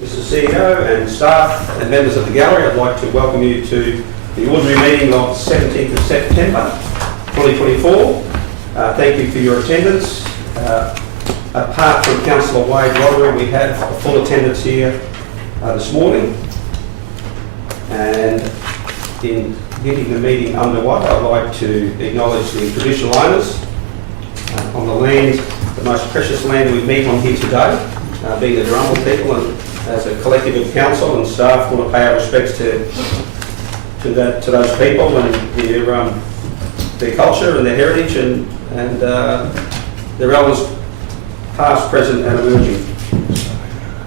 Mr. CEO and staff and members of the gallery, I'd like to welcome you to the ordinary meeting of 17th of September 2024. Thank you for your attendance. Apart from Councillor Wade Roderick, we have a full attendance here this morning. And in getting the meeting underway, I'd like to acknowledge the traditional owners on the land, the most precious land we meet on here today, being the Drummond people, and as a collective of council and staff want to pay our respects to those people and their culture and their heritage and their elders past, present and emerging.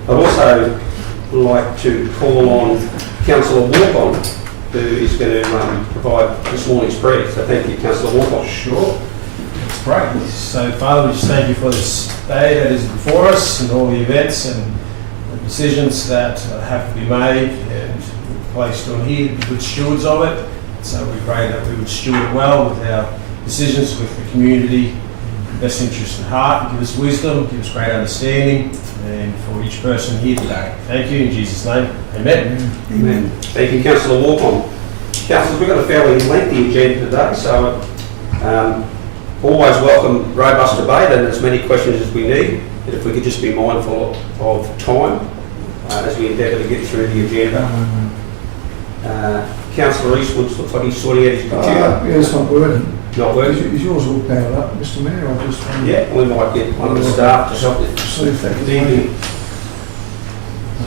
I'd also like to call on Councillor Walcott, who is going to provide this morning's prayer. So thank you, Councillor Walcott. Sure. That's great. So, Father, we just thank you for this day that is before us and all the events and the decisions that have to be made and placed on here, be good stewards of it. So we pray that we would steward it well with our decisions, with the community, best interest at heart. Give us wisdom, give us great understanding, and for each person here today. Thank you in Jesus' name. Amen. Amen. Thank you, Councillor Walcott. Councillors, we've got a fairly lengthy agenda today, so always welcome robust debate and as many questions as we need. But if we could just be mindful of time as we endeavour to get through the agenda. Councillor Eastwood looks like he's sorting out his computer. Yeah, it's not working. Not working? Is yours all powered up, Mr Mayor? I just yeah, we might get one of the staff to help it. see if that can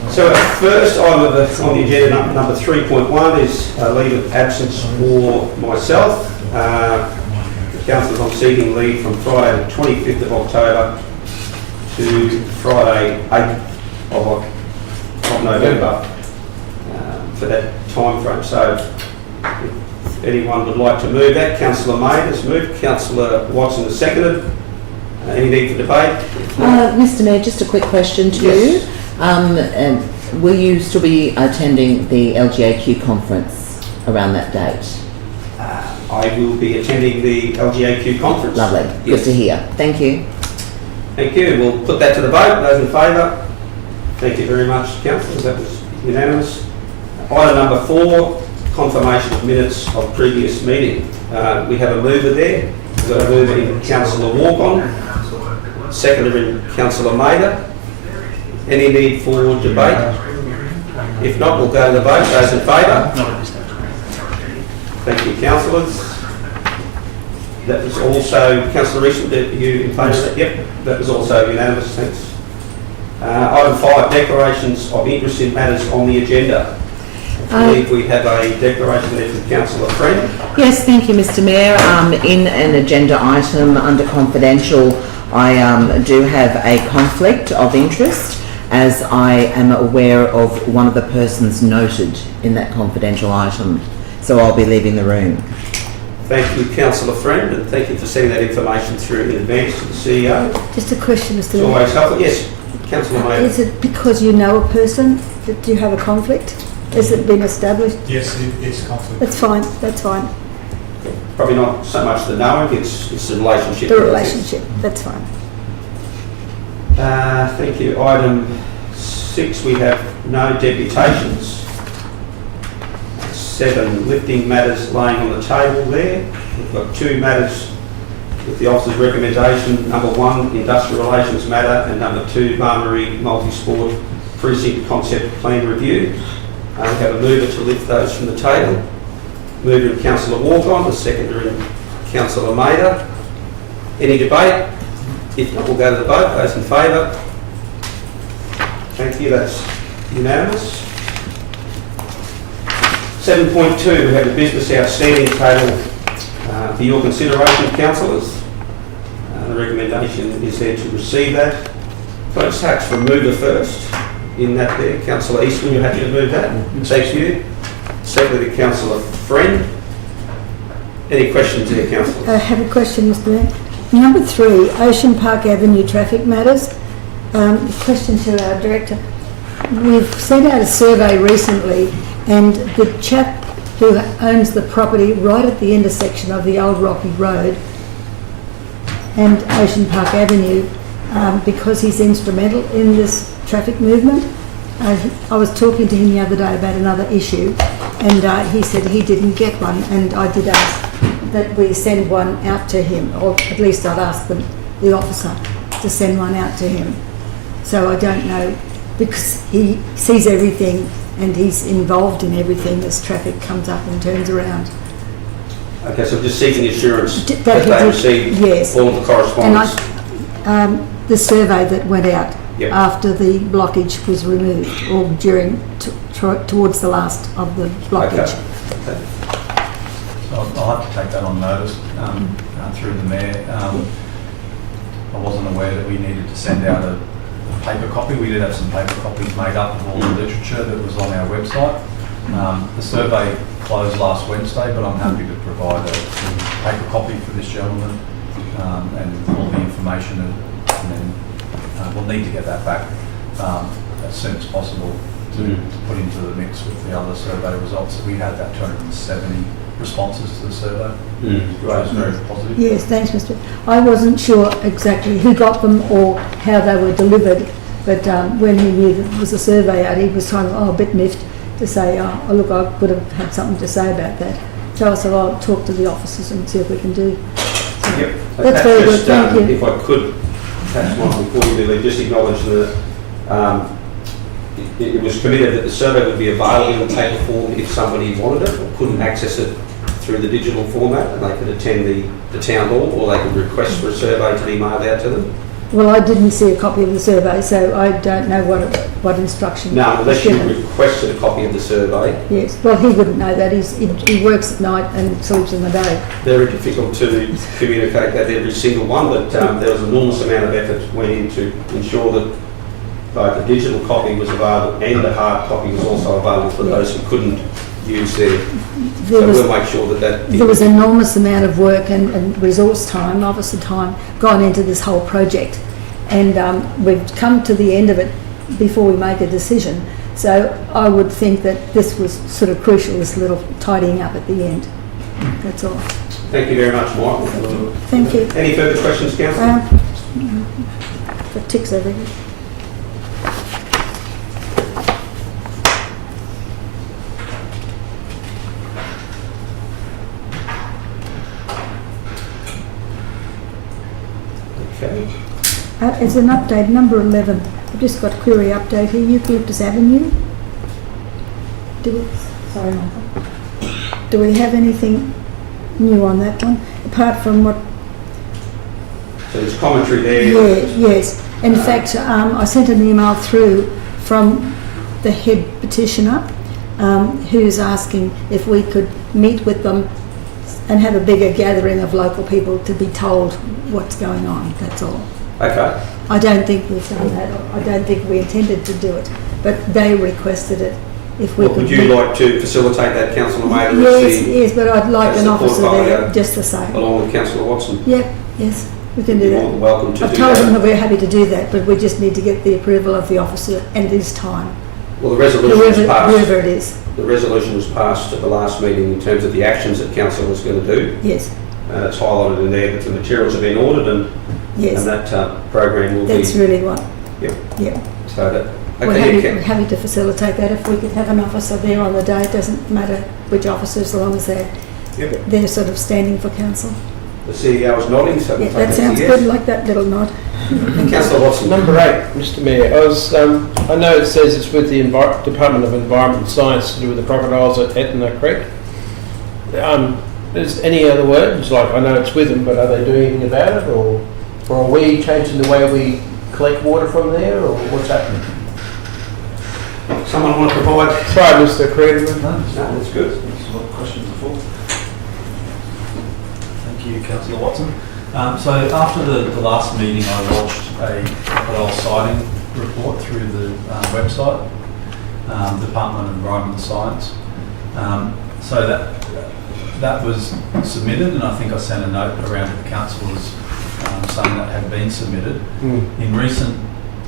So our first item on the agenda, number 3.1, is a leave of absence for myself. The councillors, I'm seeking leave from Friday the 25th of October to Friday 8th of November for that time frame. So if anyone would like to move that, Councillor May has moved, Councillor Watson has seconded. Any need for debate? Mr Mayor, just a quick question to yes. you. Will you still be attending the LGAQ conference around that date? I will be attending the LGAQ conference. Lovely. Yes. Good to hear. Thank you. Thank you. We'll put that to the vote. Those in favour? Thank you very much, councillors. That was unanimous. Item number 4, confirmation of minutes of previous meeting. We have a mover there. We've got a mover in Councillor Walcott, seconder in Councillor Maida. Any need for debate? If not, we'll go to the vote. Those in favour? Thank you, councillors. That was also, Councillor Eastwood, are you in favour of that? Yep, that was also unanimous, thanks. Item 5, declarations of interest in matters on the agenda. I believe we have a declaration there from Councillor Friend. Yes, thank you, Mr Mayor. In an agenda item under confidential, I do have a conflict of interest, as I am aware of one of the persons noted in that confidential item. So I'll be leaving the room. Thank you, Councillor Friend, and thank you for sending that information through in advance to the CEO. Just a question, Mr. It's Mayor. always helpful. Yes, Councillor Mayor. Is it because you know a person that you have a conflict? Has it been established? Yes, it's conflict. That's fine, that's fine. Probably not so much the knowing, it's the relationship. The relationship, that's fine. Thank you. Item 6, we have no deputations. 7, lifting matters laying on the table there. We've got 2 matters with the officer's recommendation. Number 1, industrial relations matter, and number 2, Barmarie multi-sport precinct concept plan review. We have a mover to lift those from the table. Mover in Councillor Walcott, the seconder in Councillor Maida. Any debate? If not, we'll go to the vote. Those in favour? Thank you, that's unanimous. 7.2, we have the business outstanding table for your consideration, councillors. The recommendation is there to receive that. Can I just ask for a mover first in that there? Councillor Eastwood, you're happy to move that? Thank you. Secondly, Councillor Friend. Any questions there, councillors? I have a question, Mr. Mayor. Number 3, Ocean Park Avenue traffic matters. Question to our director. We've sent out a survey recently, and the chap who owns the property right at the intersection of the Old Rocky Road and Ocean Park Avenue, because he's instrumental in this traffic movement, I was talking to him the other day about another issue, and he said he didn't get one, and I did ask that we send one out to him, or at least I'd ask the officer to send one out to him. So I don't know, because he sees everything and he's involved in everything as traffic comes up and turns around. Okay, so just seeking assurance That that he they did, received yes. all of the correspondence. And the survey that went out Yep. after the blockage was removed, or during, towards the last of the blockage. Okay. So I'll have to take that on notice through the Mayor. I wasn't aware that we needed to send out a paper copy. We did have some paper copies made up of all the literature that was on our website. The survey closed last Wednesday, but I'm happy to provide a paper copy for this gentleman and all the information, and then we'll need to get that back as soon as possible to put into the mix with the other survey results. We had that 270 responses to the survey, which was very positive. Yes, thanks, Mr. I wasn't sure exactly who got them or how they were delivered, but when he knew that it was a survey out, he was kind of a bit miffed to say, oh, look, I would have had something to say about that. So I said, I'll talk to the officers and see what we can do. So Yep. that's very good, thank you. If I could, perhaps Michael, before you leave, just acknowledge that it was committed that the survey would be available in paper form if somebody wanted it or couldn't access it through the digital format, and they could attend the town hall, or they could request for a survey to be mailed out to them. Well, I didn't see a copy of the survey, so I don't know what instruction. No, unless was you given. requested a copy of the survey. Yes, well, he wouldn't know that. He works at night and sleeps in the day. Very difficult to communicate that every single one, but there was an enormous amount of effort went in to ensure that both a digital copy was available and a hard copy was also available for those who couldn't use their. So we'll make sure that there was an enormous amount of work and resource time, officer time, gone into this whole project. And we've come to the end of it before we make a decision. So I would think that this was sort of crucial, this little tidying up at the end. That's all. Thank you very much, Michael. Thank you. Any further questions, Councillor? The ticks over here. Okay. As an update, number 11, I've just got query update here, Eucalyptus Avenue. Sorry, Michael. Do we have anything new on that one, apart from what? So there's commentary there. Yeah, yes. In fact, I sent an email through from the head petitioner who's asking if we could meet with them and have a bigger gathering of local people to be told what's going on, that's all. Okay. I don't think we've done that. I don't think we intended to do it, but they requested it. If we Well, could would you like to facilitate that, Councillor Mayer? Yes, but I'd like as an the officer portfolio there just the same. along with Councillor Watson. Yep, yes, we can do You're more than that. welcome to I've do told them that that. we're happy to do that, but we just need to get the approval of the officer and his time, Well, the resolution was passed. whoever it is. The resolution was passed at the last meeting in terms of the actions that council was going to do. Yes, It's highlighted in there that the materials have been ordered and yes. that program will That's be. really what. Yep. Yeah. So that. We're Okay. happy, happy to facilitate that. If we could have an officer there on the day, it doesn't matter which officer, as long as Yep. they're sort of standing for council. The CEO is nodding, so we'll Yeah, take that as a sounds yes. good, like that little nod. Councillor Watson. Number 8, Mr Mayor. I know it says it's with the Department of Environment and Science to do with the crocodiles at Etna Creek. Is any other words? Like, I know it's with them, but are they doing anything about it, or are we changing the way we collect water from there, or what's happening? Someone want to provide? Sorry, Mr Creative. No, that's good. That's what questions are for. Thank you, Councillor Watson. So after the last meeting, I lodged a crocodile sighting report through the website, Department of Environment and Science. So that was submitted, and I think I sent a note around to the councillors saying that had been submitted. In recent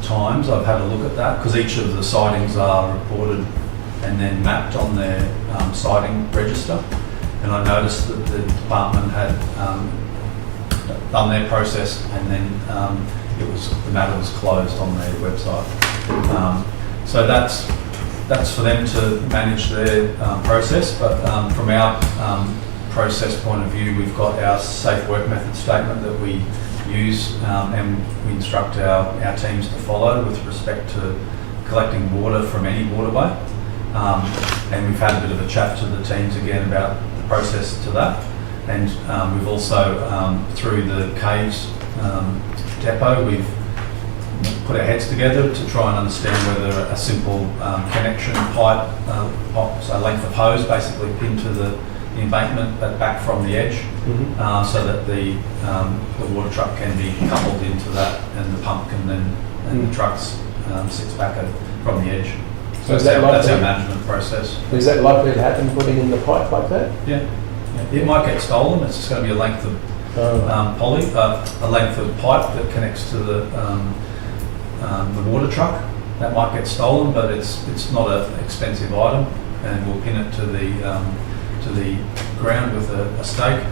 times, I've had a look at that because each of the sightings are reported and then mapped on their sighting register, and I noticed that the department had done their process, and then the matter was closed on their website. So that's for them to manage their process, but from our process point of view, we've got our safe work method statement that we use and we instruct our teams to follow with respect to collecting water from any waterway. And we've had a bit of a chat to the teams again about the process to that. And we've also, through the Caves depot, we've put our heads together to try and understand whether a simple connection pipe, so length of hose basically pinned to the embankment but back from the edge, so that the water truck can be coupled into that and the pump can then, and the trucks sits back from the edge. So is that's that our management process. Is that likely to happen, putting in the pipe like that? Yeah. It might get stolen. It's just going to be a length of poly, a length of pipe that connects to the water truck. That might get stolen, but it's not an expensive item, and we'll pin it to the ground with a stake.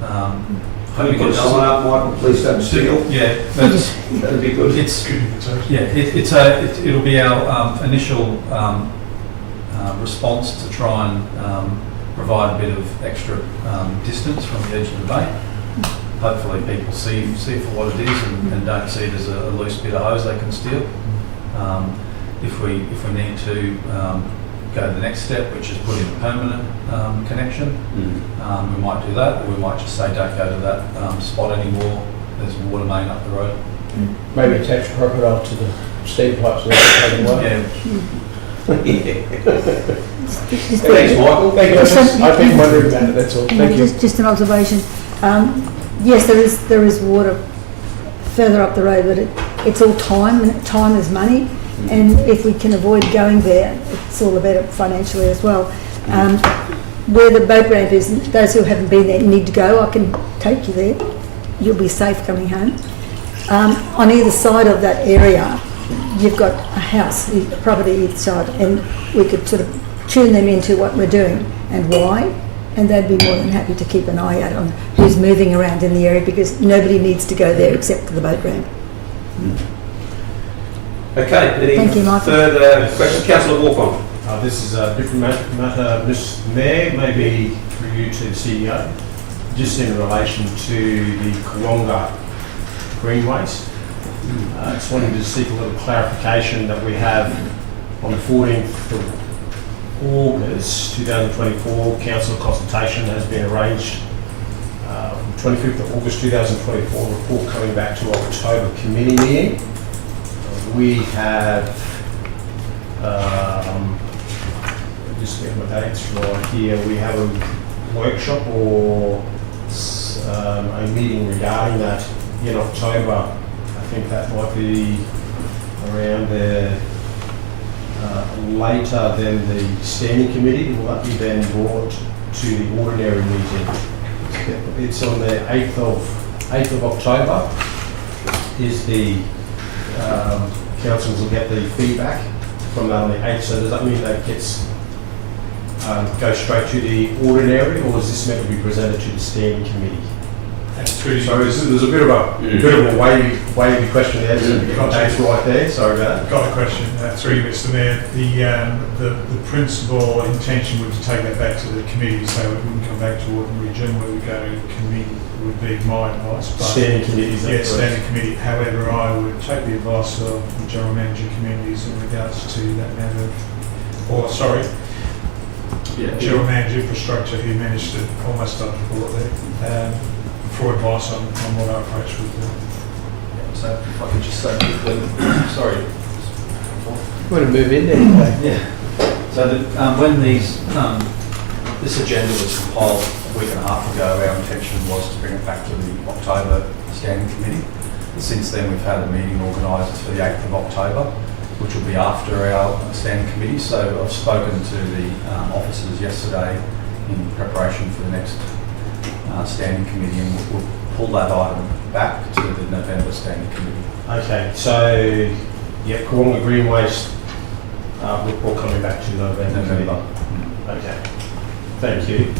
Can you put someone up, Michael, please don't steal? Yeah, that's, That'd be good. it'll be our initial response to try and provide a bit of extra distance from the edge of the bay. Hopefully people see it for what it is and don't see it as a loose bit of hose they can steal. If we need to go to the next step, which is put in a permanent connection, we might do that, or we might just say don't go to that spot anymore. There's a water main up the road. Maybe attach a crocodile to the steam pipes and take them away. Yeah. Thanks, Michael. Thank you. I've been wondering about it, that's all. Thank you. Just an observation. Yes, there is water further up the road, but it's all time, and time is money. And if we can avoid going there, it's all the better financially as well. Where the boat ramp is, those who haven't been there need to go. I can take you there. You'll be safe coming home. On either side of that area, you've got a house, a property either side, and we could sort of tune them into what we're doing and why, and they'd be more than happy to keep an eye out on who's moving around in the area, because nobody needs to go there except for the boat ramp. Okay, any Thank you, Michael. further questions? Councillor Walcott. This is a different matter, Mr Mayor, maybe through you to the CEO, just in relation to the Karonga Greenways. Just wanting to seek a little clarification that we have on the 14th of August 2024, council consultation has been arranged. 25th of August 2024, report coming back to October committee meeting. We have, just get my dates right here, we have a workshop or a meeting regarding that in October. I think that might be around there later than the standing committee. Will that be then brought to the ordinary meeting? It's on the 8th of October is the councils will get the feedback from that on the 8th. So does that mean that gets go straight to the ordinary, or is this meant to be presented to the standing committee? That's true. Sorry, there's a bit of a wavy question there. So you got dates right there. Sorry about that. Got a question. Through you, Mr Mayor. The principal intention would to take that back to the committee, so it wouldn't come back to ordinary generally. We go to committee would be my advice. But Standing committees. yeah, standing committee. However, I would take the advice of the general manager communities in regards to that matter. General manager infrastructure who managed it almost up to bullet there. For advice on what our approach would be. So if I could just say quickly, sorry. Want to move in there? Yeah. So when this agenda was compiled a week and a half ago, our intention was to bring it back to the October standing committee. Since then, we've had a meeting organised for the 8th of October, which will be after our standing committee. So I've spoken to the officers yesterday in preparation for the next standing committee, and we'll pull that item back to the November standing committee. Okay, so yeah, Karonga Greenways report coming back to November. November. Okay, thank you.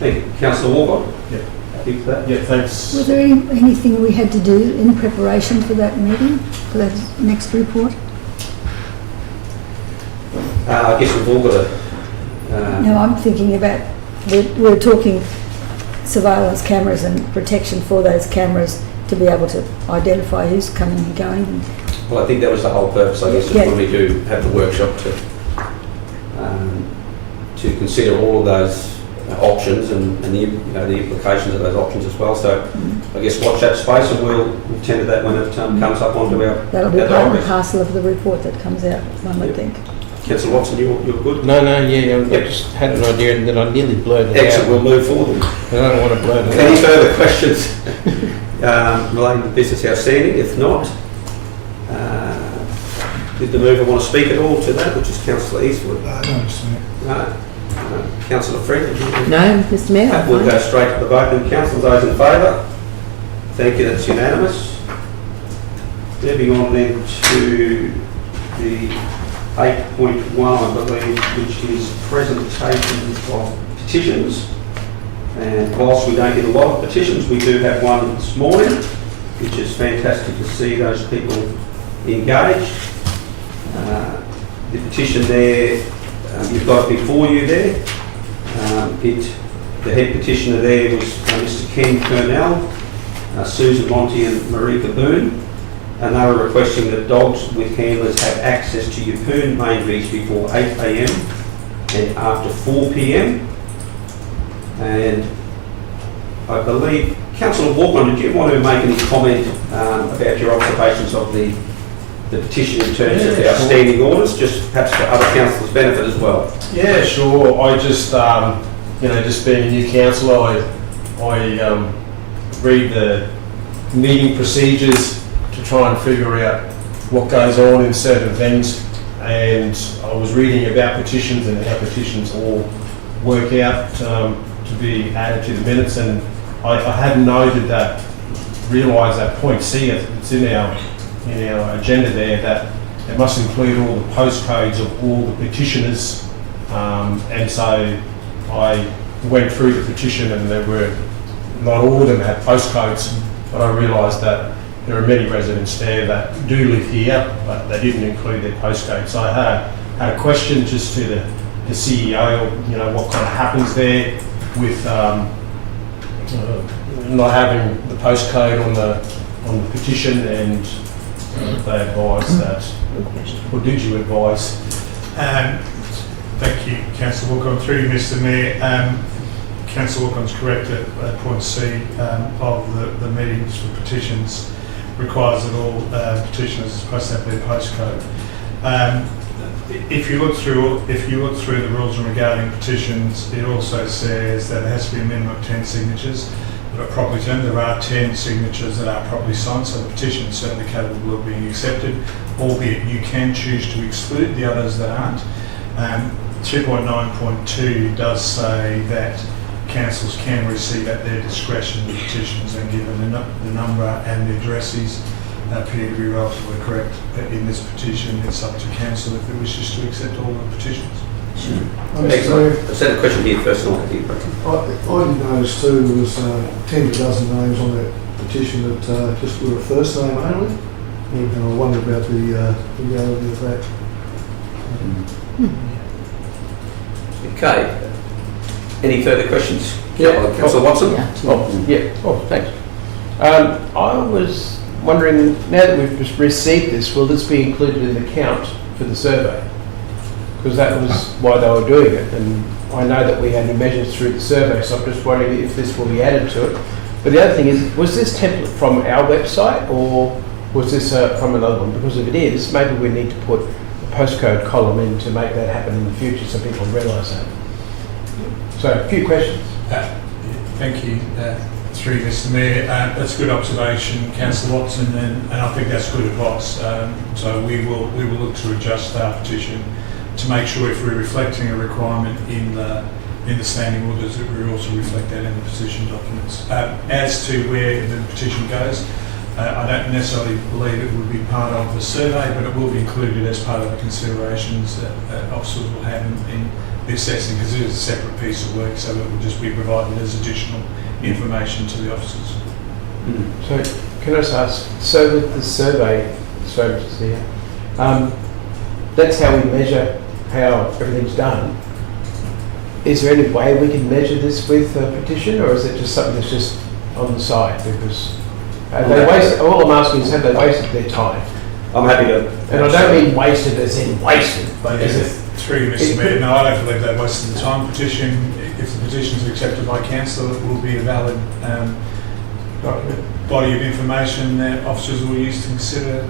Thank you. Councillor Walcott. Yep. Happy with that? Yeah, thanks. Was there anything we had to do in preparation for that meeting, for that next report? I guess we've all got to... No, I'm thinking about, we're talking surveillance cameras and protection for those cameras to be able to identify who's coming and going. Well, I think that was the whole purpose, I guess, is Yeah. when we do have the workshop to consider all of those options and the, the implications of those options as well. So I guess watch that space, and we'll tend to that when it comes up onto our... That'll be our part and diaries. parcel of the report that comes out, one would Yep. think. Councillor Watson, you're good? No, I Yep. just had an idea and then I nearly blurted it Excellent, we'll out. move forward. And I don't want to blurt it Any out. further questions relating to business outstanding? If not, did the mover want to speak at all to that, which is Councillor Eastwood? No, Mr Mayor. No. Councillor Friend? No, Mr Mayor, I'm We'll fine. go straight to the vote. And councillors, those in favour? Thank you, that's unanimous. Moving on then to the 8.1, I believe, which is presentation of petitions. And whilst we don't get a lot of petitions, we do have one this morning, which is fantastic to see those people engaged. The petition there, you've got it before you there. The head petitioner there was Mr Ken Purnell, Susan Monty and Marika Boone, and they were requesting that dogs with handlers have access to Yeppoon main reach before 8 a.m. and after 4 p.m. And I believe, Councillor Walker, did you want to make any comment about your observations of the petition in terms of the Yeah, outstanding orders, just perhaps for other councillors' benefit as well? Yeah, sure. I just, just being a new councillor, I read the meeting procedures to try and figure out what goes on in certain things. And I was reading about petitions and how petitions all work out to be added to the minutes. And I hadn't noted that, realised that point C, it's in our agenda there, that it must include all the postcodes of all the petitioners. And so I went through the petition, and there were, not all of them had postcodes, but I realised that there are many residents there that do live here, but they didn't include their postcode. So I had a question just to the CEO, what kind of happens there with not having the postcode on the petition, and they advised that. Or did you advise? Thank you, Councillor Wilcon. Through you, Mr Mayor. Councillor Wilcon's correct at point C of the meetings for petitions requires that all petitioners are supposed to have their postcode. If you look through the rules regarding petitions, it also says that there has to be a minimum of 10 signatures that are properly turned. There are 10 signatures that are properly signed, so the petition is certainly capable of being accepted, albeit you can choose to exclude the others that aren't. 2.9.2 does say that councils can receive at their discretion the petitions, and given the number and the addresses appear to be relatively correct in this petition, it's up to council if it wishes to accept all the petitions. Excellent. I've sent a question here first, and I'll get you. I did notice too, there was 10 dozen names on that petition that just were a first name only. And I wonder about the reality of that. Okay. Any further questions? Yeah. Councillor Watson? Thanks. I was wondering, now that we've just received this, will this be included in the count for the survey? Because that was why they were doing it, and I know that we had new measures through the survey, so I'm just wondering if this will be added to it. But the other thing is, was this template from our website, or was this from another one? Because if it is, maybe we need to put a postcode column in to make that happen in the future so people realise that. So, a few questions. Thank you. Through Mr Mayor, that's a good observation, Councillor Watson, and I think that's good advice. So we will look to adjust our petition to make sure if we're reflecting a requirement in the standing orders, that we also reflect that in the petition documents. As to where the petition goes, I don't necessarily believe it would be part of the survey, but it will be included as part of the considerations that officers will have in the assessing, because it is a separate piece of work, so it will just be provided as additional information to the officers. So can I just ask, so with the survey, sorry, Mr. Here, that's how we measure how everything's done. Is there any way we can measure this with a petition, or is it just something that's just on the side? Because all I'm asking is, have they wasted their time? I'm happy to. And I don't mean wasted as in wasted, but is it? Through you, Mr. Mayor, no, I don't believe that wasted the time. Petition, if the petition is accepted by council, it will be a valid body of information that officers will use to consider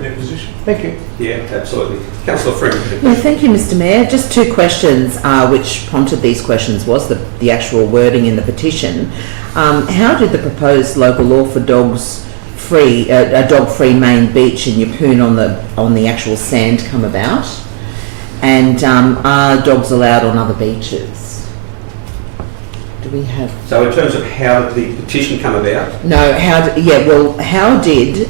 their position. Thank you. Yeah, absolutely. Councillor Freeman. Yeah, thank you, Mr. Mayor. Just two questions which prompted these questions was the actual wording in the petition. How did the proposed local law for dogs free, a dog-free main beach in Yeppoon on the actual sand come about? And are dogs allowed on other beaches? Do we have... So in terms of how did the petition come about? No, how did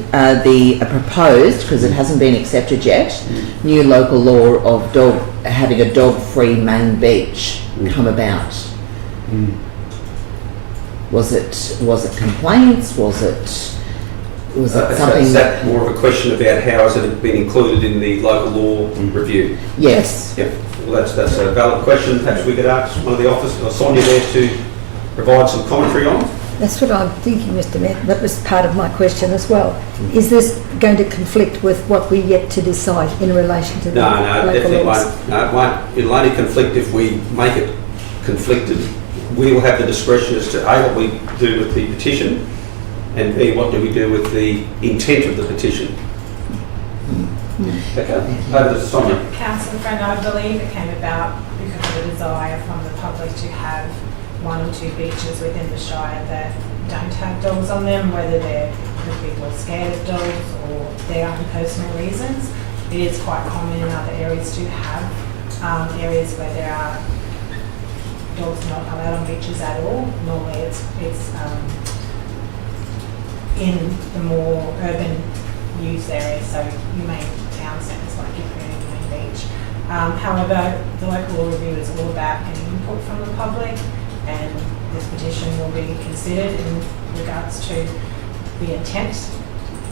the proposed, because it hasn't been accepted yet, new local law of having a dog-free main beach come about? Was it complaints? Was it something is that more of a question about how has it been included in the local law review? Yes. Yep. Well, that's a valid question. Perhaps we could ask one of the officers, or Sonia there, to provide some commentary on. That's what I'm thinking, Mr. Mayor. That was part of my question as well. Is this going to conflict with what we're yet to decide in relation to the No, local definitely laws? won't. No, it won't. It'll only conflict if we make it conflicted. We will have the discretion as to A, what we do with the petition, and B, what do we do with the intent of the petition. Okay, over to Sonia. Councillor Friend, I believe it came about because of a desire from the public to have one or two beaches within the Shire that don't have dogs on them, whether they're because people are scared of dogs or their own personal reasons. It is quite common in other areas to have areas where there are dogs not allowed on beaches at all. Normally it's in the more urban use areas, so you may town centres like Yeppoon and Main Beach. However, the local law review is all about getting input from the public, and this petition will be considered in regards to the intent,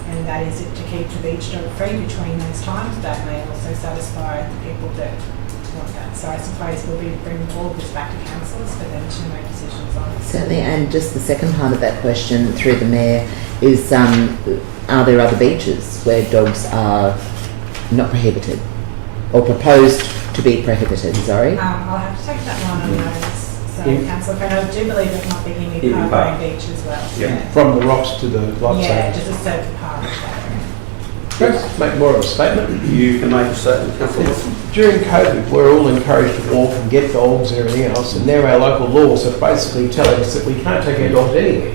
and that is it to keep the beach dog free between those times. That may also satisfy the people that want that. So I suppose we'll be bringing all of this back to councillors for them to make decisions on it. Certainly, and just the second part of that question through the Mayor is, are there other beaches where dogs are not prohibited or proposed to be prohibited? Sorry. I'll have to take that one on notice. So, Councillor Friend, I do believe it might be Emu Park Beach as well. Yeah. From the rocks to the light Yeah, side. just a certain part of that area. Let's make more of a statement. You can make a statement, Councillor. During COVID, we're all encouraged to walk and get dogs and everything else, and now our local laws are basically telling us that we can't take our dogs anywhere.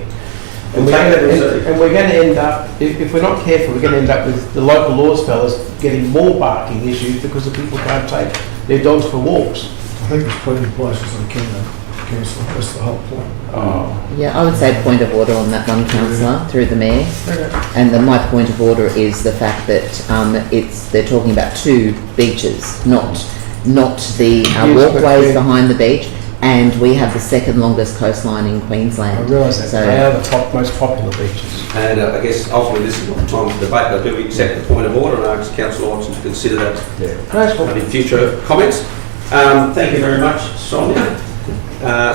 And we're going to end up, if we're not careful, we're going to end up with the local laws fellas getting more barking issues because the people can't take their dogs for walks. I think it's put in place as they can, Councillor. That's the whole point. Oh. Yeah, I would say point of order on that one, Councillor, through the Mayor. And my point of order is the fact that they're talking about two beaches, not the walkways behind the beach. And we have the second longest coastline in Queensland. I realise that. So, they are the most popular beaches. And I guess ultimately this is not the time for debate, but do we accept the point of order and ask Councillor Watson to consider that in future comments? Thank you very much, Sonia.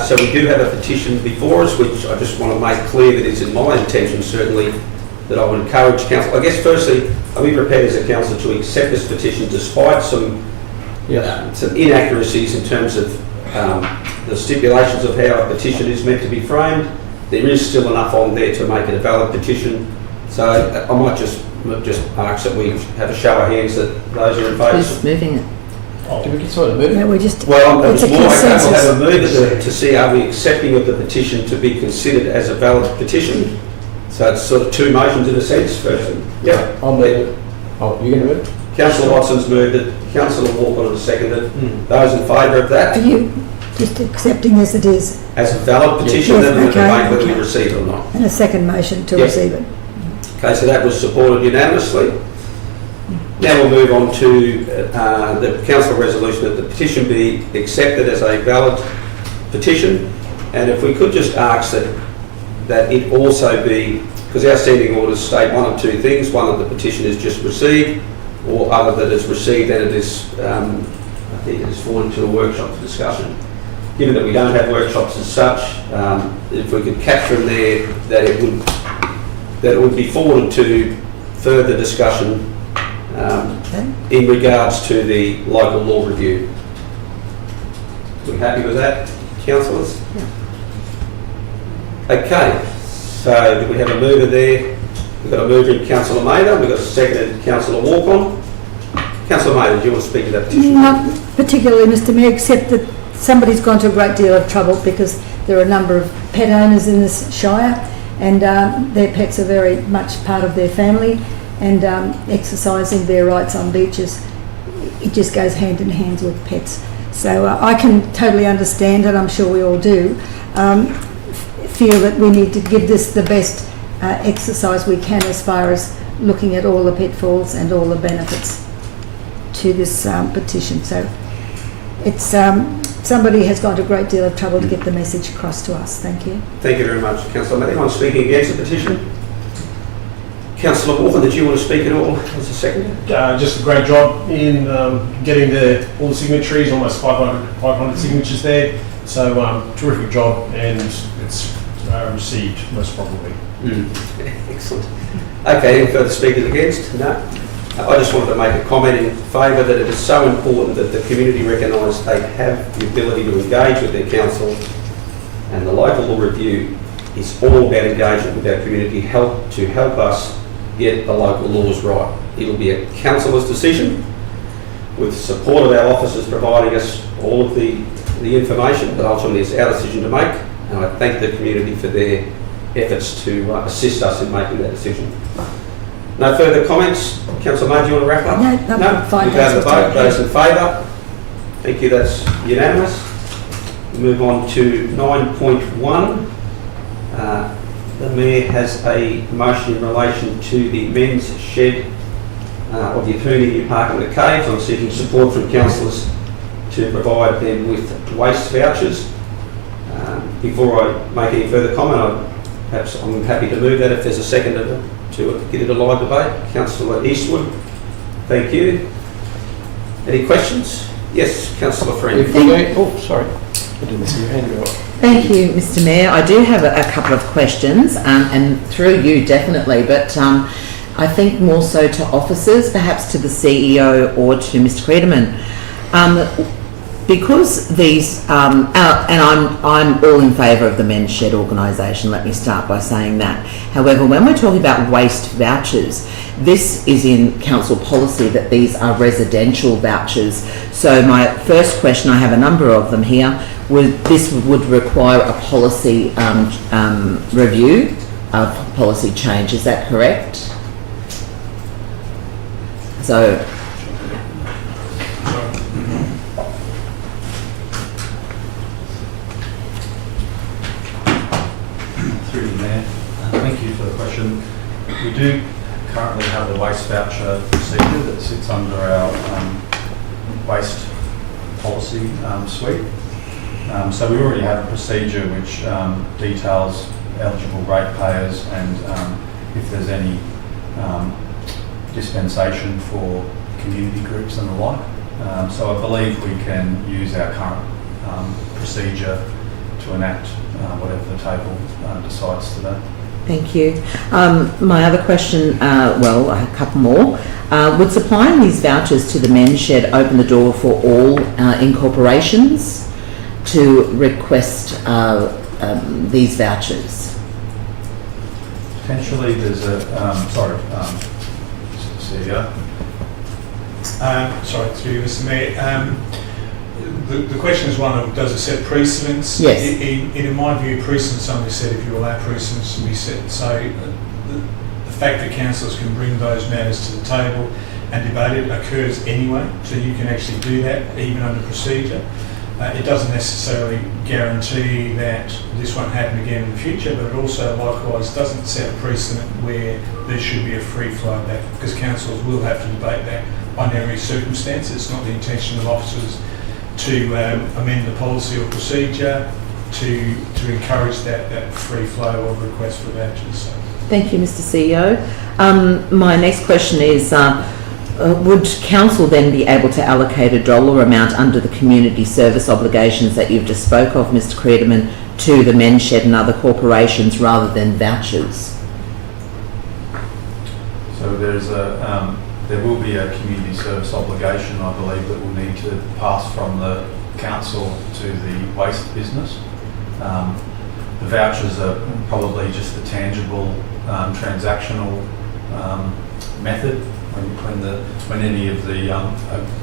So we do have a petition before us, which I just want to make clear that it's in my intention, certainly, that I would encourage council. I guess firstly, are we prepared as a council to accept this petition despite some inaccuracies in terms of the stipulations of how a petition is meant to be framed? There is still enough on there to make it a valid petition. So I might just ask that we have a show of hands that those are in favour. who's moving it? Do we get sort of move? No, we just, Well, it's a it's more like that. We'll have a consensus. move to see are we accepting of the petition to be considered as a valid petition. So it's sort of two motions in a sense. First, yeah. I'll move it. Oh, you're going to move? Councillor Watson's moved it. Councillor Walker has seconded. Those in favour of Are that you just accepting as it is? as a valid petition, Yes, then we'll okay, debate whether we okay. receive it or not. And a second motion to Yes. receive it. Okay, so that was supported unanimously. Now we'll move on to the council resolution that the petition be accepted as a valid petition. And if we could just ask that that it also be, because our standing orders state one of two things: one that the petition is just received, or other that it's received and it is, I think it is fallen to a workshop for discussion. Given that we don't have workshops as such, if we could capture in there that it would be forwarded to further discussion in regards to the local law review. Are we happy with that, councillors? Yeah. Okay, so do we have a mover there? We've got a mover in Councillor Mather, we've got a seconded Councillor Walk-on. Councillor Mather, do you want to speak to that petition? Not particularly, Mr Mayor, except that somebody's gone to a great deal of trouble because there are a number of pet owners in this shire, and their pets are very much part of their family, and exercising their rights on beaches, it just goes hand in hand with pets. So I can totally understand, and I'm sure we all do, feel that we need to give this the best exercise we can as far as looking at all the pitfalls and all the benefits to this petition. So it's somebody has gone to a great deal of trouble to get the message across to us. Thank you. Thank you very much, Councillor Mather. Anyone speaking against the petition? Councillor Walker, did you want to speak at all as a seconder? Just a great job in getting all the signatories, almost 500 signatures there. So terrific job, and it's received most probably. Excellent. Okay, any further speakers against? No. I just wanted to make a comment in favour that it is so important that the community recognise they have the ability to engage with their council, and the local law review is all about engagement with our community to help us get the local laws right. It'll be a councillor's decision with support of our officers providing us all of the information, but ultimately it's our decision to make, and I thank the community for their efforts to assist us in making that decision. No further comments? Councillor May, do you want to wrap up? No, fine. We go to the vote. Those in favour? Thank you, that's unanimous. We move on to 9.1. The Mayor has a motion in relation to the men's shed of the Attorney New Parking at the Caves. I'm seeking support from councillors to provide them with waste vouchers. Before I make any further comment, I'm happy to move that if there's a second to get it a live debate. Councillor Eastwood, thank you. Any questions? Yes, Councillor Friend. Oh, sorry. I didn't see your hand go up. Thank you, Mr Mayor. I do have a couple of questions, and through you definitely, but I think more so to officers, perhaps to the CEO or to Mr Creederman. Because these, and I'm all in favour of the Men's Shed organisation, let me start by saying that. However, when we're talking about waste vouchers, this is in council policy that these are residential vouchers. So my first question, I have a number of them here, this would require a policy review of policy change, is that correct? So, Through the Mayor, thank you for the question. We do currently have a waste voucher procedure that sits under our waste policy suite. So we already have a procedure which details eligible ratepayers and if there's any dispensation for community groups and the like. So I believe we can use our current procedure to enact whatever the table decides today. thank you. My other question, well, a couple more. Would supplying these vouchers to the Men's Shed open the door for all incorporations to request these vouchers? Potentially there's a, CEO. Sorry, through you, Mr Mayor. The question is one of, does it set precedents? Yes. In my view, precedents only set if you allow precedents to be set. So the fact that councillors can bring those matters to the table and debate it occurs anyway, so you can actually do that even under procedure. It doesn't necessarily guarantee that this won't happen again in the future, but it also likewise doesn't set a precedent where there should be a free flow back, because councillors will have to debate that under every circumstance. It's not the intention of officers to amend the policy or procedure to encourage that free flow of requests for vouchers. So. Thank you, Mr. CEO. My next question is, would council then be able to allocate a dollar amount under the community service obligations that you've just spoke of, Mr. Creedman, to the men's shed and other corporations rather than vouchers? So there will be a community service obligation, I believe, that will need to pass from the council to the waste business. The vouchers are probably just the tangible transactional method when any of the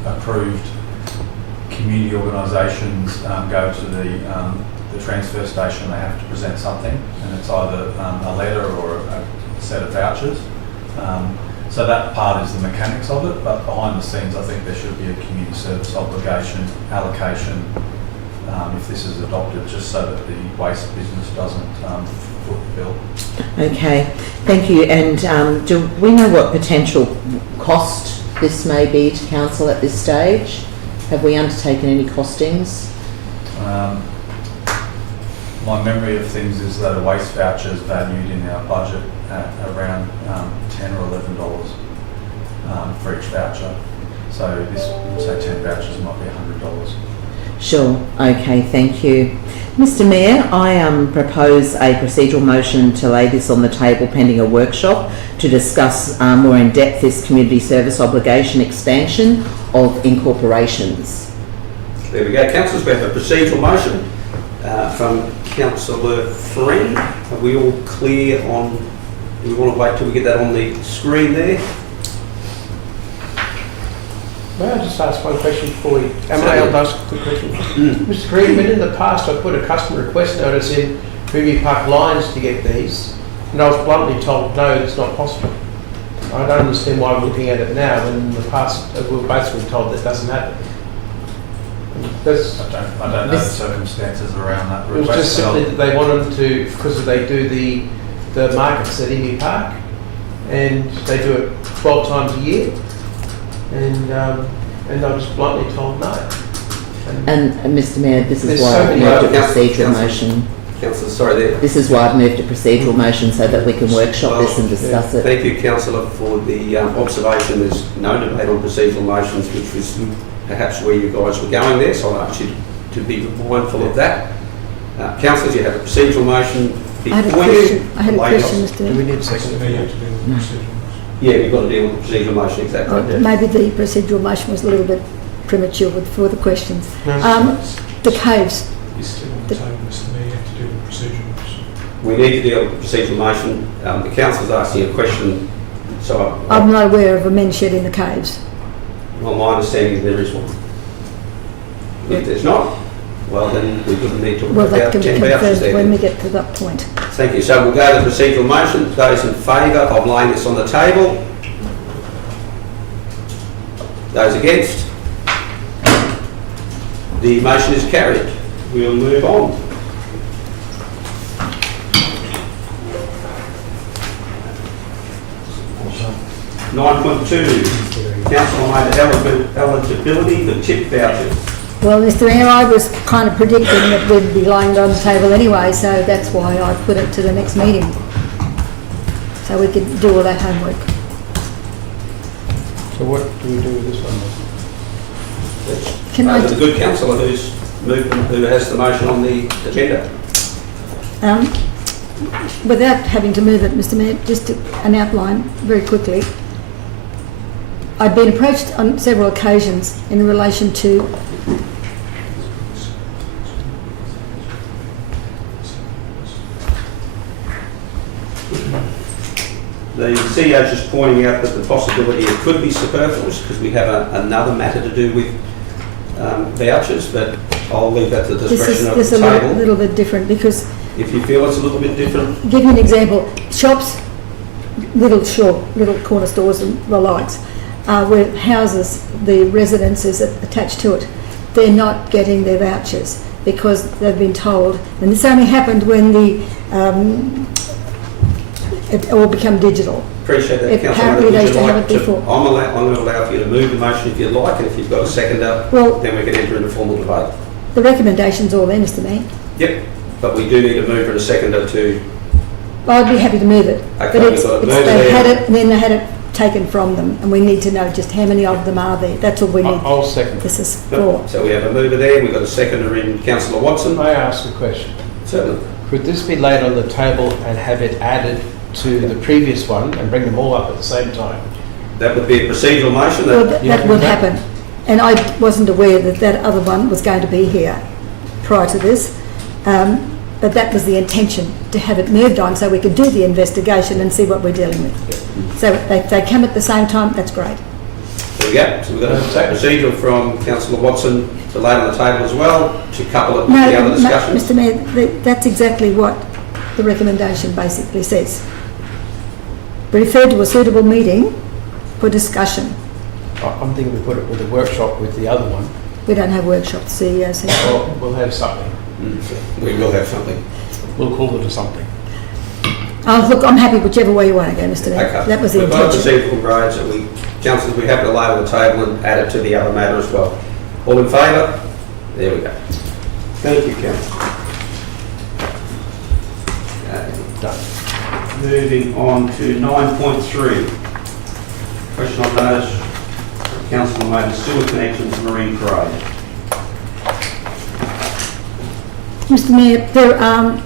approved community organisations go to the transfer station, they have to present something, and it's either a letter or a set of vouchers. So that part is the mechanics of it, but behind the scenes I think there should be a community service obligation allocation if this is adopted, just so that the waste business doesn't foot the bill. Okay, thank you. And do we know what potential cost this may be to council at this stage? Have we undertaken any costings? My memory of things is that a waste voucher is valued in our budget at around $10 or $11 for each voucher. So this, say 10 vouchers might be $100. Sure. Okay, thank you. Mr. Mayor, I propose a procedural motion to lay this on the table pending a workshop to discuss more in depth this community service obligation expansion of incorporations. There we go. Councillors, we have a procedural motion from Councillor Friend. Are we all clear on, do we want to wait till we get that on the screen there? May I just ask one question before we... Am I able to ask a quick question? Mr. Greenman, in the past I put a customer request notice in Booby Park Lines to get these, and I was bluntly told, no, it's not possible. I don't understand why I'm looking at it now when in the past we were basically told that doesn't happen. That's, I don't know the circumstances around that it was request. just simply that they wanted to, because they do the markets at Emu Park, and they do it 12 times a year. And I was bluntly told no. And Mr. Mayor, this is There's why so I've many moved a other- procedural motion. Councillor, sorry there. This is why I've moved a procedural motion so that we can workshop this and discuss it. Thank you, Councillor, for the observation. There's no debate on procedural motions, which was perhaps where you guys were going there, so I'd ask you to be mindful of that. Councillors, you have a procedural motion I had a before question, you. I had a Lay question, off. Mr. Do we need a second? So you have to deal with the procedural motion. Yeah, you've got to deal with the procedural motion, exactly. Oh, maybe the procedural motion was a little bit premature with further questions. No, The caves, It's still on the table, Mr. Mayor, you have to deal with the procedural motion. We need to deal with the procedural motion. The councillor's asking a question, so I'm not aware of a men's shed in the caves. well, my understanding is there is one. If there's not, well, then we wouldn't need to Well, work that out can be 10 vouchers confirmed there. when we get to that point. Thank you. So we'll go to the procedural motion. Those in favour of laying this on the table? Those against? The motion is carried. We'll move on. Nine point two, council made eligibility for tip vouchers. Well, Mr. Mayor, I was kind of predicting that we'd be laying it on the table anyway, so that's why I put it to the next meeting. So we could do all that homework. So what do we do with this one? Can I, The good councillor who's moved, who has the motion on the agenda. without having to move it, Mr. Mayor, just an outline very quickly. I've been approached on several occasions in relation to The CEO is just pointing out that the possibility it could be superfluous because we have another matter to do with vouchers, but I'll leave that to the discretion of the this is a table. little bit different because, If you feel it's a little bit different, give you an example, shops, little corner stores and the likes, where houses, the residences attached to it, they're not getting their vouchers because they've been told, and this only happened when it all become digital. appreciate that, Councillor. Apparently Would they you used to have like it before. I'm going to allow for you to move the motion if you'd like, and if you've got a seconder, Well, then we can enter into formal debate. the recommendation's all there, Mr. Mayor. Yep, but we do need a mover and a seconder to, I'd be happy to move it. Okay, But it's, we've got a it's mover they there. had it and then they had it taken from them and we need to know just how many of them are there. That's all we need. I'll second. This is for. so we have a mover there, we've got a seconder in councillor Watson. May I ask a question? Certainly. Could this be laid on the table and have it added to the previous one and bring them all up at the same time? That would be a procedural motion. Well, That, that would happen. And I wasn't aware that that other one was going to be here prior to this. But that was the intention, to have it moved on so we could do the investigation and see what we're dealing with. So if they come at the same time, that's great. there we go. So we've got a procedural from councillor Watson to lay on the table as well, to couple it with the other discussions. Mr Mayor, that's exactly what the recommendation basically says. Refer to a suitable meeting for discussion. I'm thinking we put it with a workshop with the other one. We don't have workshops, CEOs here. Or we'll have something. We will have something. We'll call it a something. Oh, look, I'm happy whichever way you want to go, Mr Mayor. Okay. That was the We've got a intention. procedural grades that councillors, we have to lay on the table and add it to the other matter as well. All in favour? There we go. Thank you, councillor. Okay. Done. Moving on to 9.3. Question on notice from councillor Mayor, sewer connections Marine Parade. Mr Mayor, there are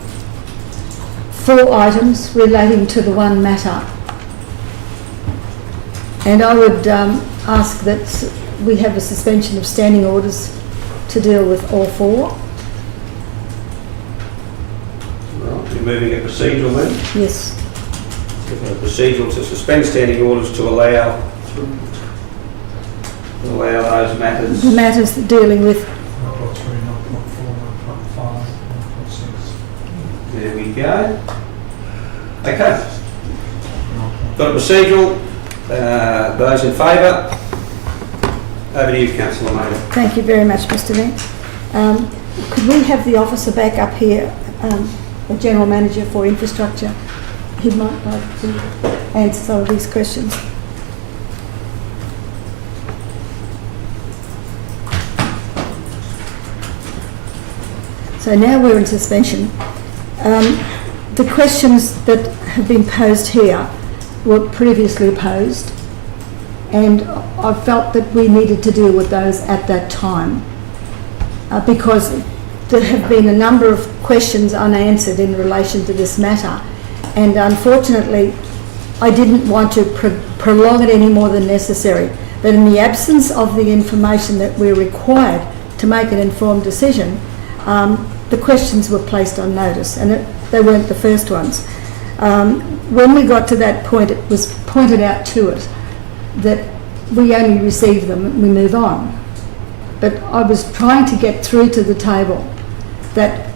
4 items relating to the one matter. And I would ask that we have a suspension of standing orders to deal with all 4. Right, we're moving a procedural then. Yes. We've got a procedural to suspend standing orders to allow those matters. The matters dealing with, 9.3, 9.4, 9.5, 9.6. There we go. Okay. Got a procedural. Those in favour? Over to you, councillor Mayor. thank you very much, Mr Mayor. Could we have the officer back up here, the General Manager for Infrastructure? He might like to answer some of these questions. So now we're in suspension. The questions that have been posed here were previously posed, and I felt that we needed to deal with those at that time because there have been a number of questions unanswered in relation to this matter, and unfortunately I didn't want to prolong it any more than necessary. But in the absence of the information that we're required to make an informed decision, the questions were placed on notice, and they weren't the first ones. When we got to that point, it was pointed out to us that we only receive them and we move on. But I was trying to get through to the table that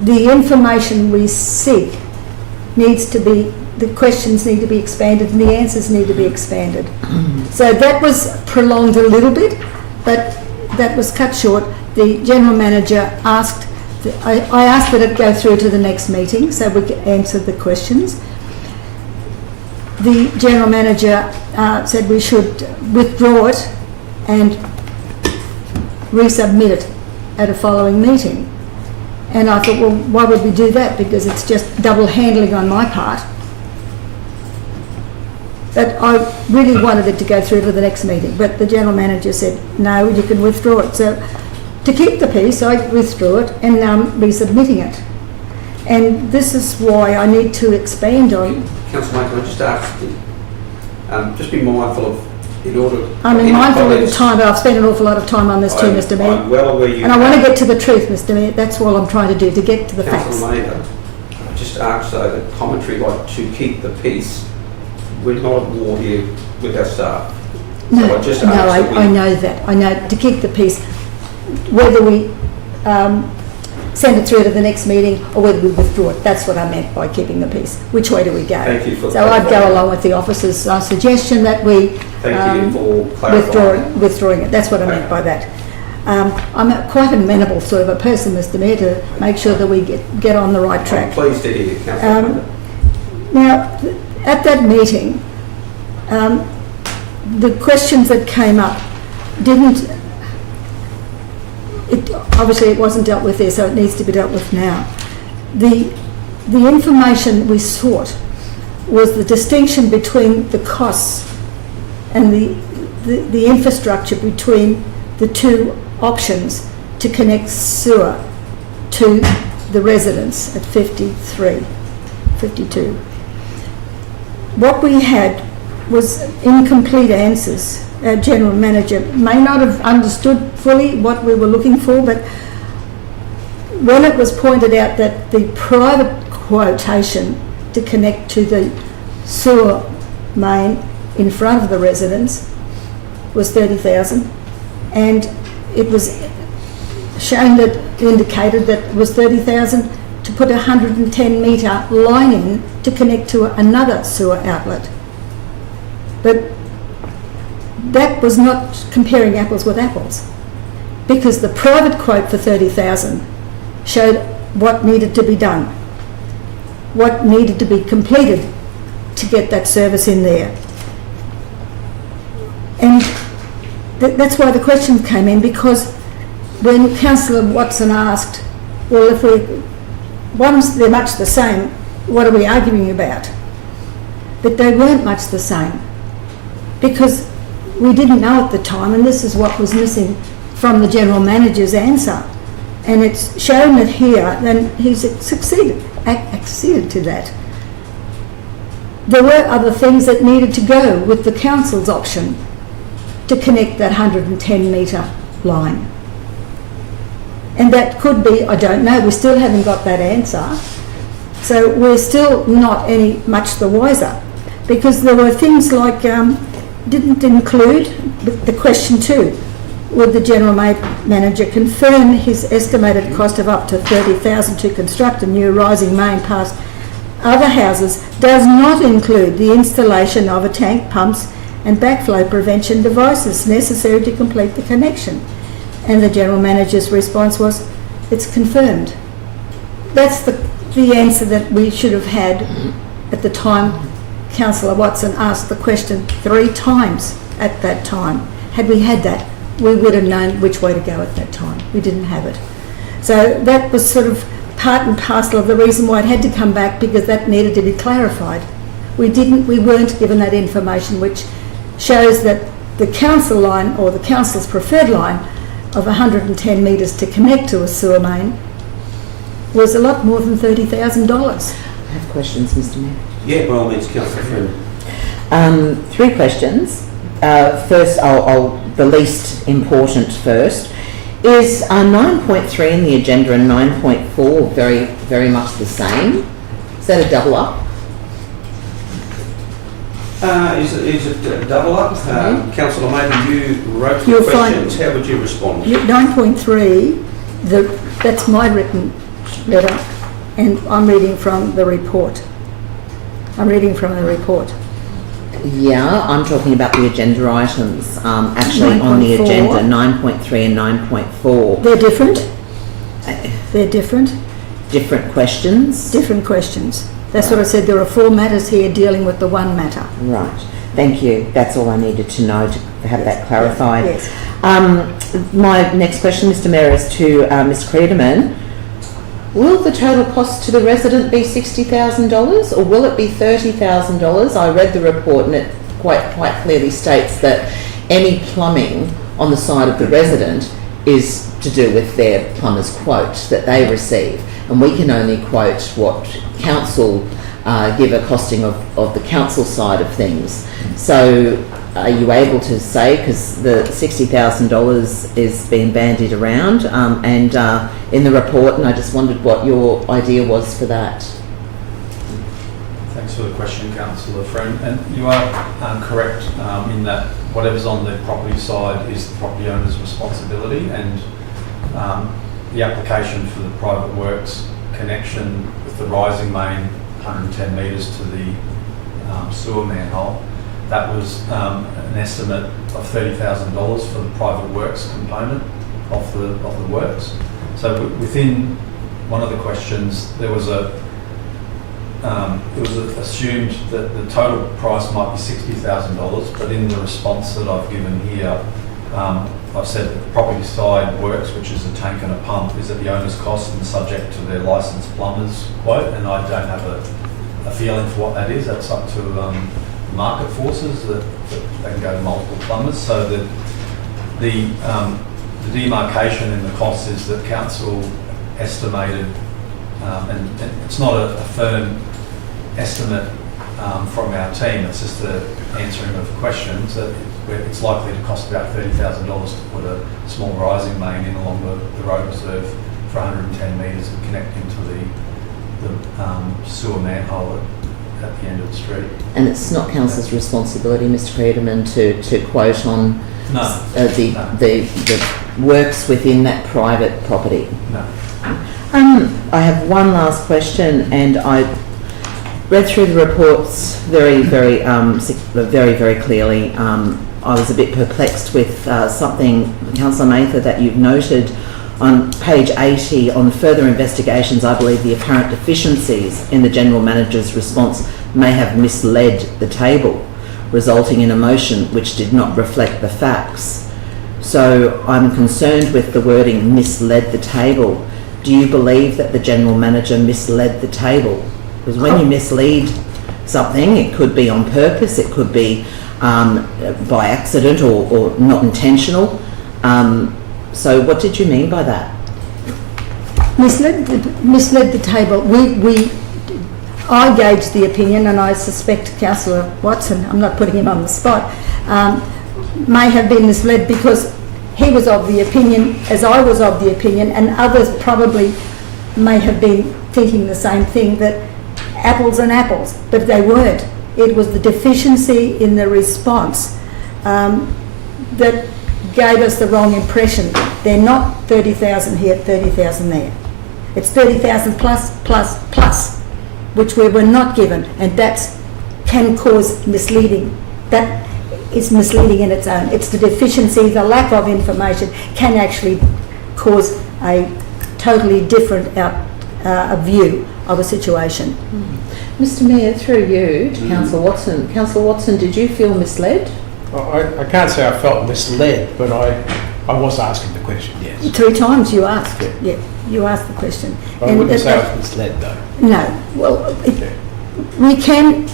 the information we seek needs to be, the questions need to be expanded and the answers need to be expanded. So that was prolonged a little bit, but that was cut short. The General Manager asked, I asked that it go through to the next meeting so we could answer the questions. The General Manager said we should withdraw it and resubmit it at a following meeting. And I thought, well, why would we do that? Because it's just double handling on my part. But I really wanted it to go through to the next meeting. But the General Manager said, no, you can withdraw it. So to keep the peace, I withdrew it and now I'm resubmitting it. And this is why I need to expand on. Councillor Mayor, can I just ask, just be mindful of, in order... I'm mindful of the time, but I've spent an awful lot of time on this too, Mr Mayor. I'm well aware you... And I want to get to the truth, Mr Mayor. That's all I'm trying to do, to get to the facts. Councillor Mayor, I just ask though, that commentary like to keep the peace, we're not at war here with our staff. No, So I just no, ask that we- I know that. I know, to keep the peace, whether we send it through to the next meeting or whether we withdraw it. That's what I meant by keeping the peace. Which way do we go? Thank you for So I'd go clarifying. along with the officer's suggestion that we Thank you for clarifying. withdrawing it. That's what I meant by that. I'm quite amenable sort of a person, Mr Mayor, to make sure that we get on the right I'm track. pleased to hear you, Councillor Mayor. Now, at that meeting, the questions that came up didn't... obviously it wasn't dealt with there, so it needs to be dealt with now. The information we sought was the distinction between the costs and the infrastructure between the two options to connect sewer to the residents at 52. What we had was incomplete answers. Our general manager may not have understood fully what we were looking for, but when it was pointed out that the private quotation to connect to the sewer main in front of the residents was 30,000, and it was shown that indicated that it was 30,000 to put a 110 metre line in to connect to another sewer outlet. But that was not comparing apples with apples, because the private quote for 30,000 showed what needed to be done, what needed to be completed to get that service in there. And that's why the question came in, because when Councillor Watson asked, well, if they're much the same, what are we arguing about? But they weren't much the same, because we didn't know at the time, and this is what was missing from the General Manager's answer. And it's shown it here, and he's acceded to that. There were other things that needed to go with the council's option to connect that 110 metre line. And that could be, I don't know, we still haven't got that answer. So we're still not any much the wiser, because there were things like, didn't include the question 2. Would the General Manager confirm his estimated cost of up to 30,000 to construct a new rising main past other houses does not include the installation of a tank, pumps and backflow prevention devices necessary to complete the connection? And the General Manager's response was, it's confirmed. That's the answer that we should have had at the time Councillor Watson asked the question 3 times at that time. Had we had that, we would have known which way to go at that time. We didn't have it. So that was sort of part and parcel of the reason why it had to come back, because that needed to be clarified. We weren't given that information, which shows that the council line, or the council's preferred line of 110 metres to connect to a sewer main, was a lot more than $30,000. I have questions, Mr Mayor. Yeah, by all means, Councillor Freeman. 3 questions. First, the least important first. Is 9.3 in the agenda and 9.4 very, very much the same? Is that a double up? Is it a double up? Councillor, maybe you wrote the questions. How would you respond? 9.3, that's my written letter, and I'm reading from the report. Yeah, I'm talking about the agenda items, actually 9.4. on the agenda, 9.3 and 9.4. They're different? They're different? Different questions? Different questions. That's what I said, there are 4 matters here dealing with the one matter. Right, thank you. That's all I needed to know to have that clarified. Yes. My next question, Mr Mayor, is to Ms Creederman. Will the total cost to the resident be $60,000 or will it be $30,000? I read the report and it quite clearly states that any plumbing on the side of the resident is to do with their plumber's quote that they receive, and we can only quote what council give a costing of the council side of things. So are you able to say, because the $60,000 is being bandied around and in the report, and I just wondered what your idea was for that. Thanks for the question, Councillor Friend. And you are correct in that whatever's on the property side is the property owner's responsibility, and the application for the private works connection with the rising main 110 metres to the sewer manhole, that was an estimate of $30,000 for the private works component of the works. So within one of the questions, there was it was assumed that the total price might be $60,000, but in the response that I've given here, I've said that the property side works, which is a tank and a pump, is at the owner's cost and subject to their licensed plumber's quote, and I don't have a feeling for what that is. That's up to market forces that they can go to multiple plumbers. So the demarcation in the cost is that council estimated, and it's not a firm estimate from our team, it's just the answering of questions, that it's likely to cost about $30,000 to put a small rising main in along the road reserve for 110 metres and connect into the sewer manhole at the end of the street. And it's not council's responsibility, Mr. Friedman, to quote on No. the works within that private property. No. I have one last question, and I read through the reports very clearly. I was a bit perplexed with something, Councillor Mather, that you've noted on page 80 on further investigations. I believe the apparent deficiencies in the General Manager's response may have misled the table, resulting in a motion which did not reflect the facts. So I'm concerned with the wording misled the table. Do you believe that the General Manager misled the table? Because when you mislead something, it could be on purpose, it could be by accident or not intentional. So what did you mean by that? Misled the table. I gauged the opinion, and I suspect Councillor Watson, I'm not putting him on the spot, may have been misled because he was of the opinion, as I was of the opinion, and others probably may have been thinking the same thing, that apples and apples, but they weren't. It was the deficiency in the response that gave us the wrong impression. They're not 30,000 here, 30,000 there. It's 30,000 plus, which we were not given, and that can cause misleading. That is misleading in its own. It's the deficiency, the lack of information can actually cause a totally different view of a situation. Mr. Mayor, through you to Councillor Watson. Councillor Watson, did you feel misled? I can't say I felt misled, but I was asking the question, yes. 3 times you asked. Yeah, you asked the question. I wouldn't say I was misled, though. No. Well, we can,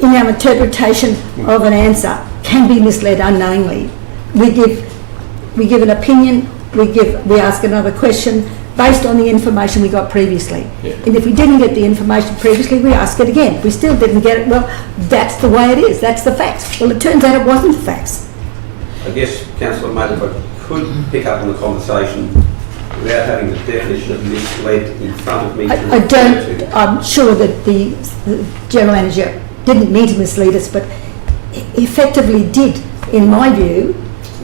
in our interpretation of an answer, can be misled unknowingly. We give an opinion. We ask another question based on the information we got previously. Yeah. And if we didn't get the information previously, we ask it again. If we still didn't get it, well, that's the way it is. That's the facts. Well, it turns out it wasn't the facts. I guess, Councillor Mather, if I could pick up on the conversation without having the definition of misled in front of me. I'm sure that the General Manager didn't mean to mislead us, but effectively did, in my view,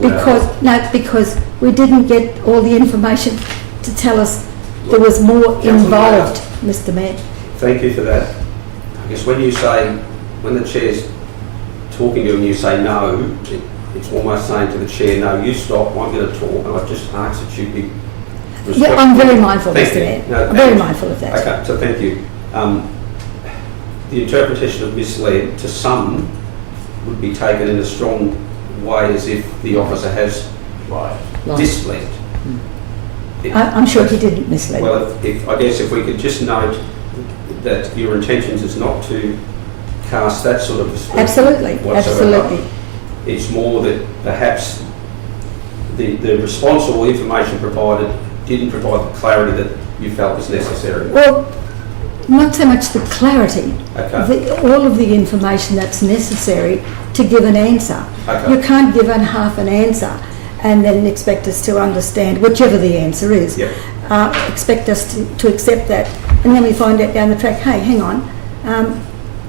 because we didn't get all the information to tell us there was more involved, Mr. Mayor. Thank you for that. I guess when the Chair's talking to you and you say no, it's almost saying to the Chair, no, you stop, I'm going to talk, and I've just asked that you be respectful. Yeah, I'm very mindful, Thank Mr. you. Mayor. No, I'm very mindful of that. Okay, so thank you. The interpretation of misled to some would be taken in a strong way as if the officer has misled. I'm sure he didn't mislead. Well, I guess if we could just note that your intentions is not to cast that sort of aspersion Absolutely, whatsoever. absolutely. It's more that perhaps the response or information provided didn't provide the clarity that you felt was necessary. Well, not so much the clarity, Okay. all of the information that's necessary to give an answer. Okay. You can't give half an answer and then expect us to understand, whichever the answer is, Yep. expect us to accept that. And then we find out down the track, hey, hang on,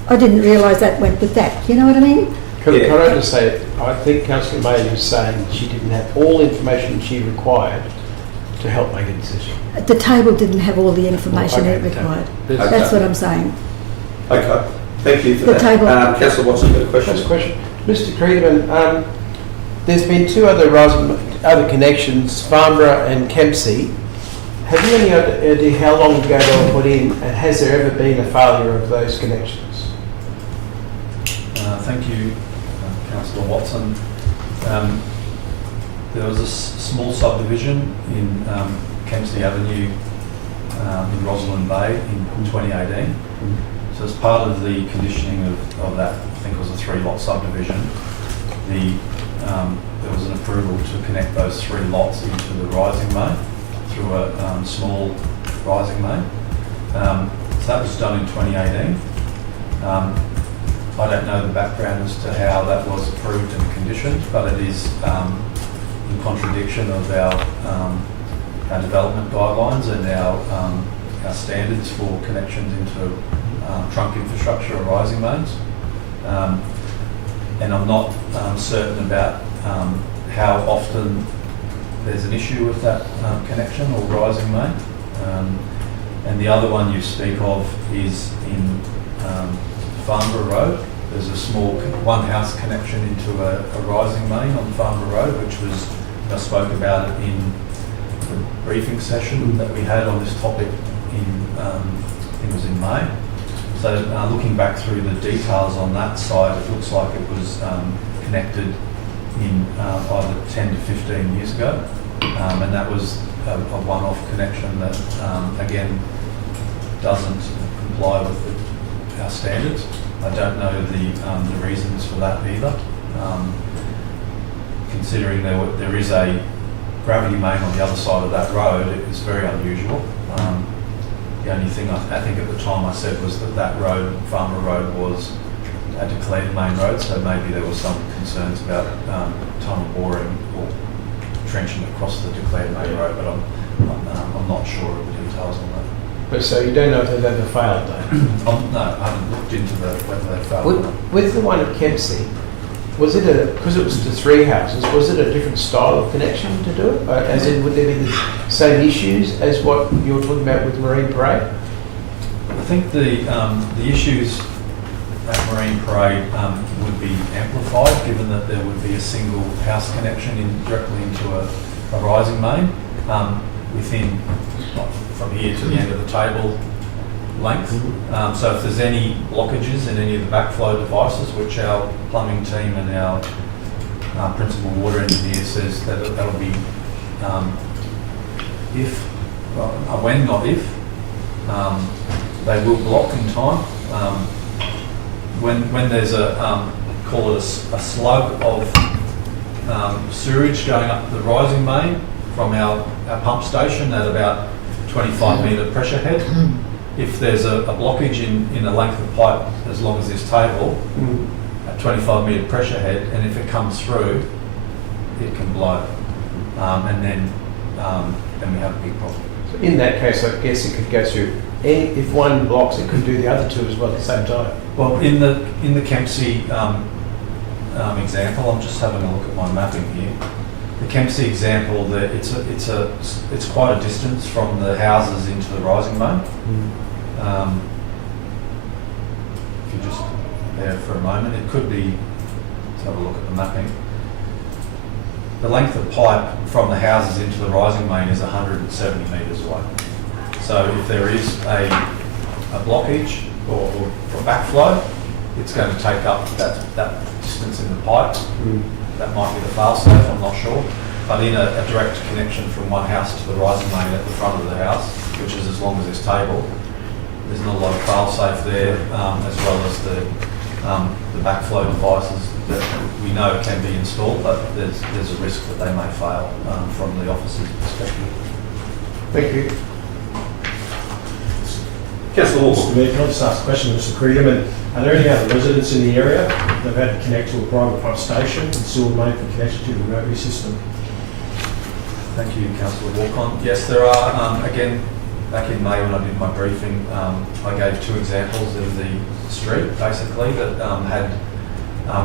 I didn't realise that went with that. You know what I mean? Can I just say, I think Councillor May was saying she didn't have all the information she required to help make a decision. The table didn't have all the information Okay, it required. Okay. That's what I'm saying. Okay. Thank you for The that. table. Councillor Watson, got a question? That's a question. Mr. Creedman, there's been 2 other connections, Farnborough and Kempsey. Have you any idea how long ago they were put in, and has there ever been a failure of those connections? Thank you, Councillor Watson. there was a small subdivision in Kempsey Avenue in Rosalind Bay in 2018. So as part of the conditioning of that, I think it was a 3-lot subdivision, there was an approval to connect those 3 lots into the rising main through a small rising main. So that was done in 2018. I don't know the background as to how that was approved and conditioned, but it is in contradiction of our development guidelines and our standards for connections into trunk infrastructure or rising mains. And I'm not certain about how often there's an issue with that connection or rising main. And the other one you speak of is in Farnborough Road. There's a small one-house connection into a rising main on Farnborough Road, which was, I spoke about it in the briefing session that we had on this topic in, I think it was in May. So looking back through the details on that side, it looks like it was connected in either 10 to 15 years ago. And that was a one-off connection that, again, doesn't comply with our standards. I don't know the reasons for that either. Considering there is a gravity main on the other side of that road, it was very unusual. The only thing I think at the time I said was that road, Farmer Road, was a declared main road, so maybe there was some concerns about tunnel boring or trenching across the declared main road, but I'm not sure of the details on that. But so you don't know if they've ever failed though? No, I haven't looked into whether they failed. With the one at Kempsey, was it because it was the 3 houses, was it a different style of connection to do it? As in, would there be the same issues as what you were talking about with Marine Parade? I think the issues at Marine Parade would be amplified, given that there would be a single house connection directly into a rising main within, from here to the end of the table length. So if there's any blockages in any of the backflow devices, which our plumbing team and our principal water engineer says that that'll be when, not if, they will block in time. When there's call it a slug of sewage going up the rising main from our pump station at about 25 metre pressure head, if there's a blockage in a length of pipe as long as this table at 25 metre pressure head, and if it comes through, it can blow, and then we have a big problem. So in that case, I guess it could go through. If one blocks, it could do the other 2 as well at the same time. Well, in the Kempsey example, I'm just having a look at my mapping here. The Kempsey example, that it's quite a distance from the houses into the rising main. If you just there for a moment, it could be. Let's have a look at the mapping. The length of pipe from the houses into the rising main is 170 metres away. So if there is a blockage or backflow, it's going to take up that distance in the pipe. That might be the fail-safe, I'm not sure. But in a direct connection from one house to the rising main at the front of the house, which is as long as this table, there's not a lot of fail-safe there, as well as the backflow devices that we know can be installed, but there's a risk that they may fail from the officer's perspective. Thank you. Councillor Walker. Mr. Mayor, can I just ask a question, Mr. Creedman? Are there any other residents in the area that have had to connect to a private pump station and sewer main for connection to the gravity system? Thank you, Councillor Walcon. Yes, there are. Again, back in May when I did my briefing, I gave 2 examples of the street, basically, that had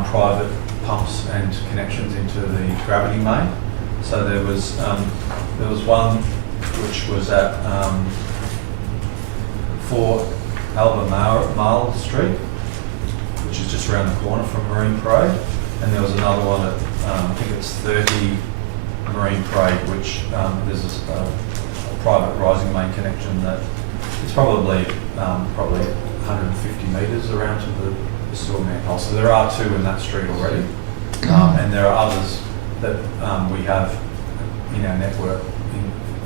private pumps and connections into the gravity main. So there was one which was at 4 Albemarle Street, which is just around the corner from Marine Parade, and there was another one at I think it's 30 Marine Parade, which there's a private rising main connection that it's probably 150 metres around to the sewer manhole. So there are 2 in that street already, and there are others that we have in our network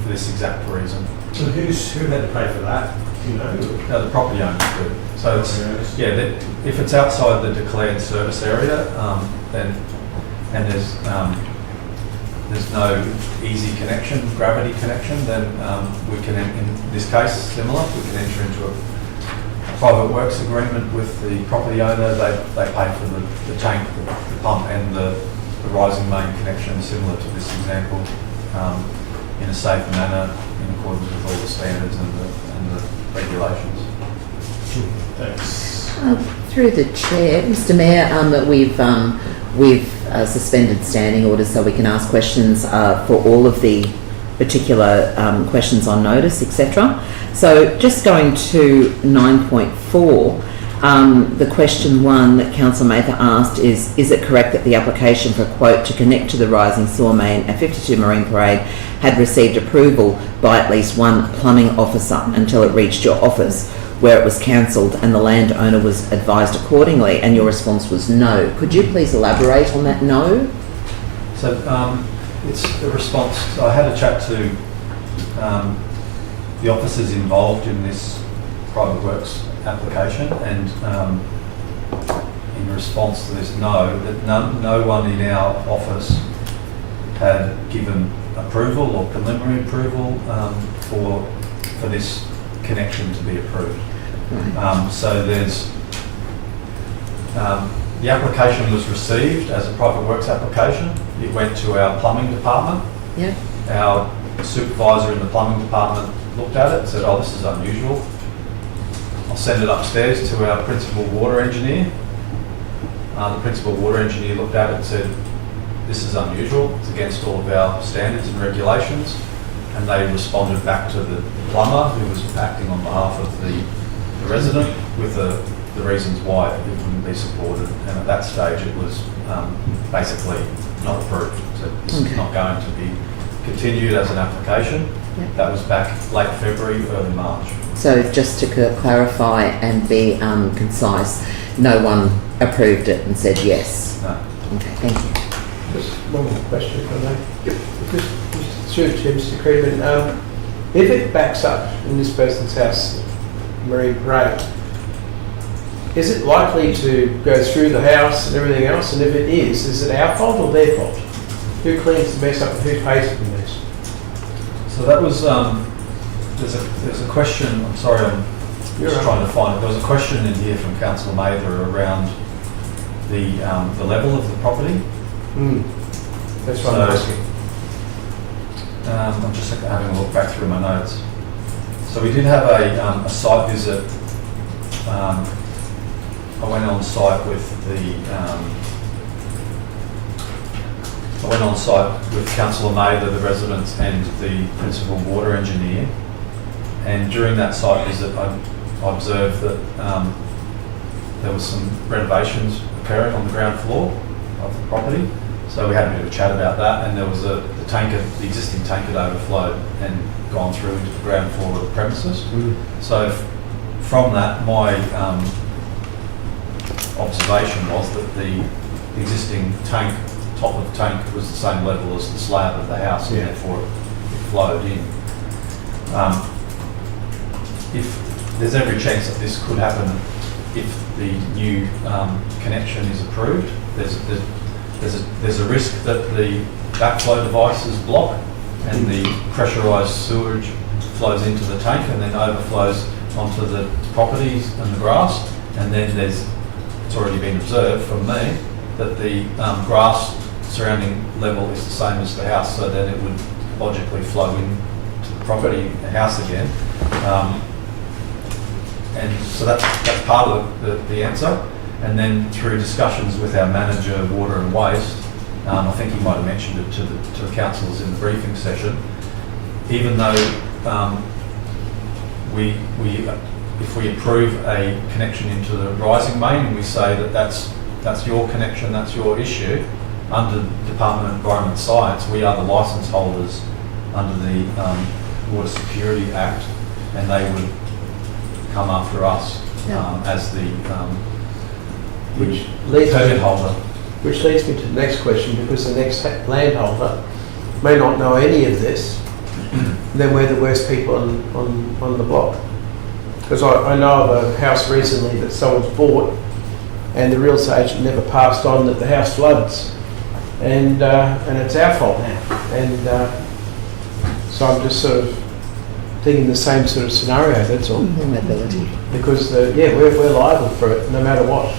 for this exact reason. So who had to pay for that? You know? The property owners do. So it's, yeah, if it's outside the declared service area, then and there's no easy connection, gravity connection, then we can, in this case, similar, we can enter into a private works agreement with the property owner. They pay for the tank, the pump, and the rising main connection, similar to this example, in a safe manner, in accordance with all the standards and the regulations. Thanks. Through the chair, Mr. Mayor, we've suspended standing orders so we can ask questions for all of the particular questions on notice, etc. So just going to 9.4, the question 1 that Councillor Mather asked is it correct that the application for a quote to connect to the rising sewer main at 52 Marine Parade had received approval by at least one plumbing officer until it reached your office, where it was cancelled and the landowner was advised accordingly, and your response was no? Could you please elaborate on that no? So it's a response. So I had a chat to the officers involved in this private works application, and in response to this no, that no one in our office had given approval or preliminary approval for this connection to be approved. Right. So there's the application was received as a private works application. It went to our plumbing department. Yeah. Our supervisor in the plumbing department looked at it and said, "Oh, this is unusual. I'll send it upstairs to our principal water engineer." The principal water engineer looked at it and said, "This is unusual. It's against all of our standards and regulations." And they responded back to the plumber, who was acting on behalf of the resident, with the reasons why it wouldn't be supported. And at that stage, it was basically not approved. So it's not going to be continued as an application. Yeah. That was back late February, early March. So just to clarify and be concise, no one approved it and said yes? No. Okay, thank you. Just one more question, if I may. Just through to Mr. Creedman. If it backs up in this person's house, Marine Parade, is it likely to go through the house and everything else? And if it is it our fault or their fault? Who cleans the mess up and who pays for the mess? So that was, there's a question, I'm sorry, I'm just trying to find it. There was a question in here from Councillor Mather around the level of the property. That's what I'm asking. I'm just having a look back through my notes. So we did have a site visit. I went on site with Councillor Mather, the residents, and the principal water engineer. And during that site visit, I observed that there was some renovations occurring on the ground floor of the property. So we had a bit of a chat about that, and there was the existing tank had overflowed and gone through into the ground floor of the premises. So from that, my observation was that the existing tank, top of the tank, was the same level as the slab of the house, and therefore it flowed in. If there's every chance that this could happen if the new connection is approved, there's a risk that the backflow devices block and the pressurised sewage flows into the tank and then overflows onto the properties and the grass. And then it's already been observed from me that the grass surrounding level is the same as the house, so then it would logically flow into the property house again. And so that's part of the answer. And then through discussions with our manager, water and waste, I think he might have mentioned it to the councillors in the briefing session. Even though if we approve a connection into the rising main and we say that that's your connection, that's your issue, under Department of Environment Science, we are the licence holders under the Water Security Act, and they would come after us as the which leads permit holder. Which leads me to the next question, because the next landholder may not know any of this, then we're the worst people on the block. Because I know of a house recently that someone's bought, and the real estate agent never passed on that the house floods, and it's our fault now. And so I'm just sort of thinking the same sort of scenario. That's all. Vulnerability. Because we're liable for it no matter what.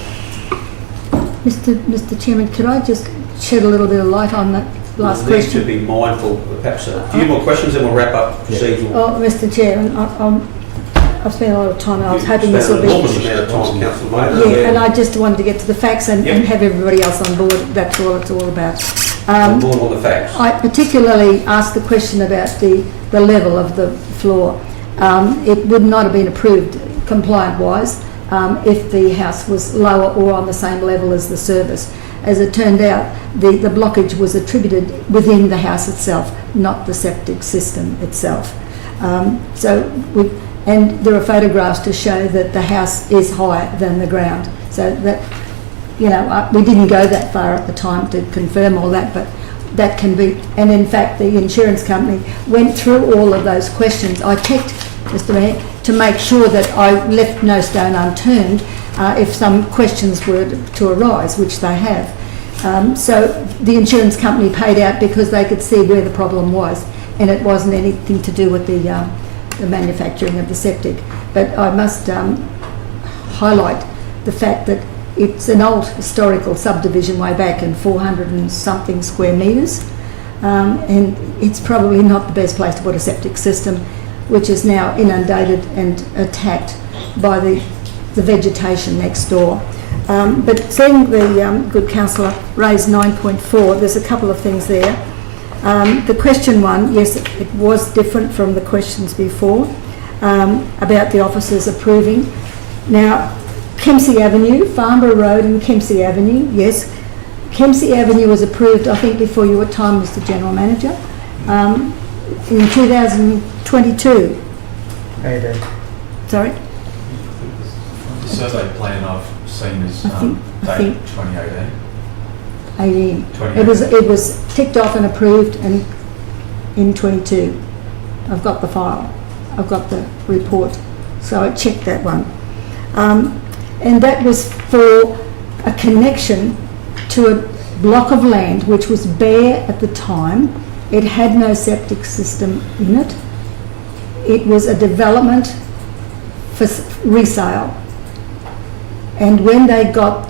Mr. Chairman, could I just shed a little bit of light on that last We need to question? be mindful, perhaps a few more questions and we'll wrap up procedural. Oh, Mr. Chairman, I've spent a lot of time and I was hoping this would be... Enormous amount of time, Councillor Maynard. Yeah, and I just wanted to get to the facts and Yep. have everybody else on board. That's all it's all about. On board on the facts. I particularly asked the question about the level of the floor. It would not have been approved compliant-wise if the house was lower or on the same level as the service. As it turned out, the blockage was attributed within the house itself, not the septic system itself. And there are photographs to show that the house is higher than the ground. So that, we didn't go that far at the time to confirm all that, but that can be, and in fact the insurance company went through all of those questions. I checked, Mr. Mayor, to make sure that I left no stone unturned if some questions were to arise, which they have. So the insurance company paid out because they could see where the problem was, and it wasn't anything to do with the manufacturing of the septic. But I must highlight the fact that it's an old historical subdivision way back in 400 and something square metres, and it's probably not the best place to put a septic system, which is now inundated and attacked by the vegetation next door. But seeing the good councillor raise 9.4, there's a couple of things there. The question one, yes, it was different from the questions before about the officers approving. Now, Kempsey Avenue, Farnborough Road and Kempsey Avenue, yes. Kempsey Avenue was approved, I think, before your time, Mr. General Manager, in 2022. Sorry? The survey plan I've seen is I think- dated 2018. 18. 2018. It was ticked off and approved and in 22. I've got the file. I've got the report. So I checked that one. And that was for a connection to a block of land which was bare at the time. It had no septic system in it. It was a development for resale. And when they got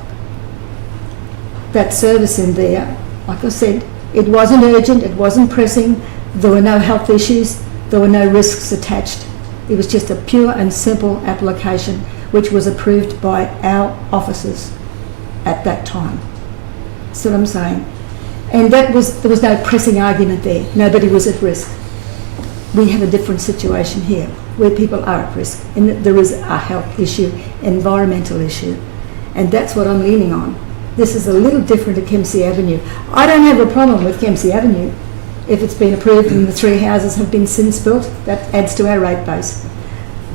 that service in there, like I said, it wasn't urgent, it wasn't pressing, there were no health issues, there were no risks attached. It was just a pure and simple application which was approved by our officers at that time. That's what I'm saying. And there was no pressing argument there. Nobody was at risk. We have a different situation here where people are at risk and that there is a health issue, environmental issue, and that's what I'm leaning on. This is a little different to Kempsey Avenue. I don't have a problem with Kempsey Avenue if it's been approved and the 3 houses have been since built. That adds to our rate base.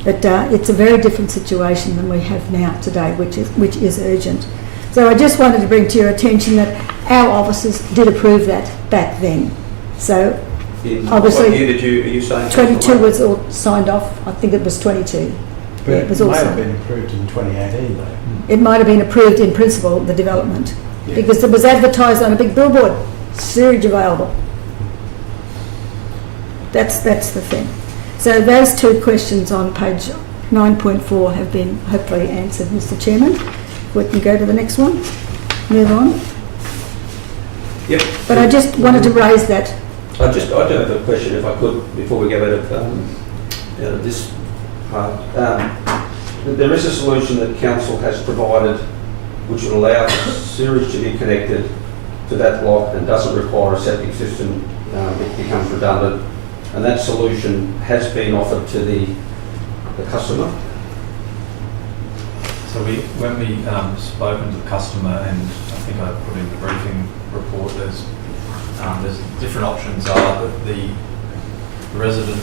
But it's a very different situation than we have now today, which is urgent. So I just wanted to bring to your attention that our officers did approve that back then. So In obviously, what year are you saying? 22 was all signed off. I think it was 22. But Yeah, it was it all may have signed. been approved in 2018 though. It might have been approved in principle, the development, Yeah. because it was advertised on a big billboard, sewage available. That's the thing. So those 2 questions on page 9.4 have been hopefully answered, Mr. Chairman. We can go to the next one, move on. Yep. But I just wanted to raise that. I do have a question, if I could, before we go out of this part. There is a solution that council has provided which would allow sewage to be connected to that block and doesn't require a septic system. It becomes redundant, and that solution has been offered to the customer. So when we spoken to the customer, and I think I put in the briefing report, there's different options are that the resident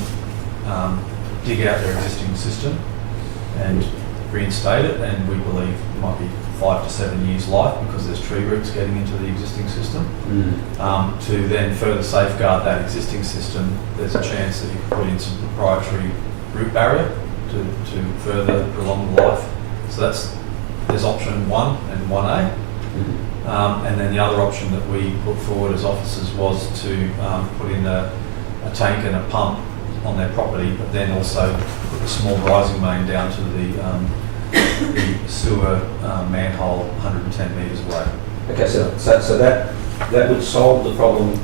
dig out their existing system and reinstate it, and we believe it might be 5 to 7 years life because there's tree roots getting into the existing system. To then further safeguard that existing system, there's a chance that you could put in some proprietary root barrier to further prolong the life. So there's option 1 and 1A. And then the other option that we put forward as officers was to put in a tank and a pump on their property, but then also put a small rising main down to the sewer manhole 110 metres away. Okay, so that would solve the problem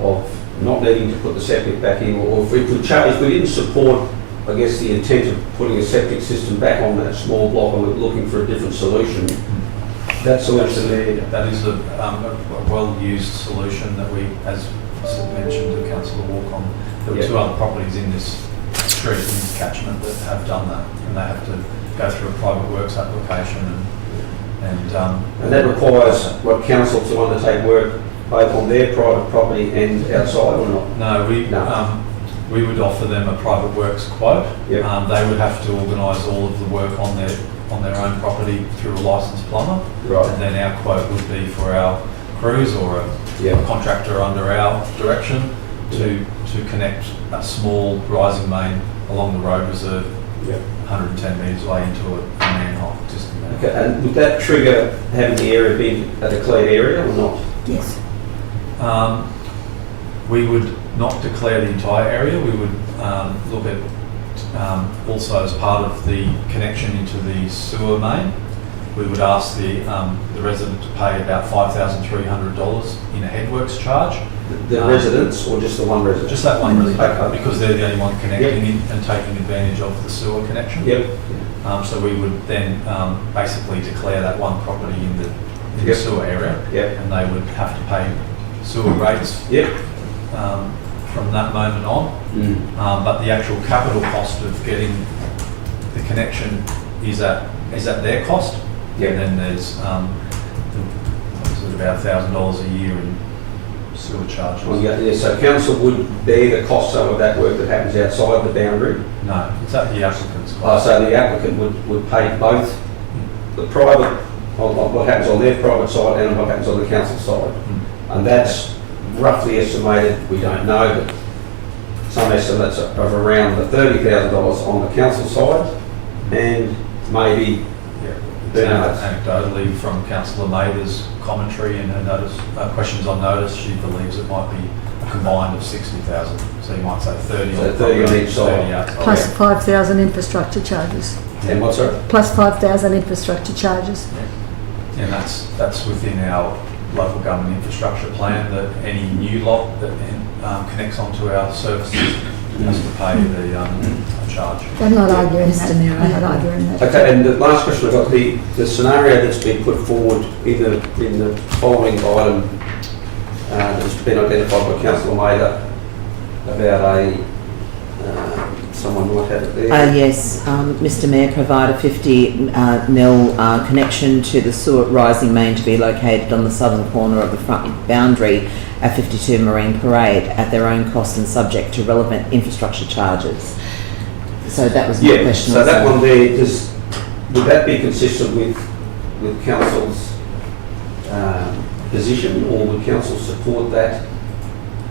of not needing to put the septic back in, or if we didn't support, I guess, the intent of putting a septic system back on that small block and we're looking for a different solution, that solution there. That is a well-used solution that we, as mentioned to Councillor Walcom, there were 2 other properties in this street, in this catchment, that have done that, and they have to go through a private works application and that requires what council to undertake work both on their private property and outside, or not? No, we would offer them a private works quote. Yep. They would have to organise all of the work on their own property through a licensed plumber. Right. And then our quote would be for our crews or a contractor under our direction to connect a small rising main along the road reserve, 110 metres away into a manhole. Okay, and would that trigger having the area be a declared area or not? Yes. We would not declare the entire area. We would look at also as part of the connection into the sewer main, we would ask the resident to pay about $5,300 in a headworks charge. The residents, or just the one resident? Just that one resident, Okay. because they're the only one connecting in and taking advantage of the sewer connection. Yep. So we would then basically declare that one property in the sewer area, and they would have to pay sewer rates from that moment on. But the actual capital cost of getting the connection is at their cost. And then there's about $1,000 a year in sewer charges. Well, so council would bear the cost of that work that happens outside the boundary? No, it's at the applicant's cost. So the applicant would pay both the private, what happens on their private side and what happens on the council side. And that's roughly estimated, we don't know, but some estimates of around the $30,000 on the council side, and maybe anecdotally from Councillor Mather's commentary and her notice, questions on notice, she believes it might be a combined of 60,000. So you might say 30 So 30 on each side. 30 outside. Plus 5,000 infrastructure charges. And what's that? Plus 5,000 infrastructure charges. And that's within our local government infrastructure plan, that any new lot that connects onto our services has to pay the charge. I'm not arguing Mr. that. Mayor, I'm not arguing that. Okay, and the last question I've got, the scenario that's been put forward in the following item that's been identified by Councillor Mather about someone might have it there. Yes, Mr. Mayor, provide a 50 mil connection to the sewer rising main to be located on the southern corner of the front boundary at 52 Marine Parade at their own cost and subject to relevant infrastructure charges. So that was my question. So that also. one there, would that be consistent with council's position, or would council support that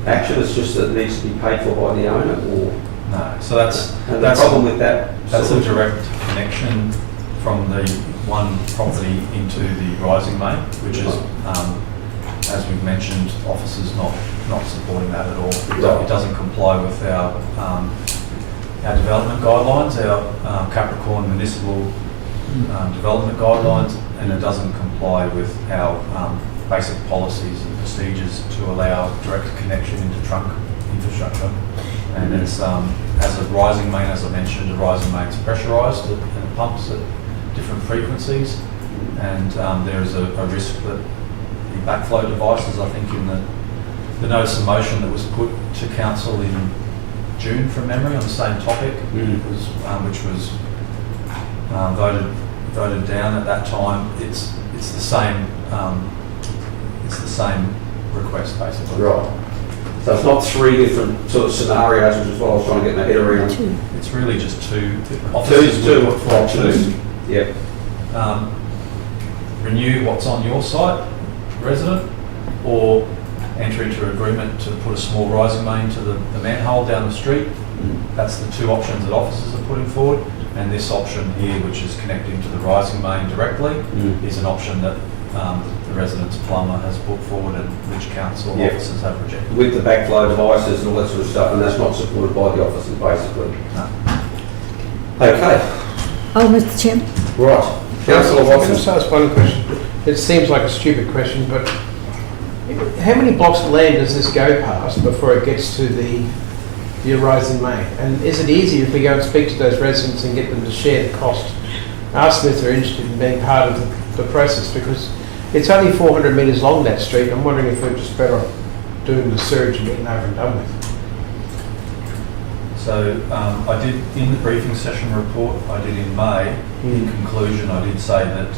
action? It's just that it needs to be paid for by the owner, or? No, so that's the problem with that. That's a direct connection from the one property into the rising main, which is, as we've mentioned, officers not supporting that at all. It doesn't comply with our development guidelines, our Capricorn municipal development guidelines, and it doesn't comply with our basic policies and procedures to allow direct connection into trunk infrastructure. And it's, as a rising main, as I mentioned, a rising main is pressurised and it pumps at different frequencies, and there is a risk that the backflow devices, I think in the notice of motion that was put to council in June from memory on the same topic, which was voted down at that time. It's the same request basically. Right. So it's not three different sort of scenarios, which is what I was trying to get my head around. It's really just two. Two. Yep. renew what's on your site, resident, or enter into an agreement to put a small rising main to the manhole down the street. That's the two options that officers are putting forward. And this option here, which is connecting to the rising main directly, is an option that the resident's plumber has put forward and which council officers have rejected. With the backflow devices and all that sort of stuff, and that's not supported by the officers, basically. No. Okay, Oh, Mr Chairman. right. Councillor Can I Watson. just ask one question? It seems like a stupid question, but how many blocks of land does this go past before it gets to the rising main? And is it easier if we go and speak to those residents and get them to share the cost? Ask them if they're interested in being part of the process, because it's only 400 metres long, that street. I'm wondering if we're just better off doing the surge and getting over and done with. So I did, in the briefing session report I did in May, in conclusion I did say that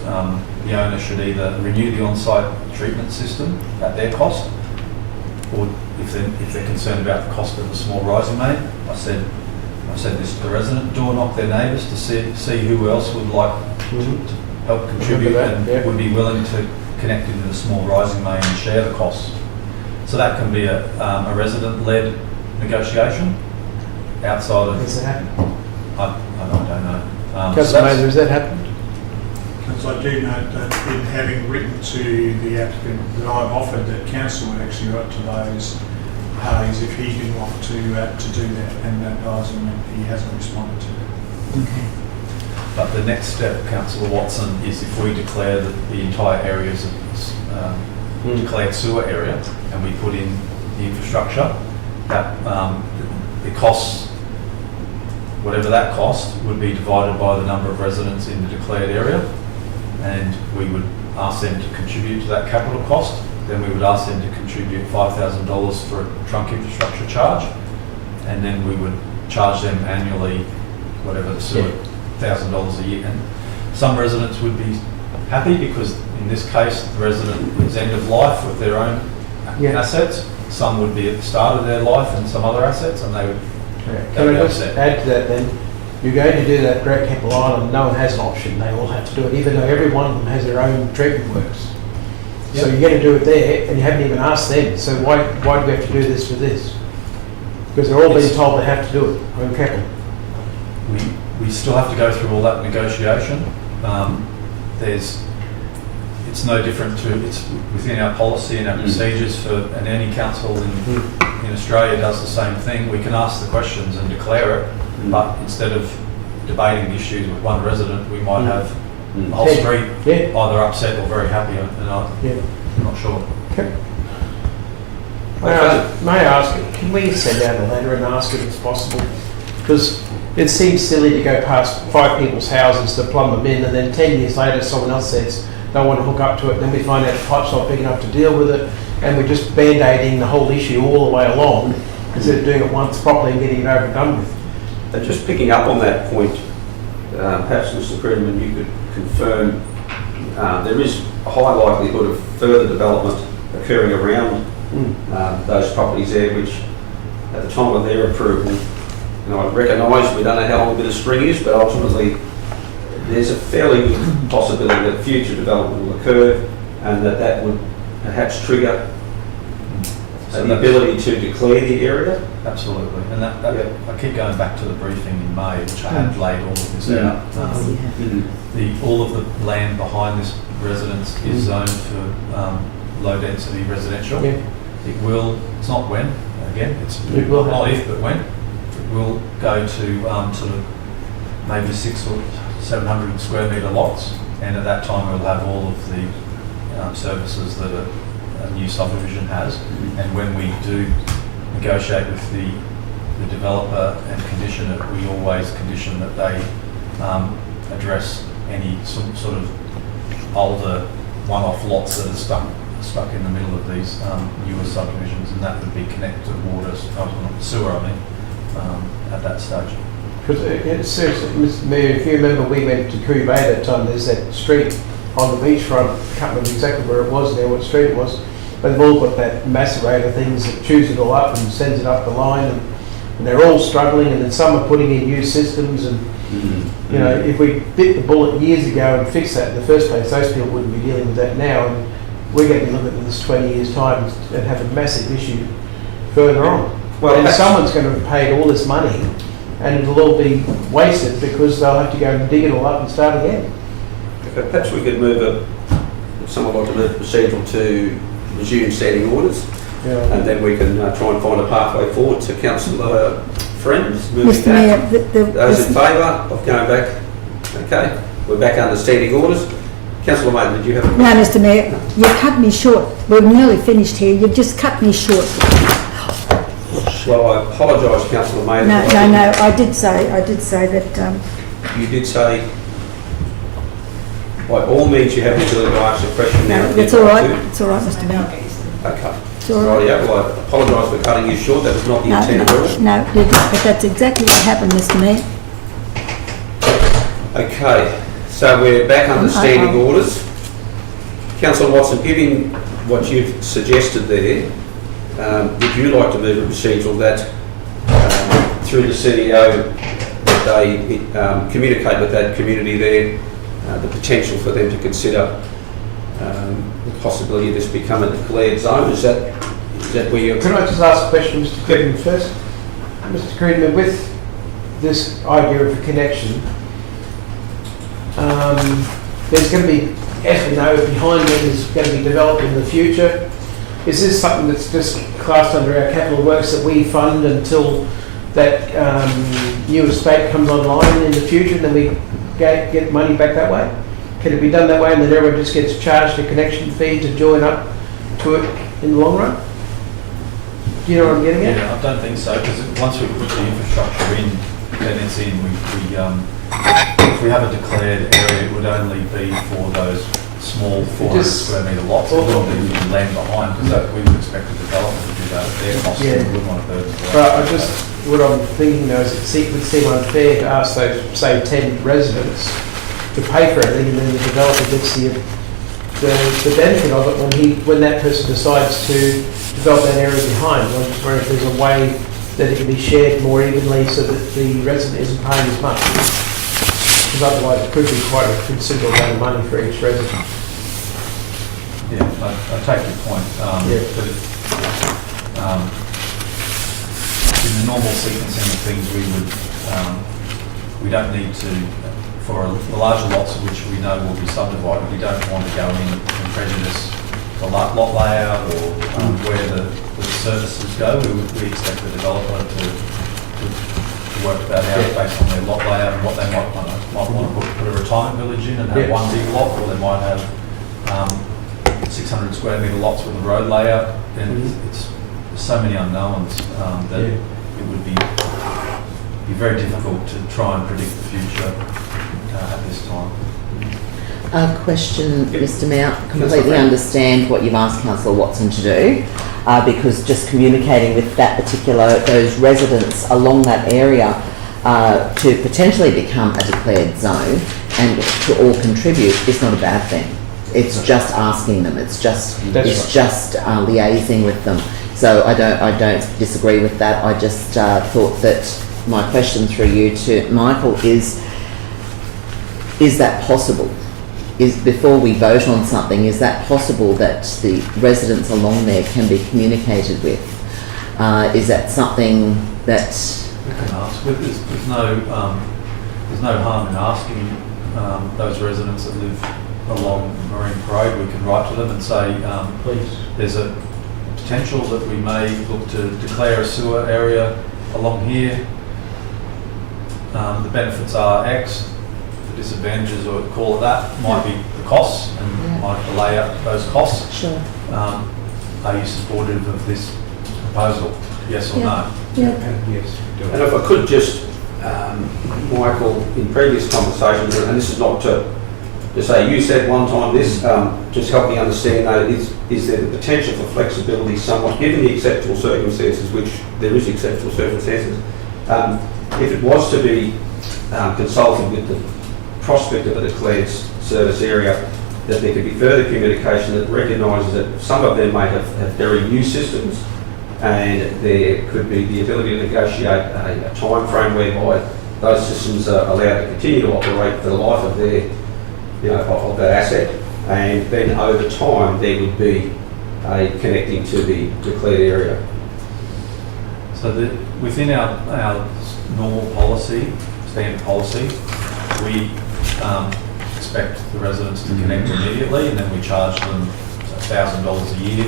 the owner should either renew the on-site treatment system at their cost, or if they're concerned about the cost of the small rising main, I said this to the resident, door knock their neighbours to see who else would like to help contribute and would be willing to connect into the small rising main and share the costs. So that can be a resident-led negotiation outside of... Has that happened? I don't know. Councillor Mazer, has that happened? Because I do note that in having written to the applicant that I've offered that council would actually write to those parties if he didn't want to do that, and that advising that he hasn't responded to that. Okay. But the next step, Councillor Watson, is if we declare that the entire area is a declared sewer area and we put in the infrastructure, that the costs, whatever that cost, would be divided by the number of residents in the declared area, and we would ask them to contribute to that capital cost. Then we would ask them to contribute $5,000 for a trunk infrastructure charge, and then we would charge them annually whatever the sewer, $1,000 a year. And some residents would be happy because in this case the resident is end of life with their own assets. Some would be at the start of their life and some other assets, and they would Can I just add to that then? You're going to do that Great Keppel Island, no one has an option, they all have to do it, even though every one of them has their own treatment works. So you're going to do it there, and you haven't even asked them, so why do we have to do this for this? Because they're all being told they have to do it on Keppel. We still have to go through all that negotiation. It's no different to, it's within our policy and our procedures and any council in Australia does the same thing. We can ask the questions and declare it, but instead of debating the issues with one resident, we might have the whole street either upset or very happy, and I'm not sure. Okay. May I ask, can we send out a letter and ask if it's possible? Because it seems silly to go past 5 people's houses to plumb them in, and then 10 years later someone else says they want to hook up to it, then we find out the pipe's not big enough to deal with it, and we're just band-aiding the whole issue all the way along instead of doing it once properly and getting it over and done with. And just picking up on that point, perhaps Mr. Crediman, you could confirm there is a high likelihood of further development occurring around those properties there, which at the time of their approval, I recognise we don't know how long a bit of spring is, but ultimately there's a fairly good possibility that future development will occur, and that would perhaps trigger the ability to declare the area. Absolutely, and that I keep going back to the briefing in May, which I had laid all of this out. All of the land behind this residence is zoned for low density residential. It will, it's not when, again, it will not if, but when. It will go to sort of maybe 600 or 700 square metre lots, and at that time we'll have all of the services that a new subdivision has. And when we do negotiate with the developer and condition it, we always condition that they address any sort of older one-off lots that are stuck in the middle of these newer subdivisions, and that would be connected to water, sewer, at that stage. Because seriously, Mr. Mayor, if you remember, we went to Cooey Bay that time. There's that street on the beachfront. I can't remember exactly where it was there, what street it was, but they've all got that macerator things that chews it all up and sends it up the line, and they're all struggling. And then some are putting in new systems, and You know, if we bit the bullet years ago and fixed that in the first place, those people wouldn't be dealing with that now. And we're going to be looking at this 20 years' time and have a massive issue further on. Well, and that's- someone's going to have paid all this money and it'll all be wasted because they'll have to go and dig it all up and start again. Okay, perhaps we could move someone like to move procedural to resume standing orders, and then we can try and find a pathway forward to councillor Friends. Moving Mr Mayor, back. Those in favour of going back? Okay, we're back under standing orders. Councillor Maiden, did you have a no, question? Mr Mayor, you cut me short. We're nearly finished here. You've just cut me short. Well, I apologise, Councillor Maiden. No. I did say that. You did say, by all means, you have the ability to ask a question now. No, if that's you'd all like right. It's all right, Mr Mayor. to. Okay. It's all right. Rightio, well, I apologise for cutting you short. That was not the intent at all. No, but that's exactly what happened, Mr Mayor. Okay, so we're back under standing orders. Councillor Watson, given what you've suggested there, would you like to move a procedural that through the CEO that they communicate with that community there the potential for them to consider the possibility of this becoming a declared zone? Is that where you're... Can I just ask a question, Mr. Creedman, first? Mr. Creedman, with this idea of a connection, there's going to be F&O behind them is going to be developed in the future. Is this something that's just classed under our capital works that we fund until that new estate comes online in the future and then we get money back that way? Can it be done that way and then everyone just gets charged a connection fee to join up to it in the long run? Do you know what I'm getting at? Yeah, I don't think so, because once we put the infrastructure in, then it's in, if we have a declared area, it would only be for those small 400 square metre lots. It wouldn't be land behind, because we would expect the developer to do that at their cost, and we wouldn't want to burden the But what I'm thinking though is it would seem unfair to ask those, say, 10 residents to pay for everything, and then the developer gets the benefit of it when that person decides to develop that area behind. I'm just wondering if there's a way that it can be shared more evenly so that the resident isn't paying as much. Because otherwise it could be quite a considerable amount of money for each resident. Yeah, I take your point. But in the normal sequencing of things, we don't need to, for the larger lots which we know will be subdivided, we don't want to go in and prejudice the lot layout or where the services go. We expect the developer to work that out based on their lot layout and what they might want to put a retirement village in and have one big lot, or they might have 600 square metre lots with a road layout. And it's so many unknowns that it would be very difficult to try and predict the future at this time. A question, Mr Mayor. Completely understand what you've asked Councillor Watson to do, because just communicating with those residents along that area to potentially become a declared zone and to all contribute is not a bad thing. It's just asking them. It's just liaising with them. So I don't disagree with that. I just thought that my question through you to Michael is that possible? Before we vote on something, is that possible that the residents along there can be communicated with? Is that something that... We can ask. There's no harm in asking those residents that live along Marine Parade. We can write to them and say, please, there's a potential that we may look to declare a sewer area along here. The benefits are X. The disadvantages, or call it that, might be the costs, and might delay out those costs. Sure. Are you supportive of this proposal? Yes or no? Yeah. Yes. And if I could just, Michael, in previous conversations, and this is not to say you said one time this, just help me understand though, is there the potential for flexibility somewhat, given the exceptional circumstances, which there is exceptional circumstances, if it was to be consulted with the prospect of a declared service area, that there could be further communication that recognises that some of them may have very new systems, and there could be the ability to negotiate a time frame whereby those systems are allowed to continue to operate for the life of their, of that asset, and then over time there would be a connecting to the declared area. So within our normal policy, standard policy, we expect the residents to connect immediately, and then we charge them $1,000 a year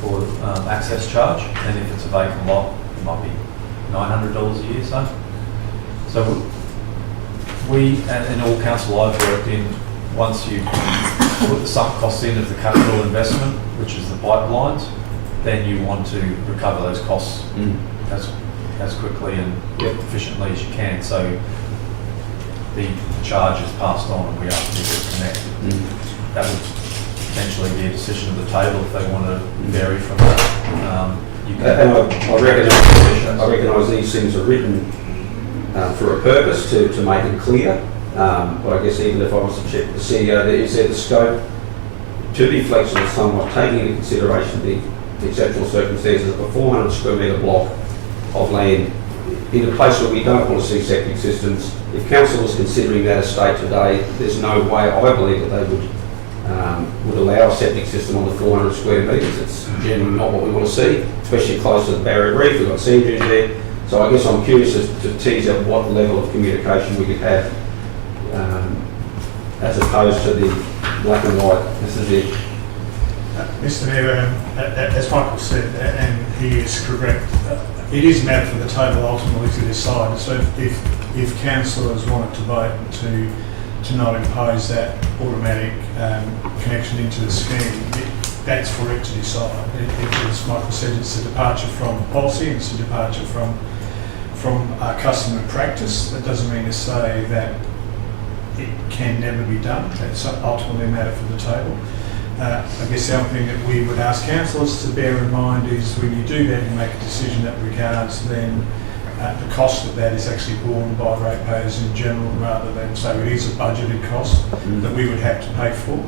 for access charge, and if it's a vacant lot, it might be $900 a year. So we, and in all council I've worked in, once you put the sunk costs in of the capital investment, which is the pipelines, then you want to recover those costs as quickly and efficiently as you can. So the charge is passed on and we ask people to connect. That would potentially be a decision of the table if they want to vary from that. I recognise these things are written for a purpose to make it clear, but I guess even if I was to check the CEO, is there the scope to be flexible somewhat, taking into consideration the exceptional circumstances of a 400 square metre block of land in a place where we don't want to see septic systems. If council was considering that estate today, there's no way I believe that they would allow a septic system on the 400 square metres. It's generally not what we want to see, especially close to the Barrier Reef. We've got sand dunes there. So I guess I'm curious as to tease out what level of communication we could have as opposed to the black and white. This is it. Mr Mayor, as Michael said, and he is correct, it is a matter for the table ultimately to decide. So if councillors wanted to vote to not impose that automatic connection into the scheme, that's for it to decide. As Michael said, it's a departure from policy, it's a departure from custom and practice. That doesn't mean to say that it can never be done. That's ultimately a matter for the table. I guess the other thing that we would ask councillors to bear in mind is when you do that and make a decision that regards then the cost of that is actually borne by ratepayers in general, rather than, so it is a budgeted cost that we would have to pay for.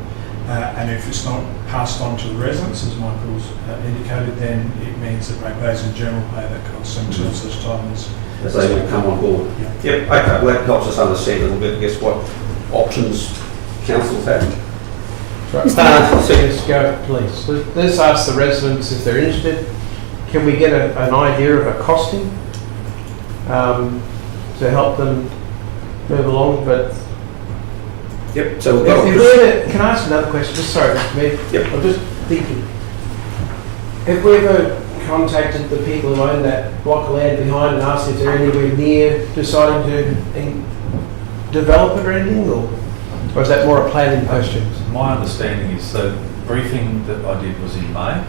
And if it's not passed on to the residents, as Michael's indicated, then it means that ratepayers in general pay that cost until such time as they will come on board. Yep, okay, well that helps us understand a little bit, I guess, what options councils have. Let's go, please. Let's ask the residents if they're interested. Can we get an idea of a costing to help them move along? But yep. So can I ask another question? Just sorry, Mr. Mayor. Yep. I'm just thinking. Have we ever contacted the people who own that block of land behind and asked if they're anywhere near deciding to develop it or anything, or is that more a planning question? My understanding is the briefing that I did was in May,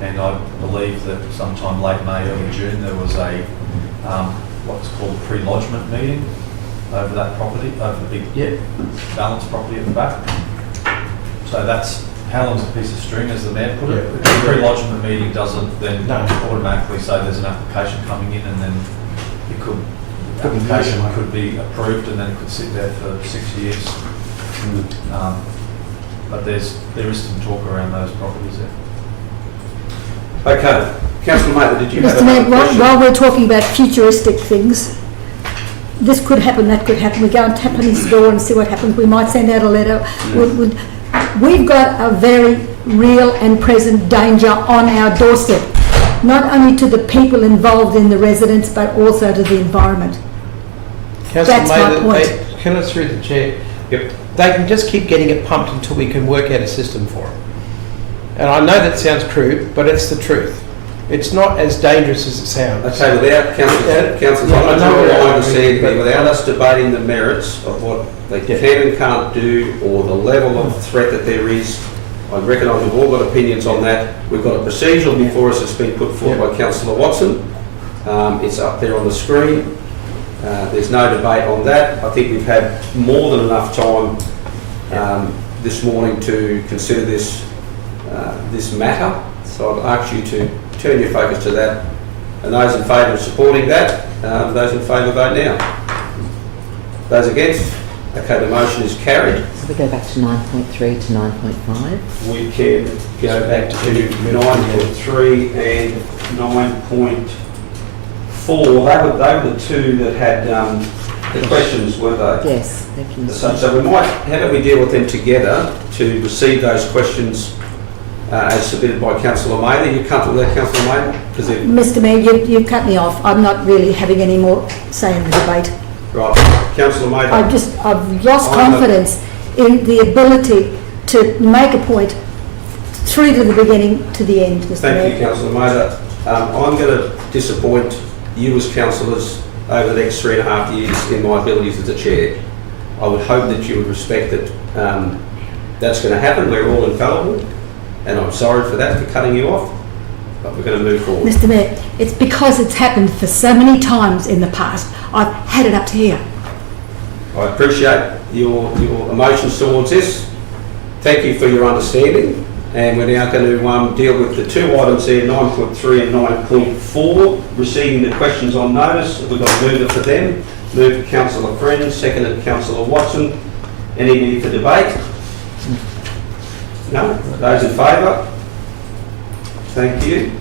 and I believe that sometime late May, early June, there was a what's called a pre-lodgement meeting over that property, over the big balanced property at the back. So that's how long's a piece of string, as the mayor put it. The pre-lodgement meeting doesn't then automatically say there's an application coming in, and then it could application could be approved and then it could sit there for 6 years. But there is some talk around those properties there. Okay, Councillor Mather, did you have Mr. Mayor, a question? while we're talking about futuristic things, this could happen, that could happen. We go and tap on his door and see what happens. We might send out a letter. We've got a very real and present danger on our doorstep, not only to the people involved in the residents, but also to the environment. That's my point. Can I through the chair? Yep. They can just keep getting it pumped until we can work out a system for them. And I know that sounds crude, but it's the truth. It's not as dangerous as it sounds. Okay, without councillors, I understand, but without us debating the merits of what they can and can't do, or the level of threat that there is, I recognise we've all got opinions on that. We've got a procedural before us that's been put forward by Councillor Watson. It's up there on the screen. There's no debate on that. I think we've had more than enough time this morning to consider this matter. So I'd ask you to turn your focus to that. And those in favour of supporting that, those in favour vote now. Those against? Okay, the motion is carried. So we go back to 9.3 to 9.5. We can go back to 9.3 and 9.5. 4, they were the two that had the questions, weren't they? Yes, thank you. So we might, how do we deal with them together to receive those questions as submitted by Councillor Mather? You comfortable with that, Councillor Mather? Because Mr Mayor, you've cut me off. I'm not really having any more say in the debate. right, Councillor Mather. I've lost confidence in the ability to make a point through to the beginning to the end, Mr Mayor. Thank you, Councillor Mather. I'm going to disappoint you as councillors over the next 3.5 years in my abilities as a chair. I would hope that you would respect that that's going to happen. We're all infallible, and I'm sorry for that, for cutting you off, but we're going to move forward. Mr Mayor, it's because it's happened for so many times in the past. I've had it up to here. I appreciate your emotions towards this. Thank you for your understanding. And we're now going to deal with the two items there, 9.3 and 9.4, receiving the questions on notice. We've got a mover for them. Moved to Councillor Friend, seconded Councillor Watson. Any need for debate? No? Those in favour? Thank you.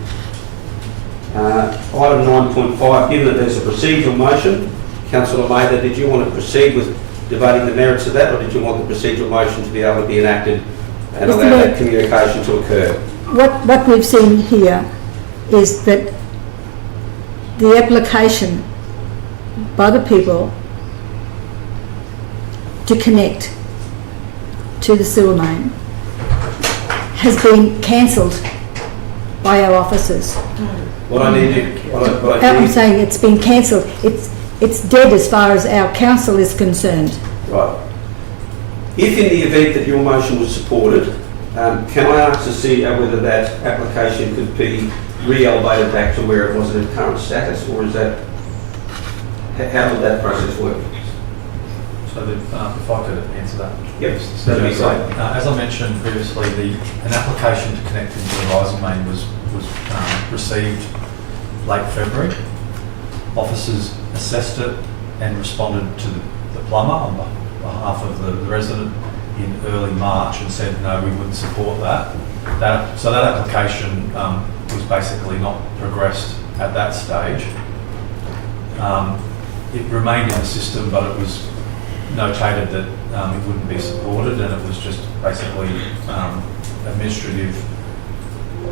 Item 9.5, given that there's a procedural motion, Councillor Mather, did you want to proceed with debating the merits of that, or did you want the procedural motion to be able to be enacted and allow that communication to occur? What we've seen here is that the application by the people to connect to the sewer main has been cancelled by our officers. I'm saying it's been cancelled. It's dead as far as our council is concerned. Right. If in the event that your motion was supported, can I ask to see whether that application could be re-elevated back to where it was in its current status, or is that, how would that process work? So if I could answer that. Yep, that'd be great. As I mentioned previously, an application to connect into the rising main was received late February. Officers assessed it and responded to the plumber on behalf of the resident in early March and said no, we wouldn't support that. So that application was basically not progressed at that stage. It remained in the system, but it was notated that it wouldn't be supported, and it was just basically administrative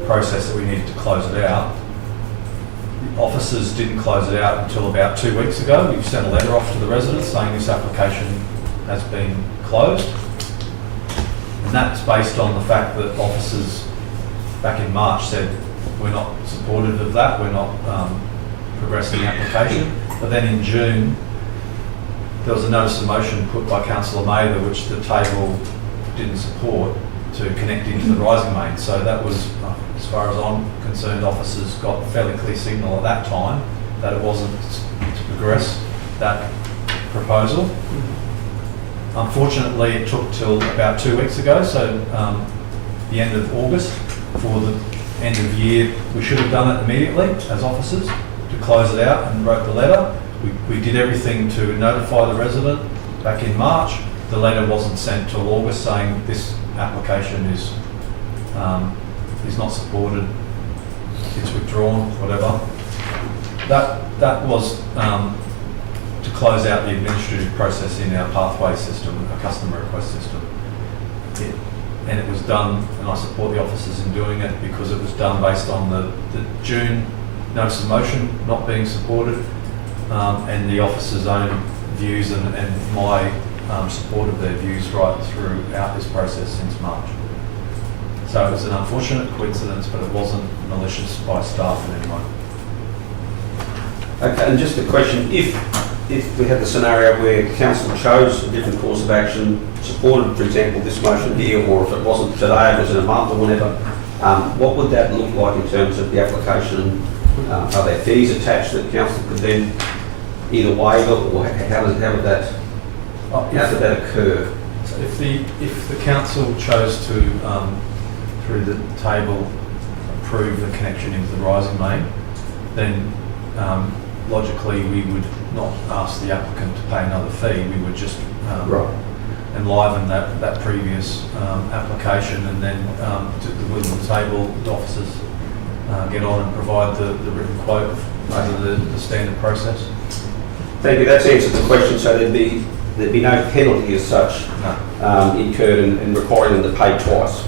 process that we needed to close it out. The officers didn't close it out until about 2 weeks ago. We sent a letter off to the residents saying this application has been closed, and that's based on the fact that officers back in March said we're not supportive of that, we're not progressing the application. But then in June there was a notice of motion put by Councillor Mather which the table didn't support, to connect into the rising main. So that was, as far as I'm concerned, officers got a fairly clear signal at that time that it wasn't to progress that proposal. Unfortunately, it took till about 2 weeks ago, so the end of August, for the end of year, we should have done it immediately as officers to close it out, and wrote the letter. We did everything to notify the resident back in March. The letter wasn't sent till August saying this application is not supported, it's withdrawn, whatever. That was to close out the administrative process in our pathway system, our customer request system. And it was done, and I support the officers in doing it, because it was done based on the June notice of motion not being supported, and the officers' own views and my support of their views right throughout this process since March. So it was an unfortunate coincidence, but it wasn't malicious by staff in any way. Okay, and just a question, if we had the scenario where council chose a different course of action, supported, for example, this motion here, or if it wasn't today, it was in a month or whatever, what would that look like in terms of the application? Are there fees attached that council could then either waive it, or how would that occur? So if the council chose to, through the table, approve the connection into the rising main, then logically we would not ask the applicant to pay another fee. We would just enliven that previous application, and then to the will of the table, the officers get on and provide the written quote over the standard process. Thank you. That's answered the question. So there'd be no penalty as such No. incurred in requiring them to pay twice.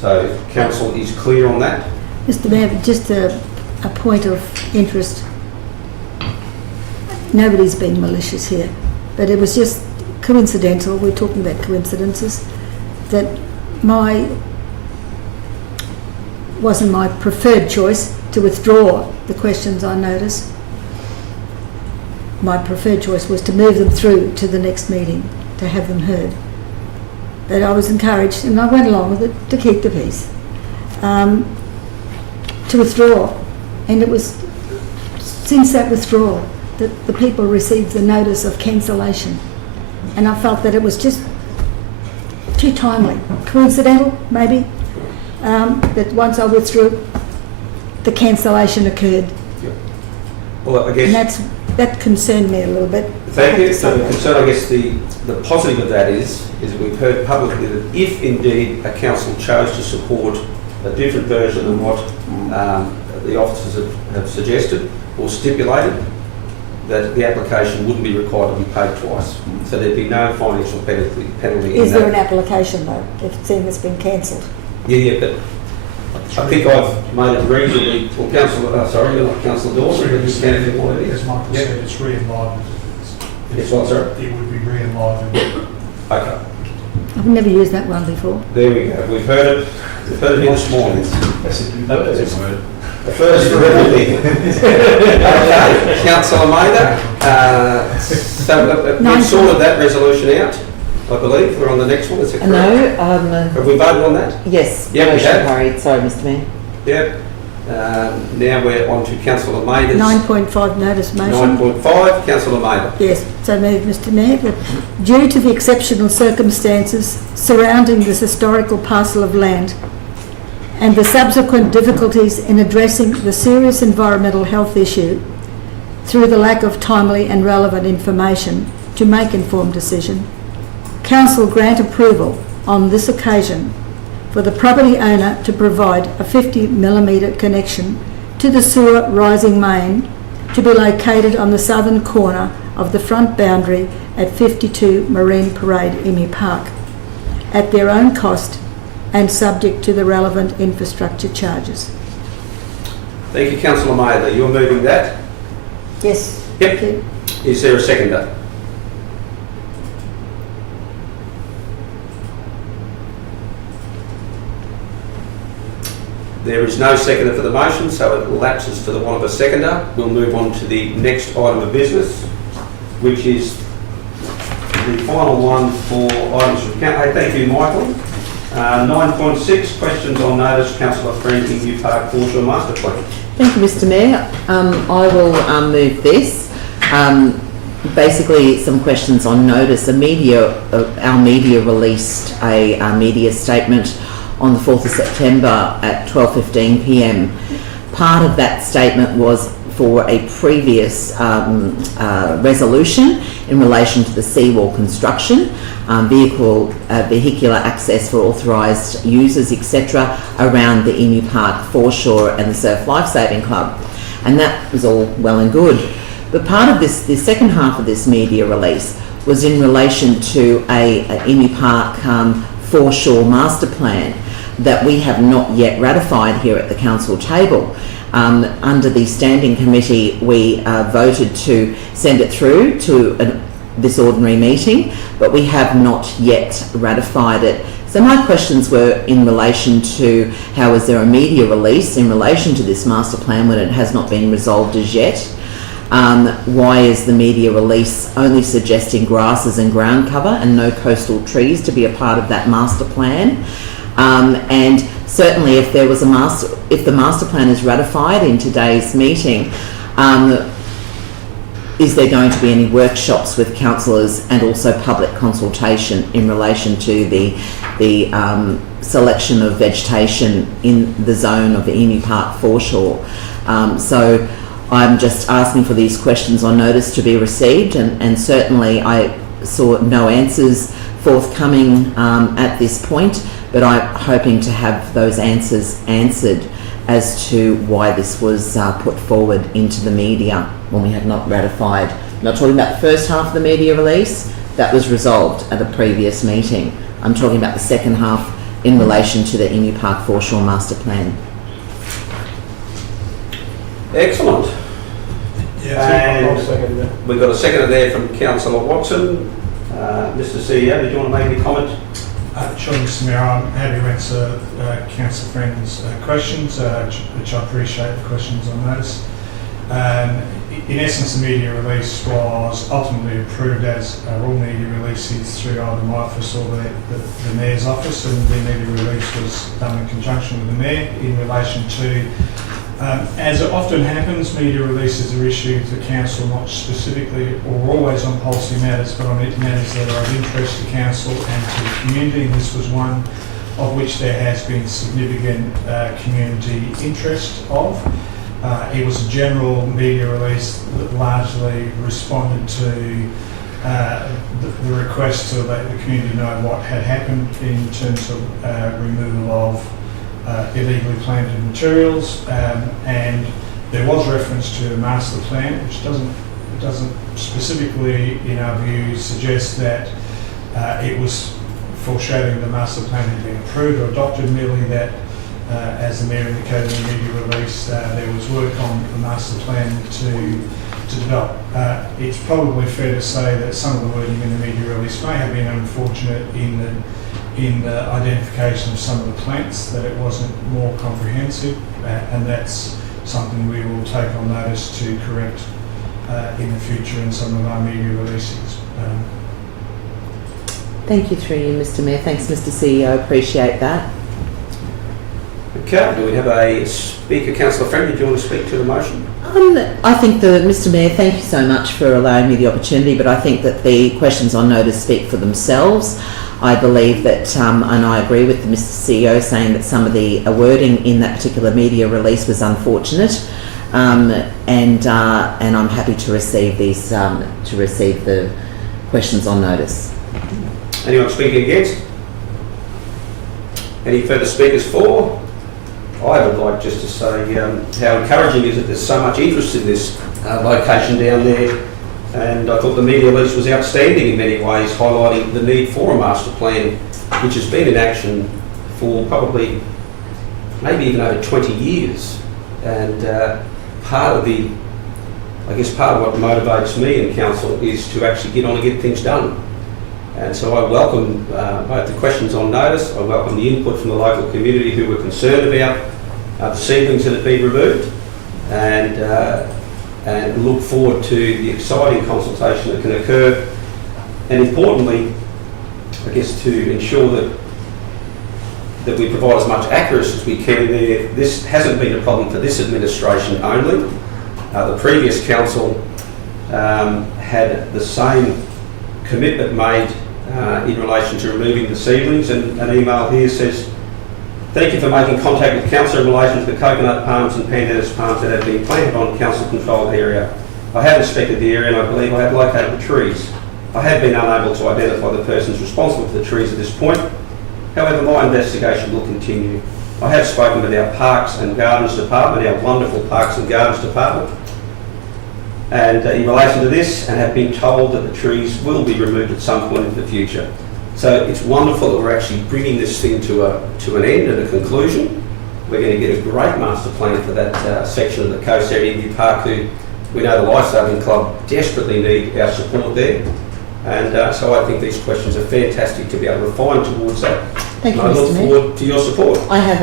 So council is clear on that. Mr Mayor, just a point of interest. Nobody's being malicious here, but it was just coincidental, we're talking about coincidences, that wasn't my preferred choice to withdraw the questions on notice. My preferred choice was to move them through to the next meeting, to have them heard. But I was encouraged, and I went along with it to keep the peace, to withdraw. And it was since that withdrawal that the people received the notice of cancellation. And I felt that it was just too timely. Coincidental, maybe, that once I withdrew, the cancellation occurred. Well, I guess... And that concerned me a little bit. Thank you. So the concern, I guess, the positive of that is that we've heard publicly that if indeed a council chose to support a different version than what the officers have suggested or stipulated, that the application wouldn't be required to be paid twice. So there'd be no financial penalty. Is there an application though, if it's been cancelled? Yeah, but I think I've made it reasonably, well, Councillor Dawson, but just stand for what it is. As Michael said, it's re-enlivened. It's what, sir? It would be re-enlivened. Okay, I've never used that one before. there we go. We've heard it. We've heard it here this morning. That's a good word. That's a word. The first for everything. Okay, Councillor Maida. So we've sorted that resolution out, I believe. We're on the next one. Is it correct? No, Have we voted on that? yes, Yeah, we motion have. carried. Sorry, Mr Mayor. Yep. Now we're on to Councillor Maida's 9.5 notice motion. 9.5. Councillor Maida. Yes, so moved, Mr Mayor, that due to the exceptional circumstances surrounding this historical parcel of land and the subsequent difficulties in addressing the serious environmental health issue through the lack of timely and relevant information to make informed decision, Council grant approval on this occasion for the property owner to provide a 50mm connection to the sewer rising main to be located on the southern corner of the front boundary at 52 Marine Parade, Emu Park, at their own cost and subject to the relevant infrastructure charges. Thank you, Councillor Maida. You're moving that. Yes. Yep. Thank you. Is there a seconder? There is no seconder for the motion, so it lapses to the one of a seconder. We'll move on to the next item of business, which is the final one for items from council. Hey, thank you, Michael. 9.6, questions on notice, Councillor Friend, Emu Park Foreshore Master Plan. Thank you, Mr Mayor. I will move this. Basically, some questions on notice. Our media released a media statement on the 4th of September at 12:15 p.m. Part of that statement was for a previous resolution in relation to the seawall construction, vehicular access for authorised users, etc., around the Emu Park foreshore and the Surf Lifesaving Club. And that was all well and good. But part of this, the second half of this media release was in relation to a Emu Park foreshore master plan that we have not yet ratified here at the council table. Under the standing committee, we voted to send it through to this ordinary meeting, but we have not yet ratified it. So my questions were in relation to how is there a media release in relation to this master plan when it has not been resolved as yet? Why is the media release only suggesting grasses and ground cover and no coastal trees to be a part of that master plan? And certainly if the master plan is ratified in today's meeting, is there going to be any workshops with councillors and also public consultation in relation to the selection of vegetation in the zone of the Emu Park foreshore? So I'm just asking for these questions on notice to be received, and certainly I saw no answers forthcoming at this point, but I'm hoping to have those answers answered as to why this was put forward into the media when we had not ratified. I'm not talking about the first half of the media release, that was resolved at a previous meeting. I'm talking about the second half in relation to the Emu Park Foreshore Master Plan. Excellent. I'll And second that. we've got a seconder there from Councillor Watson. Mr CEO, did you want to make any comment? Sure, Mr Mayor, I'm happy to answer Councillor Friend's questions, which I appreciate the questions on those. In essence, the media release was ultimately approved as all media releases through either my office or the Mayor's office, and the media release was done in conjunction with the Mayor in relation to, as it often happens, media releases are issued to Council not specifically or always on policy matters, but on matters that are of interest to Council and to the community, and this was one of which there has been significant community interest of. It was a general media release that largely responded to the request to let the community know what had happened in terms of removal of illegally planted materials, and there was reference to a master plan, which doesn't specifically, in our view, suggest that it was foreshadowing the master plan had been approved or adopted, merely that as the Mayor indicated in the media release, there was work on the master plan to develop. It's probably fair to say that some of the wording in the media release may have been unfortunate in the identification of some of the plants, that it wasn't more comprehensive, and that's something we will take on notice to correct in the future in some of our media releases. Thank you through you, Mr Mayor. Thanks, Mr CEO. Appreciate that. Okay, do we have a speaker? Councillor Friend, do you want to speak to the motion? I think Mr Mayor, thank you so much for allowing me the opportunity, but I think that the questions on notice speak for themselves. I believe that, and I agree with Mr CEO saying that some of the wording in that particular media release was unfortunate, and I'm happy to receive these, to receive the questions on notice. Anyone speaking against? Any further speakers for? I would like just to say how encouraging it is that there's so much interest in this location down there, and I thought the media release was outstanding in many ways, highlighting the need for a master plan, which has been in action for probably maybe even over 20 years. And part of what motivates me in council is to actually get on and get things done. And so I welcome both the questions on notice. I welcome the input from the local community who were concerned about the seedlings that had been removed, and look forward to the exciting consultation that can occur. And importantly, I guess to ensure that we provide as much accuracy as we can there. This hasn't been a problem for this administration only. The previous council had the same commitment made in relation to removing the seedlings, and an email here says, "Thank you for making contact with Council in relation to the coconut palms and pandanus palms that have been planted on Council-controlled area. I have inspected the area and I believe I have located the trees. I have been unable to identify the persons responsible for the trees at this point. However, my investigation will continue. I have spoken with our Parks and Gardens Department, our wonderful Parks and Gardens Department, and in relation to this, and have been told that the trees will be removed at some point in the future." So it's wonderful that we're actually bringing this thing to an end and a conclusion. We're going to get a great master plan for that section of the coast area of Emu Park, who we know the Lifesaving Club desperately need our support there. And so I think these questions are fantastic to be able to refine towards that. Thank you, and I look Mr Mayor. forward to your support. I have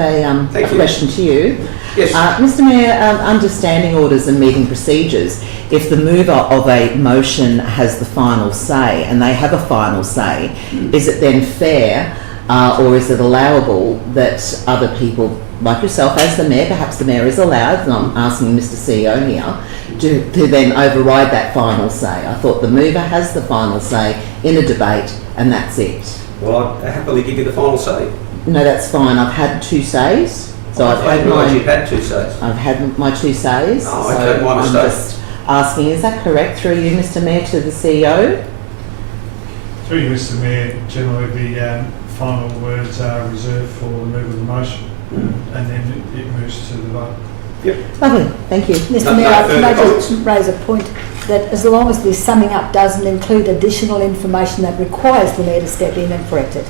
a question to you. Yes. Mr Mayor, under standing orders and meeting procedures, if the mover of a motion has the final say, and they have a final say, is it then fair or is it allowable that other people, like yourself as the Mayor, perhaps the Mayor is allowed, and I'm asking Mr CEO here, to then override that final say? I thought the mover has the final say in a debate and that's it. Well, I'd happily give you the final say. No, that's fine. I've had two says. So I've had you've had two says. I've had my two says. Oh, okay, my mistake. I'm just asking, is that correct through you, Mr Mayor, to the CEO? Through you, Mr Mayor, generally the final words are reserved for the move of the motion. and then it moves to the vote. Lovely, thank you. Mr. No Mayor, further can I comments? just raise a point that as long as the summing up doesn't include additional information that requires the Mayor to step in and correct it.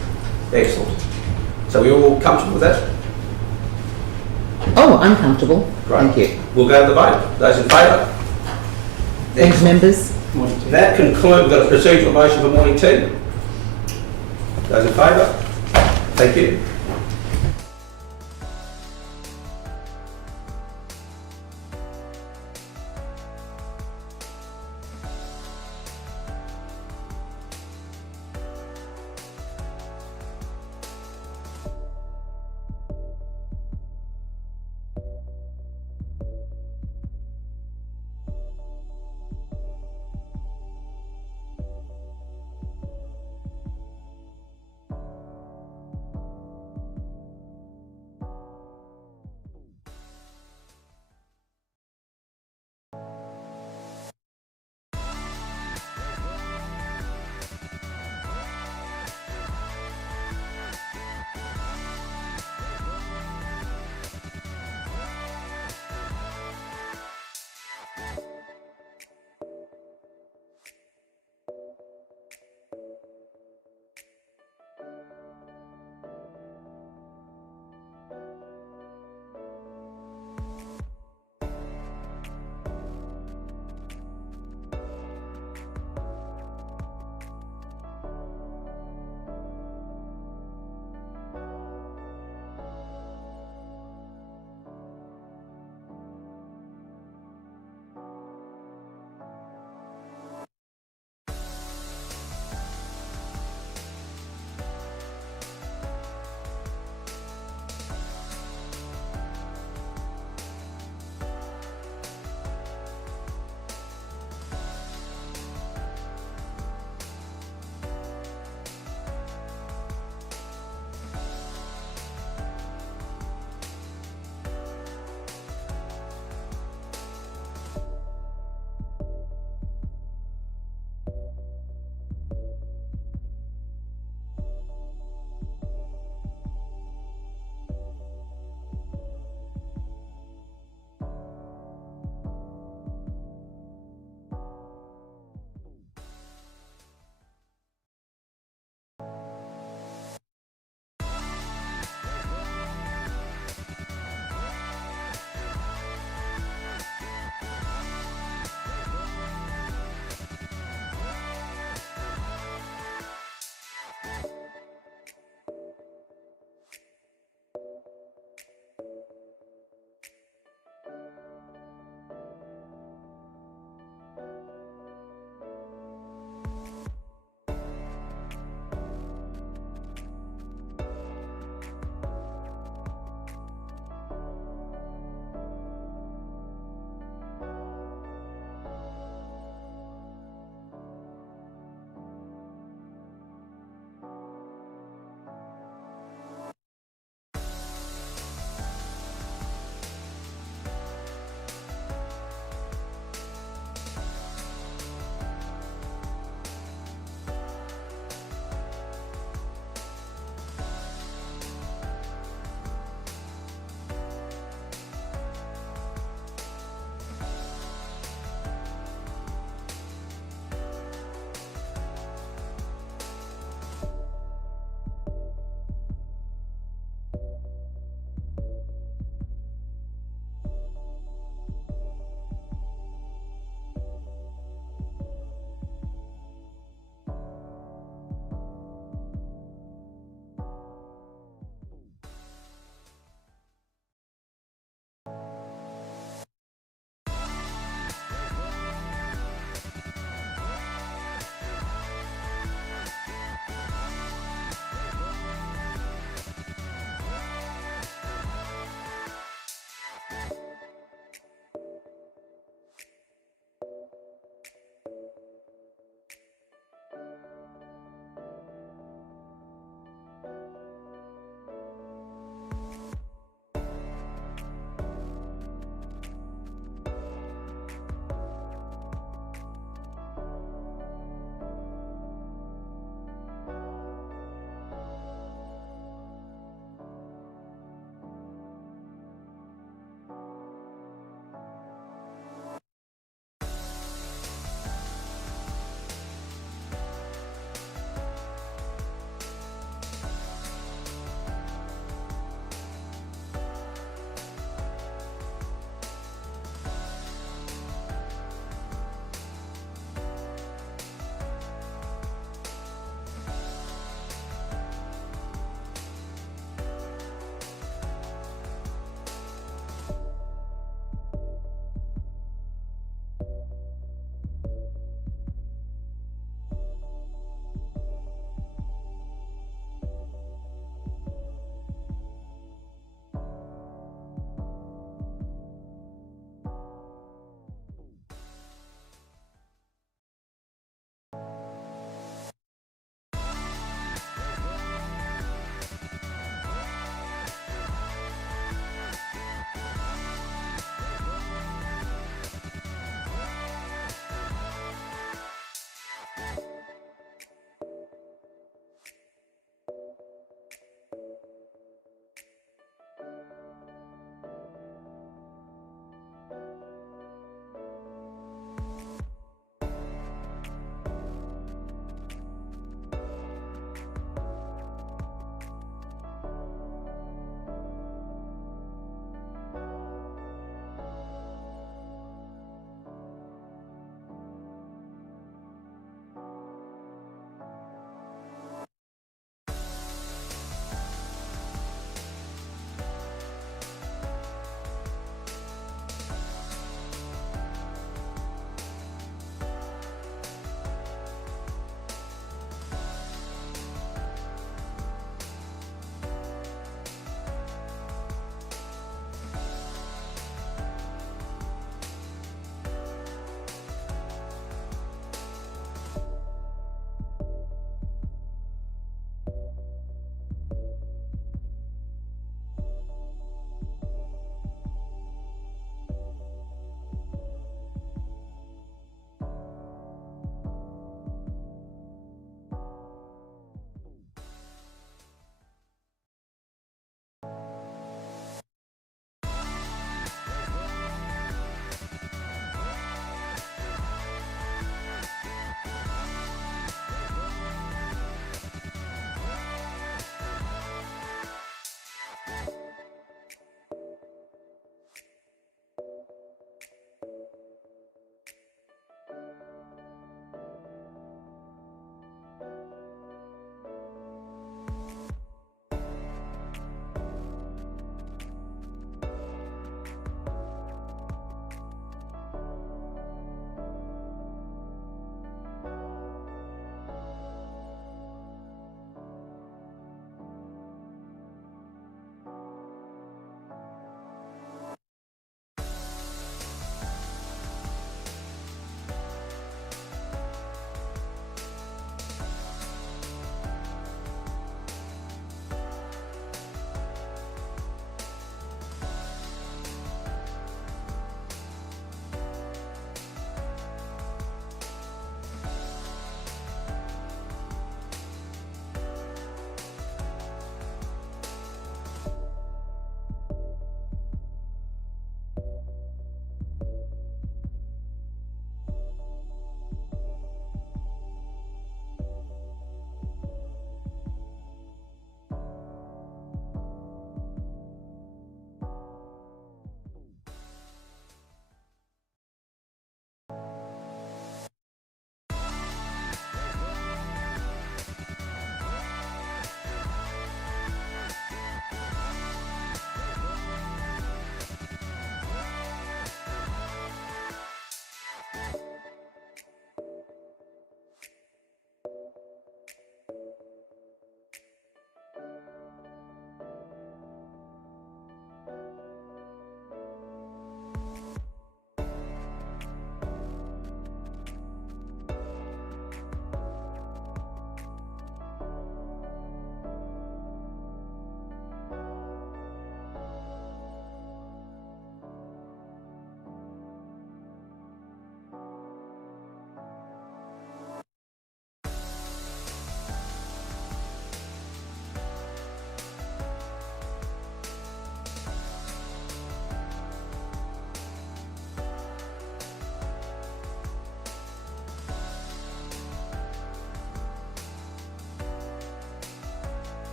Excellent. So we all comfortable with that? Oh, I'm comfortable. Great. Thank you. We'll go to the vote. Those in favour? Thanks, members. That concludes, we've got a procedural motion for morning tea. Those in favour? Thank you.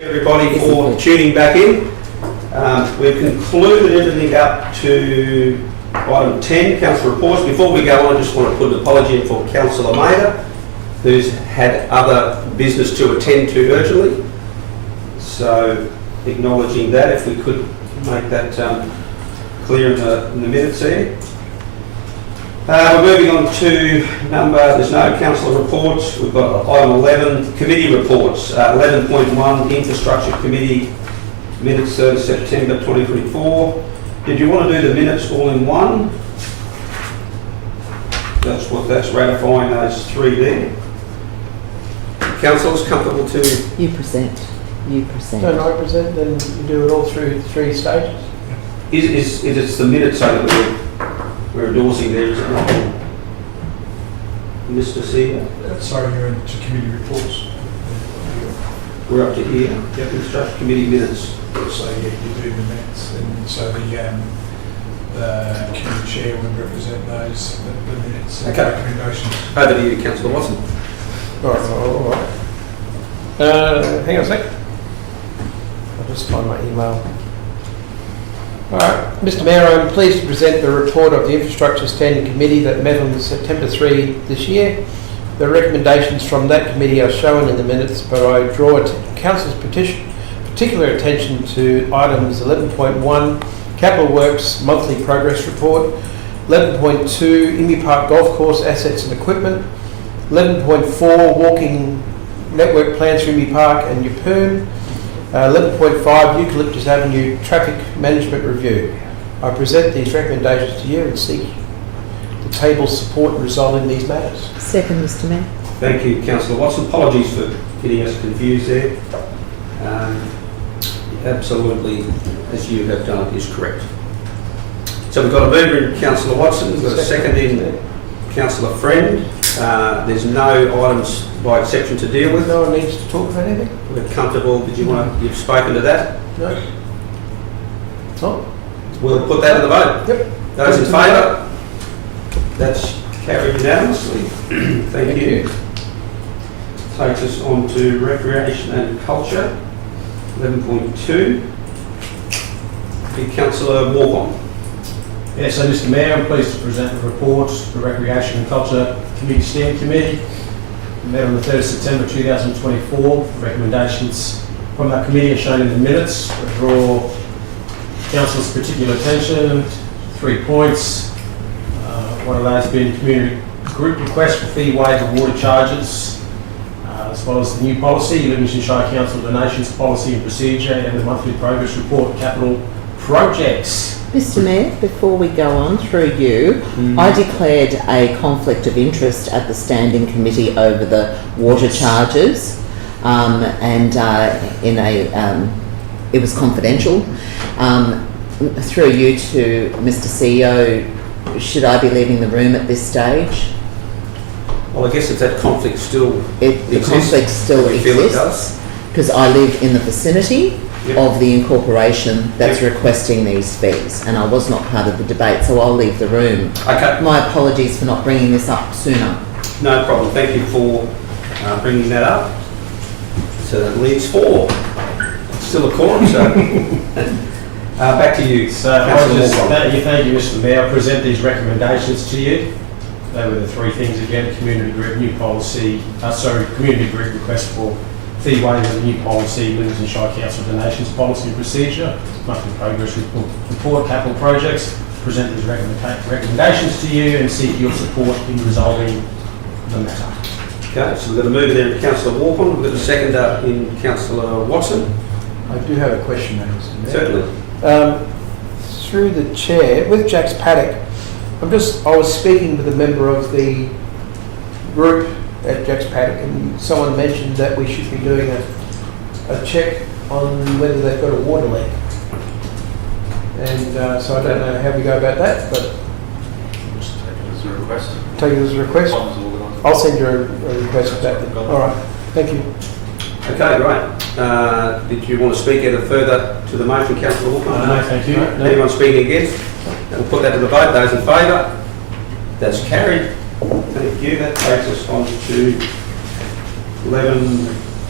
Everybody for tuning back in. We've concluded everything up to item 10, council reports. Before we go on, I just want to put an apology in for Councillor Maida, who's had other business to attend to urgently. So acknowledging that, if we could make that clear in the minutes there. We're moving on to there's no councillor reports. We've got item 11, committee reports. 11.1, infrastructure committee minutes 3rd September 2024. Did you want to do the minutes all in one? That's ratifying those three there. Councillors comfortable to? You present. Don't I present, then you do it all through 3 stages? Is it the minutes so that we're endorsing there, is it not? Mr. CEO? Sorry, you're into committee reports. We're up to here. Yep. Construction committee minutes. So yeah, you do the minutes, and so the committee chair would represent those, the minutes and Okay. recommendations. Over to you, Councillor Watson. All right. Hang on a sec. I'll just find my email. All right, Mr. Mayor, I'm pleased to present the report of the Infrastructure Standing Committee that met on September 3 this year. The recommendations from that committee are shown in the minutes, but I draw Council's particular attention to items 11.1, Capital Works Monthly Progress Report, 11.2, Emu Park Golf Course Assets and Equipment, 11.4, Walking Network Plans for Emu Park and Yeppoon, 11.5, Eucalyptus Avenue Traffic Management Review. I present these recommendations to you and seek the table's support in resolving these matters. Second, Mr. Mayor. Thank you, Councillor Watson. Apologies for getting us confused there. Absolutely, as you have done, is correct. So we've got a mover in Councillor Watson, we've got a second in Councillor Friend. There's no items by exception to deal with. No one needs to talk about anything? We're comfortable. You've spoken to that? No. Oh. We'll put that in the vote. Yep. Those in favour? That's carried unanimously. Thank you. Takes us on to recreation and culture. 11.2. Councillor Walcott. Yeah, so Mr. Mayor, I'm pleased to present the report for Recreation and Culture Committee Steering Committee. We met on the 3rd of September 2024. Recommendations from that committee are shown in the minutes. I draw Council's particular attention, 3 points. One of those being community group request for fee waiver water charges, as well as the new policy, Livingstone Shire Council donations policy and procedure, and the monthly progress report, capital projects. Mr. Mayor, before we go on through you, I declared a conflict of interest at the standing committee over the water charges, it was confidential. Through you to Mr. CEO, should I be leaving the room at this stage? Well, I guess if that conflict still The exists, conflict still we feel it exists does. because I live in the vicinity Yep. of the incorporation that's Yep. requesting these fees, and I was not part of the debate, so I'll leave the room. Okay, My apologies for not bringing this up sooner. no problem. Thank you for bringing that up. So that leaves 4. It's still a quorum, so back to you, So I Councillor just Walcott. thank you, Mr. Mayor. I present these recommendations to you. They were the 3 things again: community group, new policy, community group request for fee waiver, the new policy, Livingstone Shire Council donations policy and procedure, monthly progress report, capital projects. Present these recommendations to you and seek your support in resolving the matter. Okay, so we're going to move there to Councillor Walcott. We've got a seconder in Councillor Watson. I do have a question, Mr. Mayor. Certainly. Through the chair, with Jack's Paddock, I was speaking with a member of the group at Jack's Paddock, and someone mentioned that we should be doing a check on whether they've got a water leak. And so I don't know how we go about that, but Just take it as a request. take it as a request. Funds organised. I'll send you a request for that then. All right, thank you. Okay, great. Did you want to speak any further to the motion, Councillor Walcott? No, thank you. No? Anyone speaking against? We'll put that to the vote. Those in favour? That's carried. Thank you. That takes us on to 11.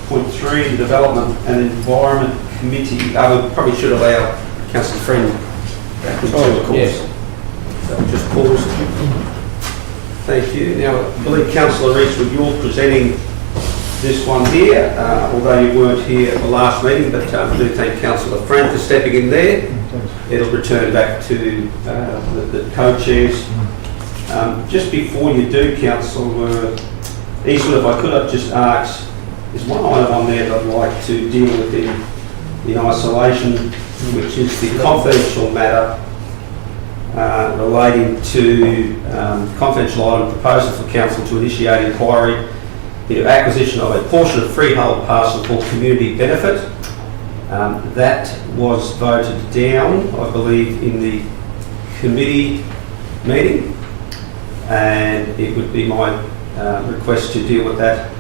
point 3, the Development and Environment Committee. We probably should allow Councillor Friend back into the course. Yes. So we'll just pause. Thank you. Now, I believe Councillor Rees, you're presenting this one here, although you weren't here at the last meeting, but I do thank Councillor Friend for stepping in there. It'll return back to the co-chairs. Just before you do, Councillor Eastwood, if I could have just asked, there's one item on there that I'd like to deal with in isolation, which is the confidential matter relating to confidential item proposal for council to initiate inquiry into acquisition of a portion of freehold parcel for community benefit. That was voted down, I believe, in the committee meeting, and it would be my request to deal with that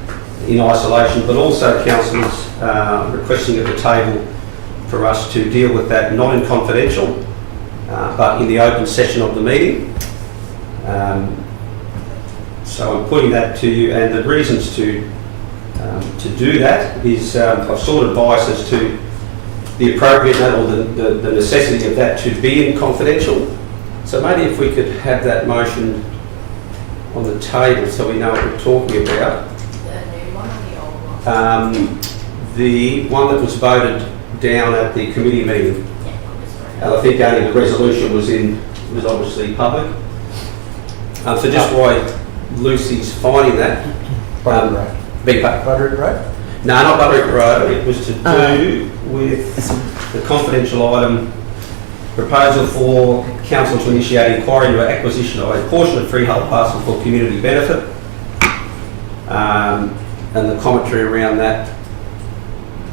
in isolation, but also councillors requesting at the table for us to deal with that not in confidential, but in the open session of the meeting. So I'm putting that to you, and the reasons to do that is I've sought advice as to the appropriateness or the necessity of that to be in confidential. So maybe if we could have that motion on the table so we know what we're talking about. The new one or the old one? The one that was voted down at the committee meeting. Yeah, And I think only the resolution was obviously public. So just why Lucy's finding that. Big part. Budget rate? No, not Butterick Road. It was to do with the confidential item proposal for council to initiate inquiry into acquisition of a portion of freehold parcel for community benefit. And the commentary around that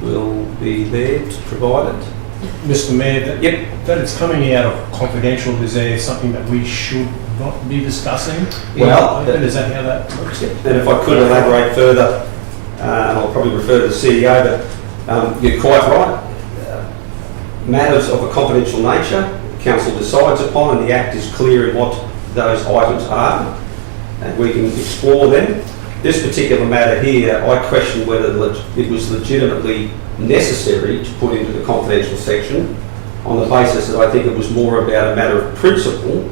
will be there to provide it. Mr Mayor, Yep. that it's coming out of confidential, is there something that we should not be discussing? Well, Is that how that works? And if I could elaborate further, and I'll probably refer to the CEO, but you're quite right. Matters of a confidential nature, council decides upon, and the Act is clear in what those items are, and we can explore them. This particular matter here, I question whether it was legitimately necessary to put into the confidential section, on the basis that I think it was more about a matter of principle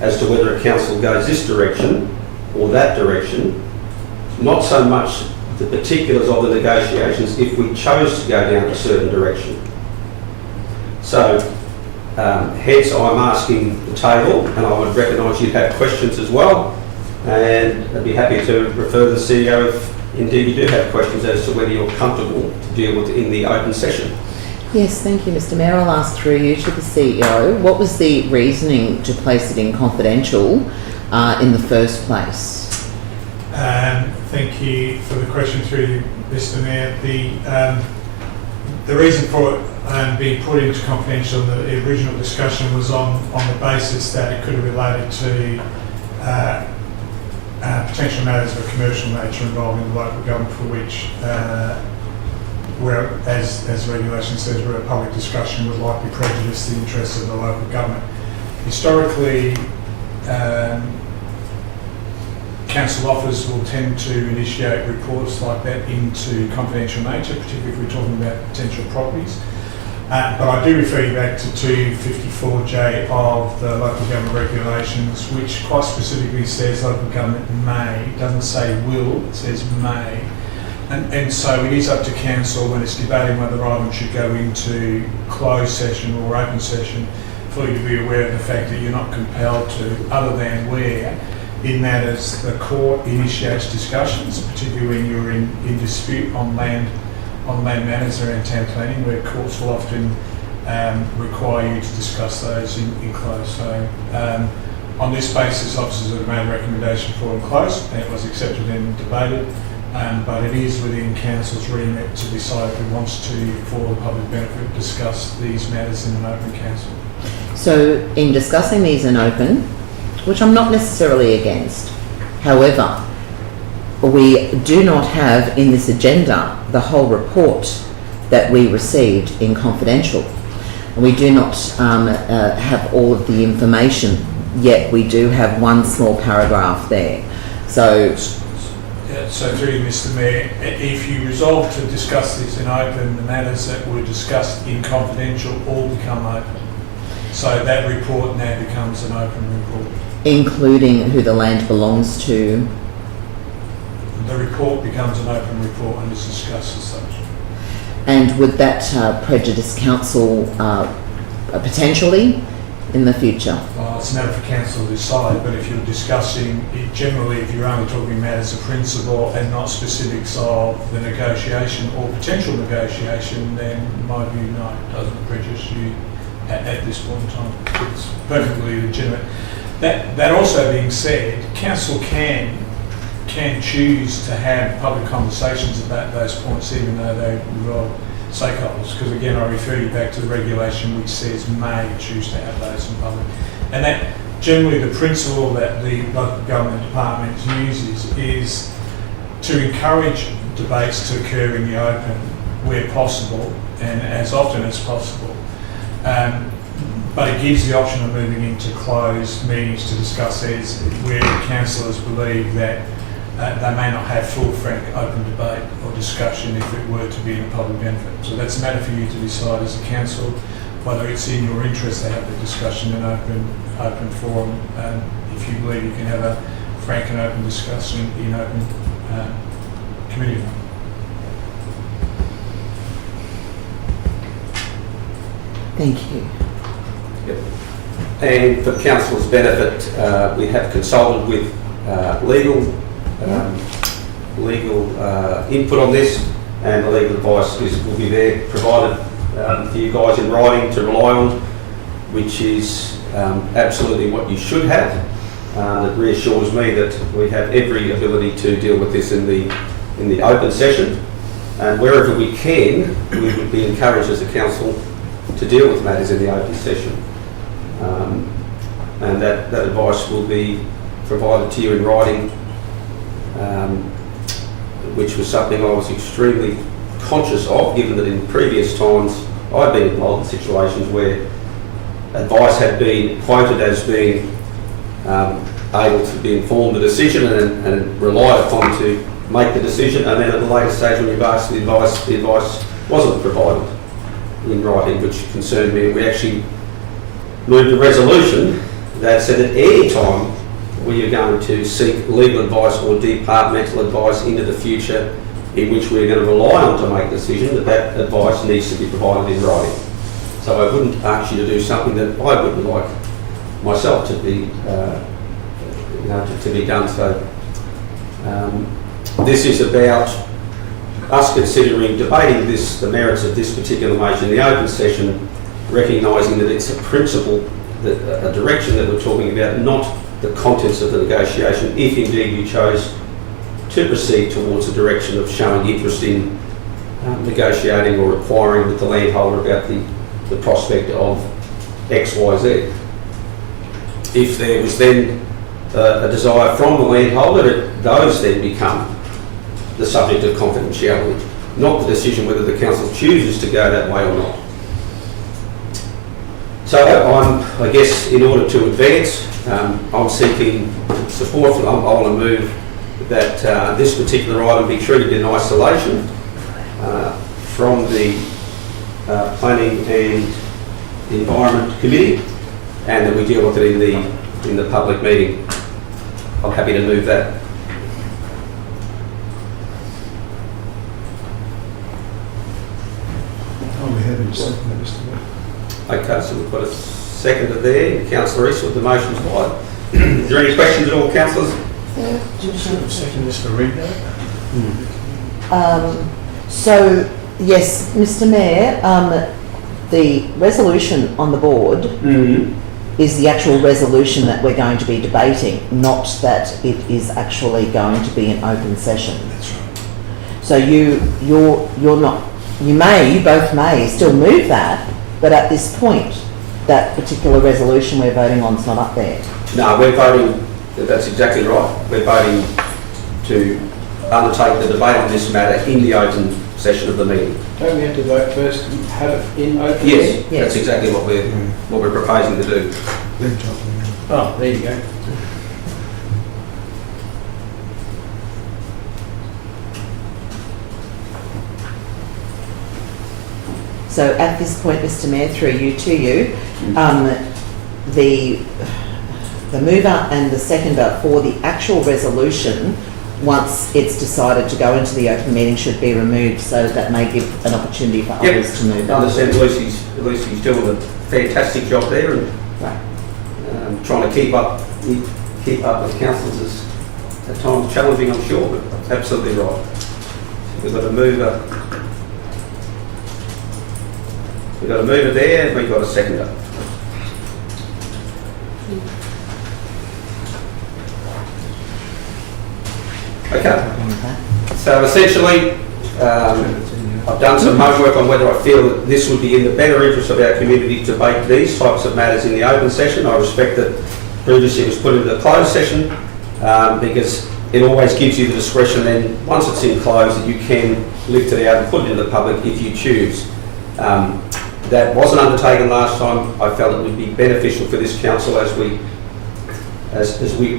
as to whether a council goes this direction or that direction, not so much the particulars of the negotiations if we chose to go down a certain direction. So, hence I'm asking the table, and I would recognise you'd have questions as well, and I'd be happy to refer to the CEO if indeed you do have questions as to whether you're comfortable to deal with it in the open session. Yes, thank you, Mr Mayor. I'll ask through you to the CEO. What was the reasoning to place it in confidential in the first place? Thank you for the question through you, Mr Mayor. The reason for it being put into confidential in the original discussion was on the basis that it could have related to potential matters of a commercial nature involving the local government, for which, where, as regulation says, where a public discussion would likely prejudice the interests of the local government. Historically, council officers will tend to initiate reports like that into confidential nature, particularly if we're talking about potential properties. But I do refer you back to 254J of the local government regulations, which quite specifically says local government may, it doesn't say will, it says may. And so it is up to council when it's debating whether items should go into closed session or open session for you to be aware of the fact that you're not compelled to, other than where in matters the court initiates discussions, particularly when you're in dispute on land matters around town planning, where courts will often require you to discuss those in close. So on this basis, officers have made a recommendation for in close, and it was accepted and debated. But it is within council's remit to decide if it wants to, for the public benefit, discuss these matters in an open council. So, in discussing these in open, which I'm not necessarily against, however, we do not have in this agenda the whole report that we received in confidential. We do not have all of the information, yet we do have one small paragraph there. So So through you, Mr Mayor, if you resolve to discuss this in open, the matters that were discussed in confidential all become open. So that report now becomes an open report. Including who the land belongs to. The report becomes an open report and is discussed as such. And would that prejudice council potentially in the future? It's a matter for council to decide, but if you're discussing, generally if you're only talking matters of principle and not specifics of the negotiation or potential negotiation, then in my view, no, it doesn't prejudice you at this point in time. It's perfectly legitimate. That also being said, council can choose to have public conversations about those points even though they involve stakeholders, because again I refer you back to the regulation which says may choose to have those in public. And that generally the principle that the local government department uses is to encourage debates to occur in the open where possible and as often as possible. But it gives the option of moving into closed meetings to discuss these where councillors believe that they may not have full, frank, open debate or discussion if it were to be in a public benefit. So that's a matter for you to decide as a council whether it's in your interest to have the discussion in open forum. If you believe you can have a frank and open discussion in open committee. Thank you. Yep. And for council's benefit, we have consulted with legal input on this, and the legal advice will be there provided for you guys in writing to rely on, which is absolutely what you should have. It reassures me that we have every ability to deal with this in the open session, and wherever we can, we would be encouraged as a council to deal with matters in the open session. And that advice will be provided to you in writing, which was something I was extremely conscious of, given that in previous times I've been involved in situations where advice had been quoted as being able to be informed the decision and relied upon to make the decision, and then at a later stage when you've asked the advice wasn't provided in writing, which concerned me. We actually moved a resolution that said at any time we are going to seek legal advice or departmental advice into the future in which we're going to rely on to make a decision, that advice needs to be provided in writing. So I wouldn't ask you to do something that I wouldn't like myself to be, to be done. So this is about us considering, debating the merits of this particular motion in the open session, recognising that it's a principle, a direction that we're talking about, not the contents of the negotiation, if indeed you chose to proceed towards a direction of showing interest in negotiating or inquiring with the landholder about the prospect of X, Y, Z. If there was then a desire from the landholder, those then become the subject of confidentiality, not the decision whether the council chooses to go that way or not. So I guess in order to advance, I'm seeking support. I want to move that this particular item be treated in isolation from the Planning and Environment Committee, and that we deal with it in the public meeting. I'm happy to move that. I'll be happy to second that, Mr Mayor. Okay, so we've got a seconder there. Councillor East with the motion's live. Is there any questions at all, councillors? Second, Mr. Reader. So, yes, Mr Mayor, the resolution on the board is the actual resolution that we're going to be debating, not that it is actually going to be an open session. That's right. So you're not, you both may still move that, but at this point, that particular resolution we're voting on is not up there. No, we're voting, that's exactly right. We're voting to undertake the debate on this matter in the open session of the meeting. Don't we have to vote first and have it in open? Yes, Yes. that's exactly what we're proposing to do. Then jump in. Oh, there you go. So at this point, Mr Mayor, through you to you, the mover and the seconder for the actual resolution, once it's decided to go into the open meeting, should be removed, so that may give an opportunity for others to move I on. understand Lucy's doing a fantastic job there, and trying to keep up with councillors is at times challenging, I'm sure, but that's absolutely right. We've got a mover. We've got a mover there, we've got a seconder. Okay. So essentially, I've done some homework on whether I feel that this would be in the better interest of our community to debate these types of matters in the open session. I respect that previously it was put into the closed session because it always gives you the discretion then, once it's in closed, that you can lift it out and put it into the public if you choose. That wasn't undertaken last time. I felt it would be beneficial for this council as we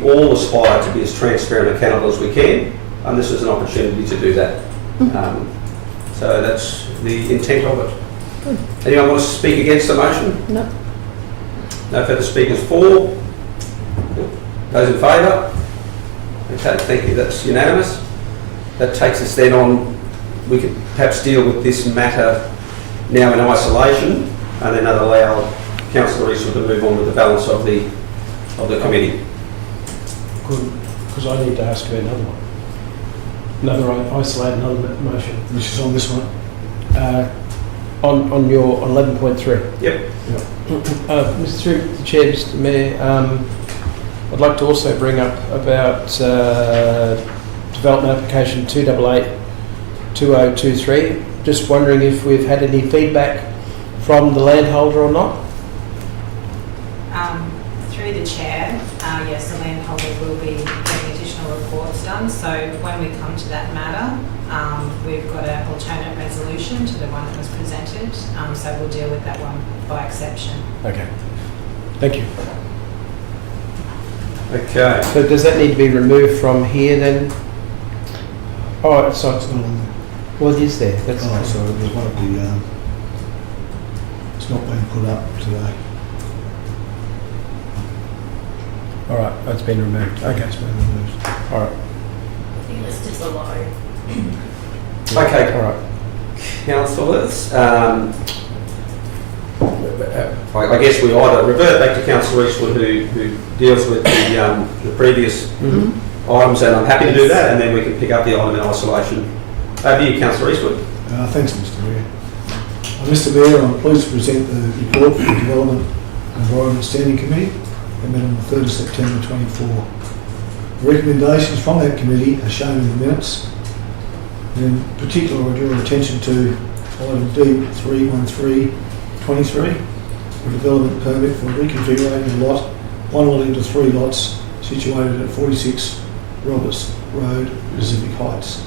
all aspire to be as transparent and accountable as we can, and this is an opportunity to do that. So that's the intent of it. Good. Anyone want to speak against the motion? No. No further speakers for? Those in favour? Okay, thank you, that's unanimous. That takes us then on, we could perhaps deal with this matter now in isolation and then allow Councillor Eastwood to move on with the balance of the committee. Good, because I need to ask you another one. Isolate another motion. Which is on this one. On your 11.3. Yep. Through the Chair, Mr Mayor, I'd like to also bring up about development application 288-2023. Just wondering if we've had any feedback from the landholder or not? Through the chair, yes, the landholder will be getting additional reports done. So when we come to that matter, we've got an alternate resolution to the one that was presented. So we'll deal with that one by exception. Okay. Thank you. Okay. So does that need to be removed from here then? Oh, so It's not on there. well, it is there. That's Oh, so it was one of the, it's not being put up today. all right. It's been removed. Okay. It's been removed. All right. I think it's just below. Okay. All right. Councillors, I guess we either revert back to Councillor Eastwood who deals with the previous items, and I'm happy to do that, and then we can pick up the item in isolation. Over to you, Councillor Eastwood. Thanks, Mr Mayor. Mr Mayor, I'm pleased to present the report for the Development and Environment Standing Committee that met on the 3rd of September 24. The recommendations from that committee are shown in the minutes. In particular, I draw your attention to item D31323, a development permit for reconfiguring the lot, one lot into 3 lots situated at 46 Roberts Road, Pacific Heights.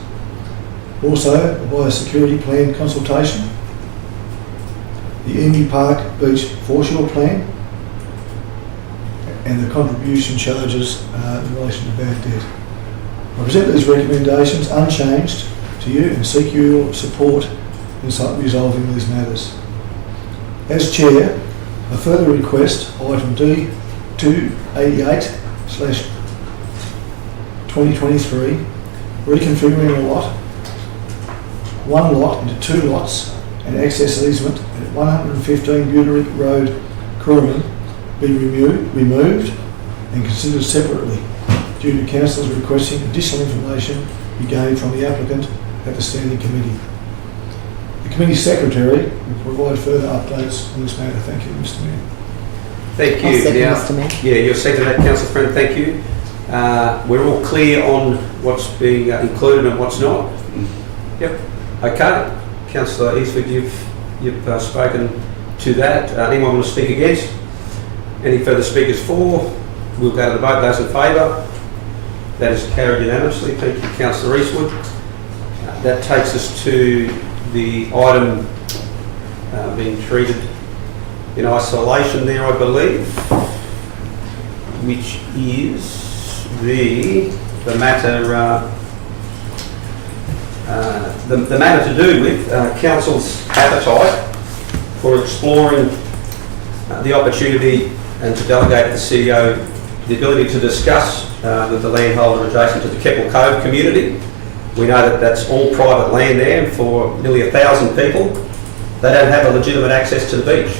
Also, a biosecurity plan consultation, the Emu Park Beach foreshore plan, and the contribution charges in relation to bad debt. I present these recommendations unchanged to you and seek your support in resolving these matters. As Chair, I further request item D288/2023, reconfiguring a lot, one lot into 2 lots and access easement at 115 Butterick Road, Curruman, be removed and considered separately due to councillors requesting additional information be gained from the applicant at the Standing Committee. The Committee Secretary will provide further updates on this matter. Thank you, Mr Mayor. Thank you. I'll second, Now, Mr Mayor. yeah, you're second that, Councillor Friend, thank you. We're all clear on what's being included and what's not? Yep. Okay. Councillor Eastwood, you've spoken to that. Anyone want to speak against? Any further speakers for? We'll go to the vote. Those in favour? That is carried unanimously. Thank you, Councillor Eastwood. That takes us to the item being treated in isolation there, I believe, which is the matter the matter to do with council's appetite for exploring the opportunity and to delegate the CEO the ability to discuss with the landholder adjacent to the Keppel Cove community. We know that that's all private land there, and for nearly 1,000 people, they don't have a legitimate access to the beach,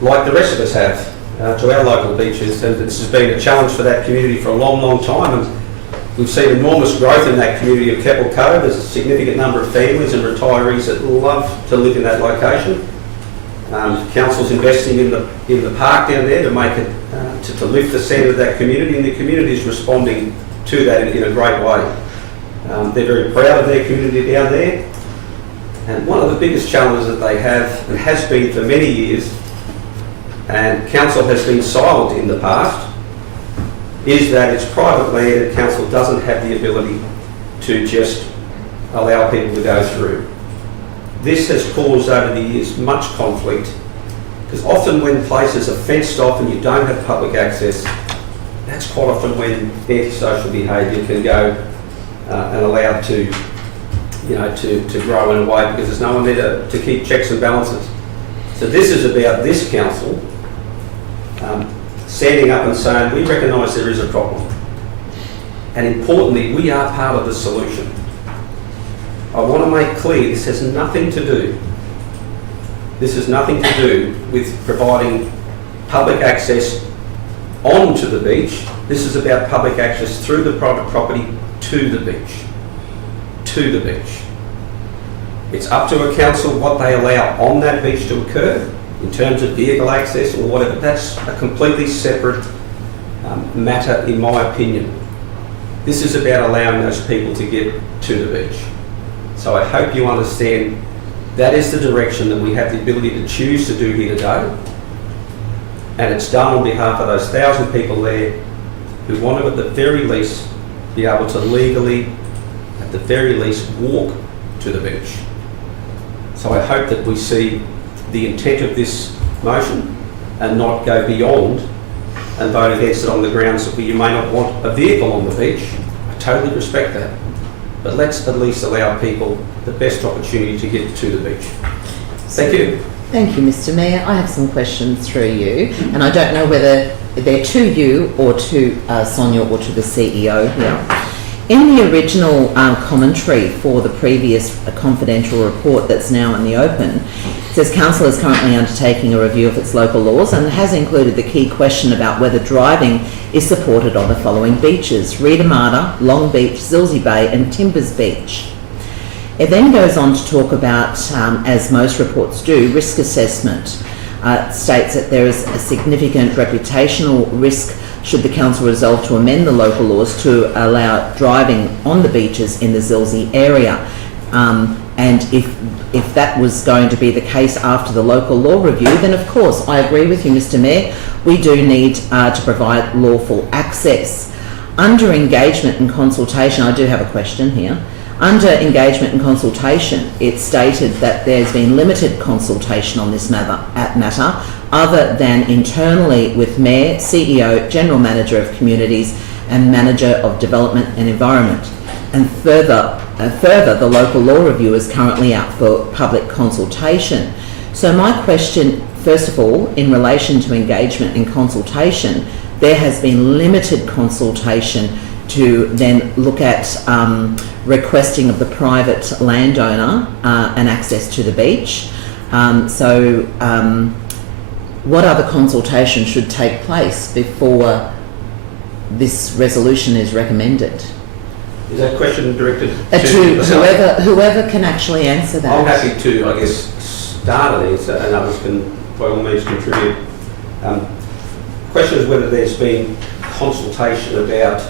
like the rest of us have to our local beaches. And this has been a challenge for that community for a long, long time. And we've seen enormous growth in that community of Keppel Cove. There's a significant number of families and retirees that love to live in that location. Council's investing in the park down there to make it to lift the centre of that community, and the community is responding to that in a great way. They're very proud of their community down there, and one of the biggest challenges that they have, and has been for many years, and council has been silent in the past, is that it's private land and council doesn't have the ability to just allow people to go through. This has caused over the years much conflict, because often when places are fenced off and you don't have public access, that's quite often when antisocial behaviour can go and allowed to grow in a way, because there's no one there to keep checks and balances. So this is about this council standing up and saying, we recognise there is a problem, and importantly, we are part of the solution. I want to make clear this has nothing to do with providing public access onto the beach. This is about public access through the private property to the beach. To the beach. It's up to a council what they allow on that beach to occur in terms of vehicle access or whatever. That's a completely separate matter, in my opinion. This is about allowing those people to get to the beach. So I hope you understand that is the direction that we have the ability to choose to do here today. And it's done on behalf of those 1,000 people there who want to, at the very least, be able to legally, at the very least, walk to the beach. So I hope that we see the intent of this motion and not go beyond and vote against it on the grounds that you may not want a vehicle on the beach. I totally respect that. But let's at least allow people the best opportunity to get to the beach. Thank you. Thank you, Mr. Mayor. I have some questions through you, and I don't know whether they're to you or to Sonia or to the CEO here. In the original commentary for the previous confidential report that's now in the open, it says Council is currently undertaking a review of its local laws and has included the key question about whether driving is supported on the following beaches: Reedamata, Long Beach, Zilsey Bay and Timbers Beach. It then goes on to talk about, as most reports do, risk assessment. It states that there is a significant reputational risk should the council resolve to amend the local laws to allow driving on the beaches in the Zilsey area. And if that was going to be the case after the local law review, then of course, I agree with you, Mr. Mayor, we do need to provide lawful access. Under engagement and consultation, I do have a question here. Under engagement and consultation, it stated that there's been limited consultation on this matter other than internally with Mayor, CEO, General Manager of Communities and Manager of Development and Environment. And further, the local law review is currently out for public consultation. So my question, first of all, in relation to engagement and consultation, there has been limited consultation to then look at requesting of the private landowner an access to the beach. What other consultation should take place before this resolution is recommended? Is that question directed to whoever can actually answer that? I'm happy to, I guess, start an answer, and others can, by all means, contribute. The question is whether there's been consultation about,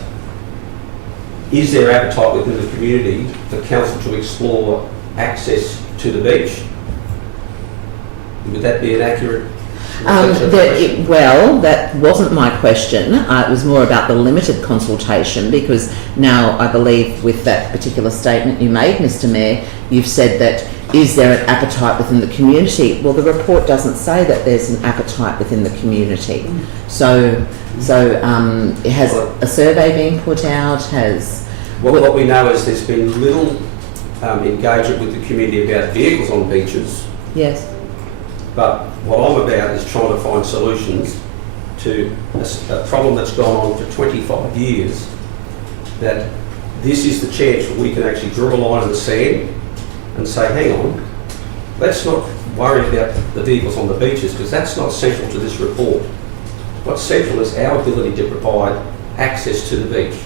is there appetite within the community for council to explore access to the beach? Would that be an accurate? Well, that wasn't my question. It was more about the limited consultation, because now I believe with that particular statement you made, Mr. Mayor, you've said that is there an appetite within the community? Well, the report doesn't say that there's an appetite within the community. So has a survey been put out? What we know is there's been little engagement with the community about vehicles on beaches. Yes. But what I'm about is trying to find solutions to a problem that's gone on for 25 years, that this is the chance where we can actually draw a line in the sand and say, hang on, let's not worry about the vehicles on the beaches, because that's not central to this report. What's central is our ability to provide access to the beach.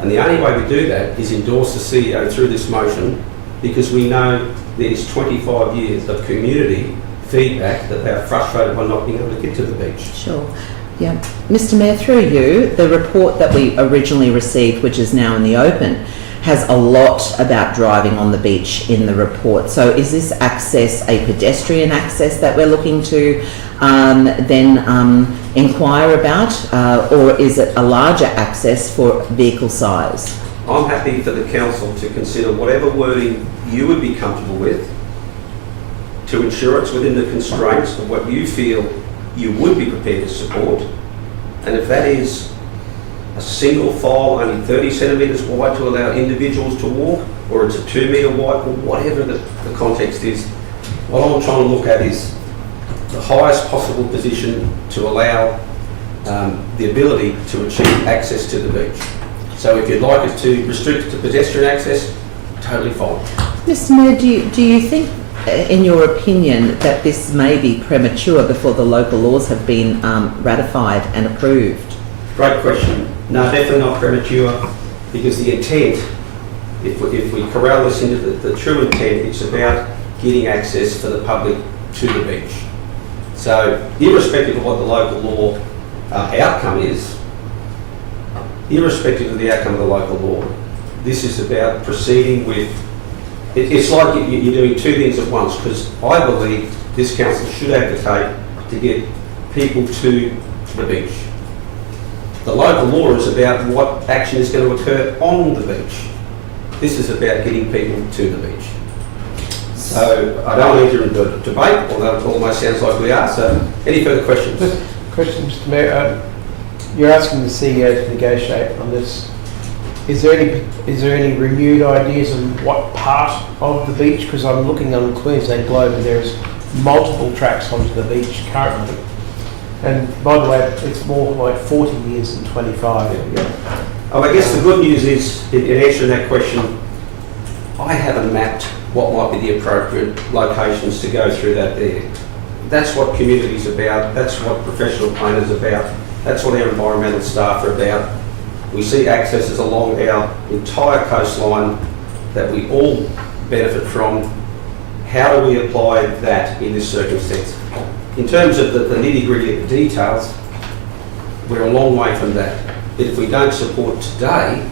And the only way we do that is endorse the CEO through this motion, because we know there's 25 years of community feedback that they are frustrated by not being able to get to the beach. Sure. Yeah. Mr. Mayor, through you, the report that we originally received, which is now in the open, has a lot about driving on the beach in the report. So is this access a pedestrian access that we're looking to then inquire about, or is it a larger access for vehicle size? I'm happy for the council to consider whatever wording you would be comfortable with to ensure it's within the constraints of what you feel you would be prepared to support. And if that is a single file only 30 centimetres wide to allow individuals to walk, or it's a 2 metre wide, or whatever the context is, what I'm trying to look at is the highest possible position to allow the ability to achieve access to the beach. So if you'd like us to restrict it to pedestrian access, totally fine. Mr. Mayor, do you think, in your opinion, that this may be premature before the local laws have been ratified and approved? Great question. No, definitely not premature, because the intent, if we corral this into the true intent, it's about getting access for the public to the beach. So irrespective of what the local law outcome is, irrespective of the outcome of the local law, this is about proceeding with, it's like you're doing two things at once, because I believe this council should advocate to get people to the beach. The local law is about what action is going to occur on the beach. This is about getting people to the beach. So I don't want to enter into a debate, although it almost sounds like we are. So any further questions? Question, Mr. Mayor. You're asking the CEO to negotiate on this. Is there any renewed ideas on what part of the beach? Because I'm looking on the Queensland Globe and there's multiple tracks onto the beach currently. And by the way, it's more like 40 years than 25. Yeah. Oh, I guess the good news is, in answering that question, I haven't mapped what might be the appropriate locations to go through that there. That's what community's about, that's what professional planners are about, that's what our environmental staff are about. We see accesses along our entire coastline that we all benefit from. How do we apply that in this circumstance? In terms of the nitty-gritty of the details, we're a long way from that. But if we don't support today,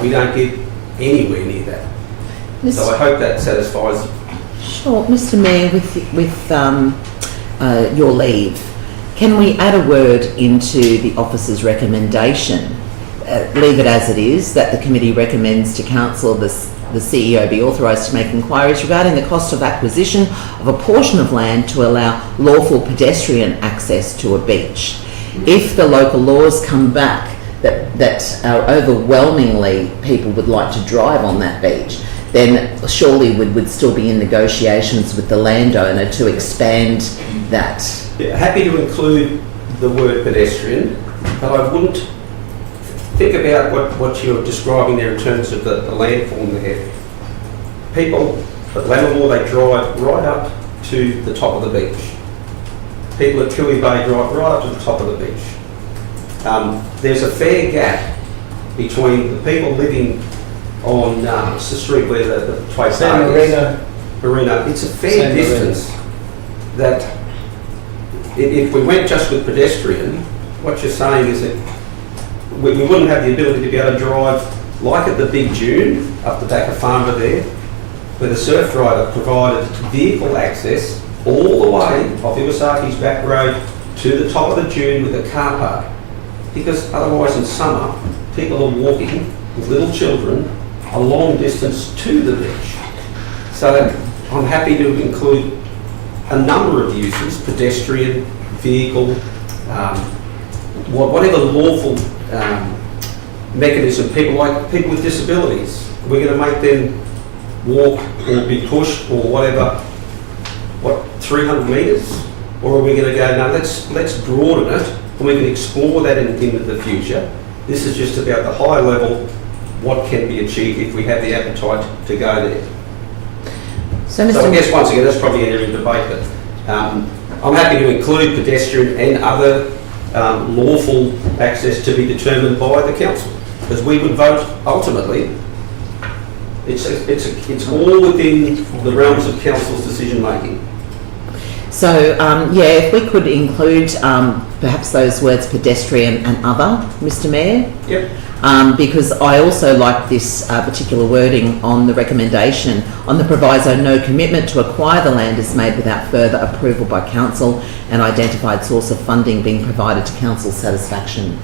we don't get anywhere near that. So I hope that satisfies. Sure. Mr. Mayor, with your leave, can we add a word into the officer's recommendation? Leave it as it is, that the committee recommends to council the CEO be authorised to make inquiries regarding the cost of acquisition of a portion of land to allow lawful pedestrian access to a beach. If the local laws come back that are overwhelmingly people would like to drive on that beach, then surely we would still be in negotiations with the landowner to expand that. Yeah, happy to include the word pedestrian, but I wouldn't think about what you're describing there in terms of the landform there. People at Lammermoor, they drive right up to the top of the beach. People at Toohey Bay drive right up to the top of the beach. There's a fair gap between the people living on it's the street where the place is. Marina. It's a fair distance that if we went just with pedestrian, what you're saying is that we wouldn't have the ability to be able to drive like at the big dune up the back of Farnborough there, where the surf rider provided vehicle access all the way off Iwasaki's back road to the top of the dune with a car park. Because otherwise in summer, people are walking with little children a long distance to the beach. So I'm happy to include a number of uses, pedestrian, vehicle, whatever lawful mechanism people with disabilities. We're going to make them walk or be pushed or whatever. 300 metres? Or are we going to go, no, let's broaden it, and we can explore that in the future. This is just about the high level, what can be achieved if we have the appetite to go there. So, So I guess once again, that's probably an area of debate, but I'm happy to include pedestrian and other lawful access to be determined by the council, because we would vote ultimately. It's all within the realms of council's decision making. So, yeah, if we could include perhaps those words pedestrian and other, Mr Mayor. Yep. Because I also like this particular wording on the recommendation on the proviso, no commitment to acquire the land is made without further approval by council and identified source of funding being provided to council's satisfaction.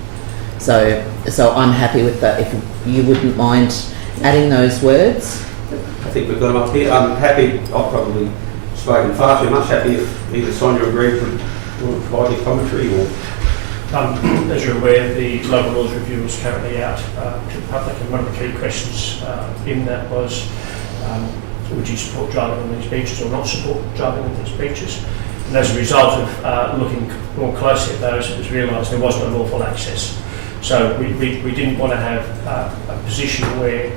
So I'm happy with that, if you wouldn't mind adding those words. I think we've got them up here. I'm happy, I've probably spoken far too much, happy if either Sonia or Greg would provide any commentary or... As you're aware, the local laws review is currently out to the public, and one of the key questions in that was, would you support driving on these beaches or not support driving on these beaches? And as a result of looking more closely at those, it was realised there was no lawful access. So we didn't want to have a position where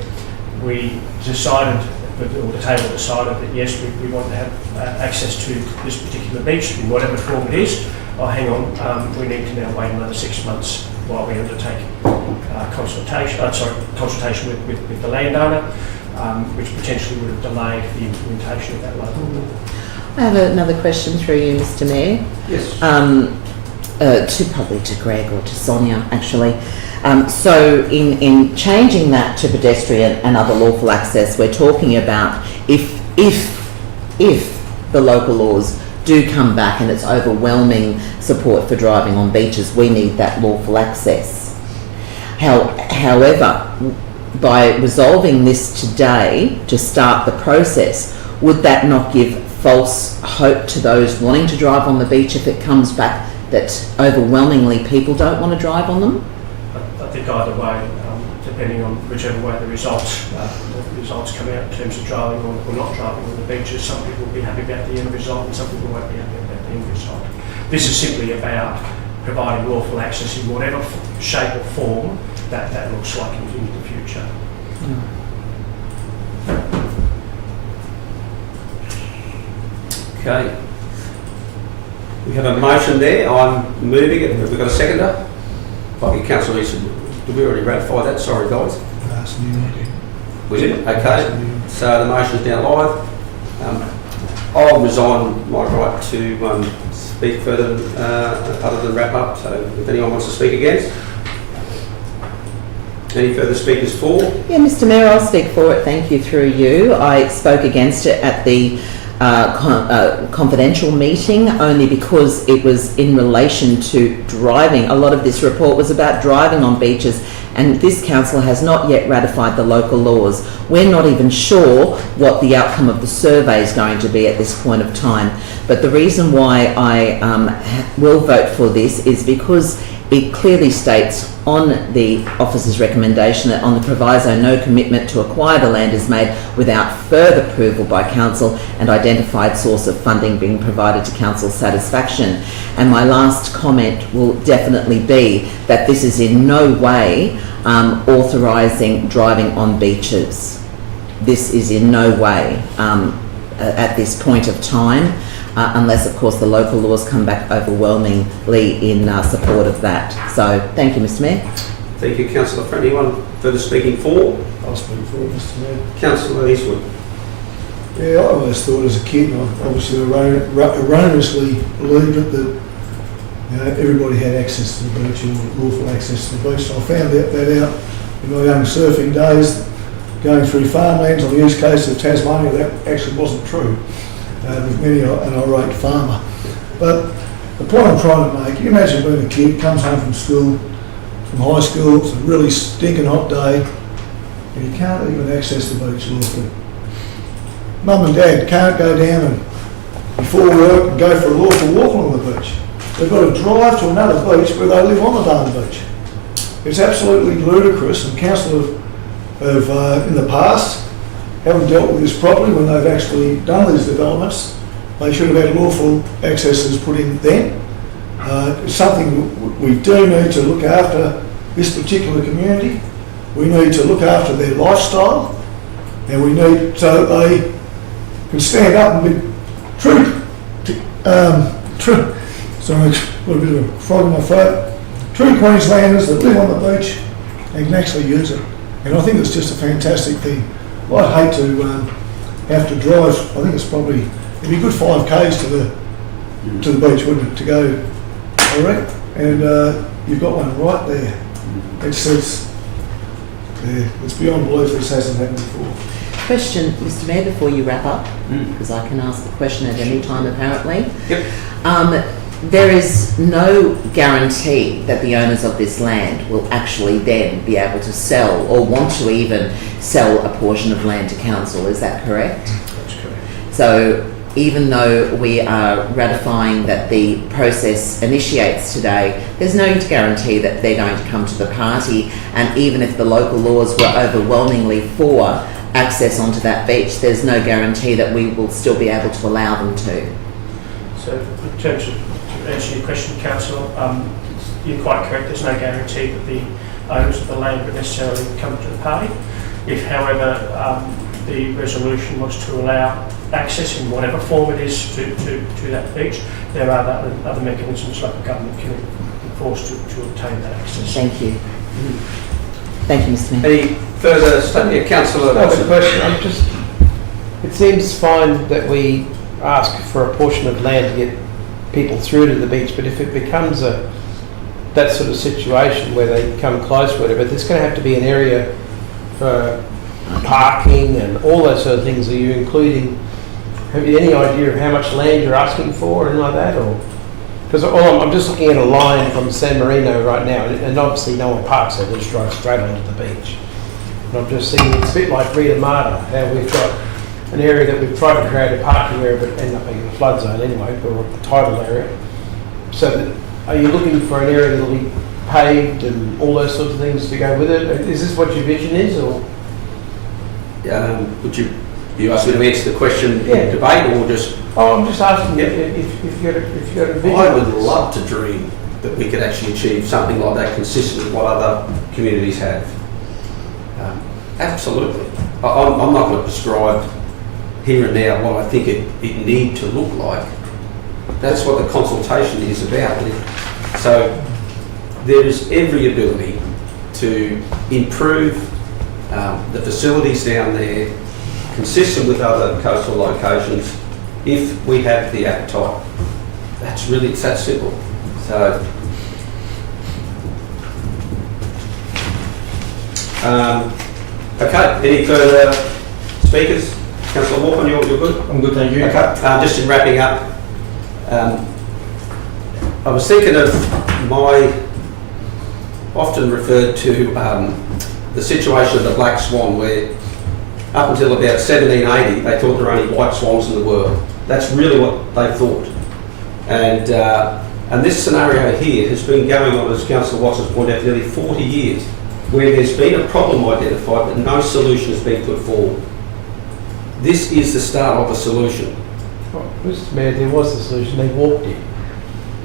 we decided, or the table decided that yes, we want to have access to this particular beach in whatever form it is. Oh, hang on, we need to now wait another 6 months while we undertake consultation with the landowner, which potentially would have delayed the implementation of that local law. I have another question through you, Mr Mayor. Yes. Probably to Greg or to Sonia, actually. So in changing that to pedestrian and other lawful access, we're talking about if the local laws do come back and it's overwhelming support for driving on beaches, we need that lawful access. However, by resolving this today to start the process, would that not give false hope to those wanting to drive on the beach if it comes back that overwhelmingly people don't want to drive on them? I think either way, depending on whichever way the results come out in terms of driving or not driving on the beaches, some people will be happy about the end result and some people won't be happy about the end result. This is simply about providing lawful access in whatever shape or form that looks like into the future. Okay. We have a motion there. I'm moving it. Have we got a seconder? Councillor Easton, did we already ratify that? Sorry, guys. Last meeting. We did? Okay. So the motion's now live. I'll resign my right to speak further other than wrap up. So if anyone wants to speak against. Any further speakers for? Yeah, Mr Mayor, I'll speak for it. Thank you, through you. I spoke against it at the confidential meeting only because it was in relation to driving. A lot of this report was about driving on beaches, and this council has not yet ratified the local laws. We're not even sure what the outcome of the survey is going to be at this point of time. But the reason why I will vote for this is because it clearly states on the officer's recommendation that on the proviso, no commitment to acquire the land is made without further approval by council and identified source of funding being provided to council's satisfaction. And my last comment will definitely be that this is in no way authorising driving on beaches. This is in no way at this point of time. Unless, of course, the local laws come back overwhelmingly in support of that. So, thank you, Mr Mayor. Thank you, Councillor Friend. Anyone further speaking for? I'll speak for it, Mr Mayor. Councillor Eastwood. Yeah, I always thought as a kid, and I obviously erroneously believed it, that everybody had access to the beach, or lawful access to the beach. So I found that out in my young surfing days, going through farmlands on the east coast of Tasmania. That actually wasn't true. With many an irate farmer. But the point I'm trying to make, you imagine being a kid, comes home from school, from high school, it's a really stinking hot day, and you can't even access the beach lawfully. Mum and Dad can't go down and before work and go for a lawful walk along the beach. They've got to drive to another beach where they live on the darn beach. It's absolutely ludicrous, and council have in the past haven't dealt with this properly when they've actually done these developments, they should have had lawful accesses put in then. It's something we do need to look after this particular community. We need to look after their lifestyle, and we need so they can stand up and be true. Sorry, got a bit of a frog in my throat. True Queenslanders that live on the beach and can actually use it. And I think it's just a fantastic thing. I'd hate to have to drive. I think it's probably it'd be a good 5 k's to the beach, wouldn't it, to go? I reckon. And you've got one right there. It's beyond belief this hasn't happened before. Question, Mr Mayor, before you wrap up, because I can ask the question at any time apparently. Yep. There is no guarantee that the owners of this land will actually then be able to sell or want to even sell a portion of land to council, is that correct? That's correct. So even though we are ratifying that the process initiates today, there's no guarantee that they're going to come to the party, and even if the local laws were overwhelmingly for access onto that beach, there's no guarantee that we will still be able to allow them to. So in terms of, to answer your question, Councillor, you're quite correct, there's no guarantee that the owners of the land would necessarily come to the party. If, however, the resolution was to allow access in whatever form it is to that beach, there are other mechanisms like the government can enforce to obtain that access. Thank you. Thank you, Mr Mayor. Any further statement? Councillor No, the Watson. question, it seems fine that we ask for a portion of land to get people through to the beach, but if it becomes that sort of situation where they come close, whatever, there's going to have to be an area for parking and all those sort of things. Are you including, have you any idea of how much land you're asking for and like that? Or because I'm just looking at a line from San Marino right now, and obviously no one parks there, they just drive straight onto the beach. And I'm just thinking it's a bit like Rita Marta, how we've got an area that we've tried to create a parking area but end up being a flood zone anyway, or a tidal area. So are you looking for an area that'll be paved and all those sorts of things to go with it? Is this what your vision is, or? Would you asking me to answer the question in debate, or just? Oh, I'm just asking Yep. if you've got a vision. I would love to dream that we could actually achieve something like that consistent with what other communities have. Absolutely. I'm not going to prescribe here and now what I think it need to look like. That's what the consultation is about. So there is every ability to improve the facilities down there, consistent with other coastal locations, if we have the appetite. It's that simple. So, okay, any further speakers? Councillor Walker, you're good? I'm good, thank you. Okay, just in wrapping up, I was thinking of my often referred to the situation of the black swan, where up until about 1780 they thought there were only white swans in the world. That's really what they thought. And this scenario here has been going on, as Councillor Watson's pointed out, nearly 40 years, where there's been a problem identified but no solution has been put forward. This is the start of a solution. Well, Mr Mayor, there was a solution. They walked in.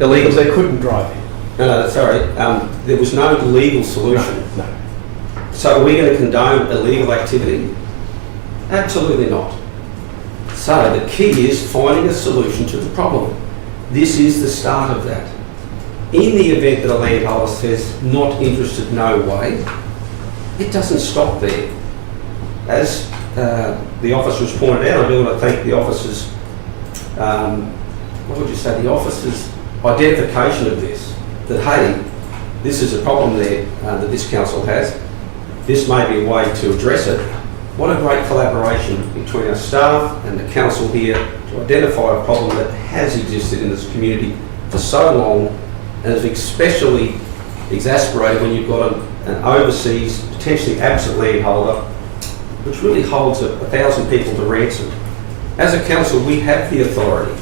Illegal. Because they couldn't drive in. No, sorry. There was no legal solution. No. So are we going to condone illegal activity? Absolutely not. So the key is finding a solution to the problem. This is the start of that. In the event that a landholder says, not interested, no way, it doesn't stop there. As the officers pointed out, I do want to thank the officers, the officers' identification of this, that hey, this is a problem there that this council has. This may be a way to address it. What a great collaboration between our staff and the council here to identify a problem that has existed in this community for so long, and is especially exasperated when you've got an overseas, potentially absent landholder, which really holds 1,000 people to ransom. As a council, we have the authority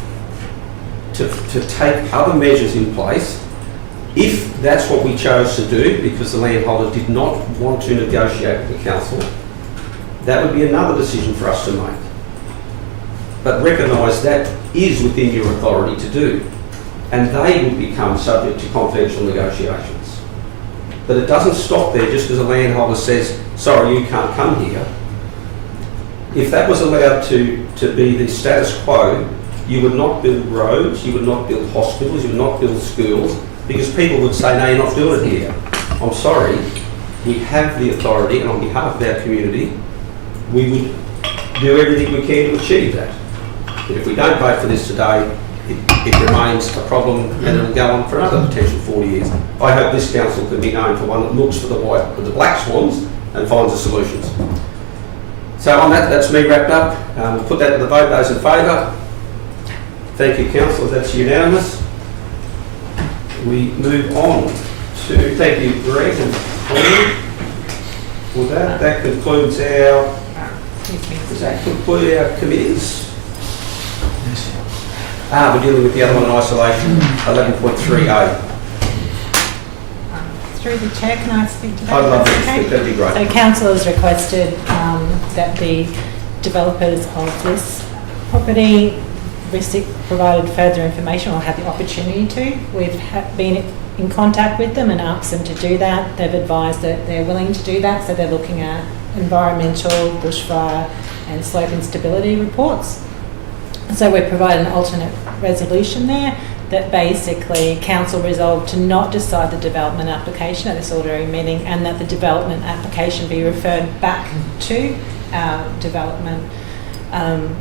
to take other measures in place if that's what we chose to do, because the landholder did not want to negotiate with the council. That would be another decision for us to make. but recognise that is within your authority to do, and they would become subject to confidential negotiations. But it doesn't stop there just because a landholder says, sorry, you can't come here. If that was allowed to be the status quo, you would not build roads, you would not build hospitals, you would not build schools, because people would say, no, you're not doing it here. I'm sorry, we have the authority, and on behalf of our community, we would do everything we can to achieve that. But if we don't vote for this today, it remains a problem, and it'll go on for another potential 40 years. I hope this council can be known for one that looks for the black swans and finds the solutions. So on that, that's me wrapped up. We'll put that to the vote. Those in favour? Thank you, councillors. That's unanimous. We move on to, thank you, Greg and Holly. Well, that concludes our, does that conclude our committees? We're dealing with the other one in isolation, 11.3A. Through the chair, can I speak to that? I'd love to Okay. speak, that'd be great. So council has requested that the developers of this property provided further information or had the opportunity to. We've been in contact with them and asked them to do that. They've advised that they're willing to do that, so they're looking at environmental, bushfire and slope instability reports. So we've provided an alternate resolution there that basically council resolved to not decide the development application at this ordinary meeting, and that the development application be referred back to development, back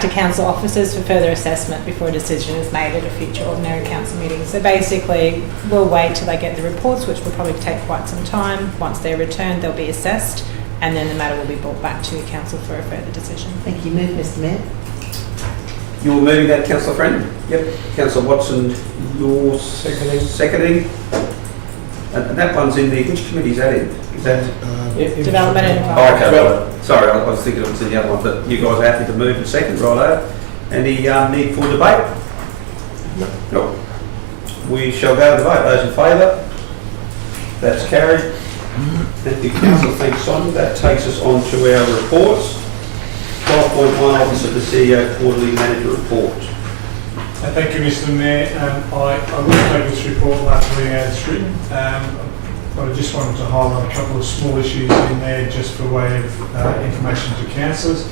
to council officers for further assessment before a decision is made at a future ordinary council meeting. So basically we'll wait till they get the reports, which will probably take quite some time. Once they're returned, they'll be assessed, and then the matter will be brought back to council for a further decision. Thank you. Move, Mr Mayor. You were moving that, Councillor Friend? Yep. Councillor Watson, you're seconding. And that one's in the, which committee is that in? Is that? Development and Oh, environment. okay, right. Sorry, I was thinking it was in the other one, but you guys are happy to move and second, right? Any need for debate? No. We shall go to the vote. Those in favour? That's carried. Thank you, Councillor. Thanks, Simon. That takes us on to our reports. 12.1, Office of the CEO Quarterly Manager Report. Thank you, Mr Mayor. I will take this report largely as written, but I just wanted to highlight a couple of small issues in there just for way of information to councillors.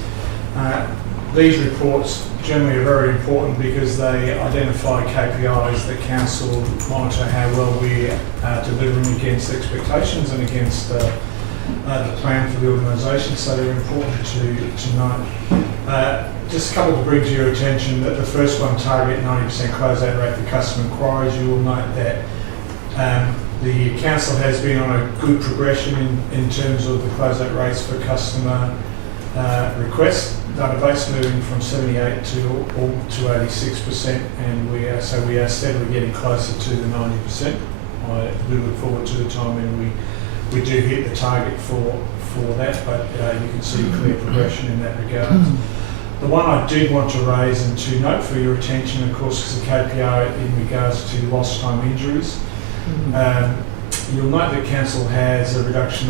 These reports generally are very important because they identify KPIs that council monitor how well we are delivering against expectations and against the plan for the organisation, so they're important to note. Just a couple to bring to your attention that the first one, target 90% closeout rate for customer inquiries. You will note that the council has been on a good progression in terms of the closeout rates for customer requests database, moving from 78 to 86%, and we are steadily getting closer to the 90%. I do look forward to the time when we do hit the target for that, but you can see clear progression in that regard. The one I did want to raise and to note for your attention, of course, is the KPI in regards to lost time injuries. You'll note that council has a reduction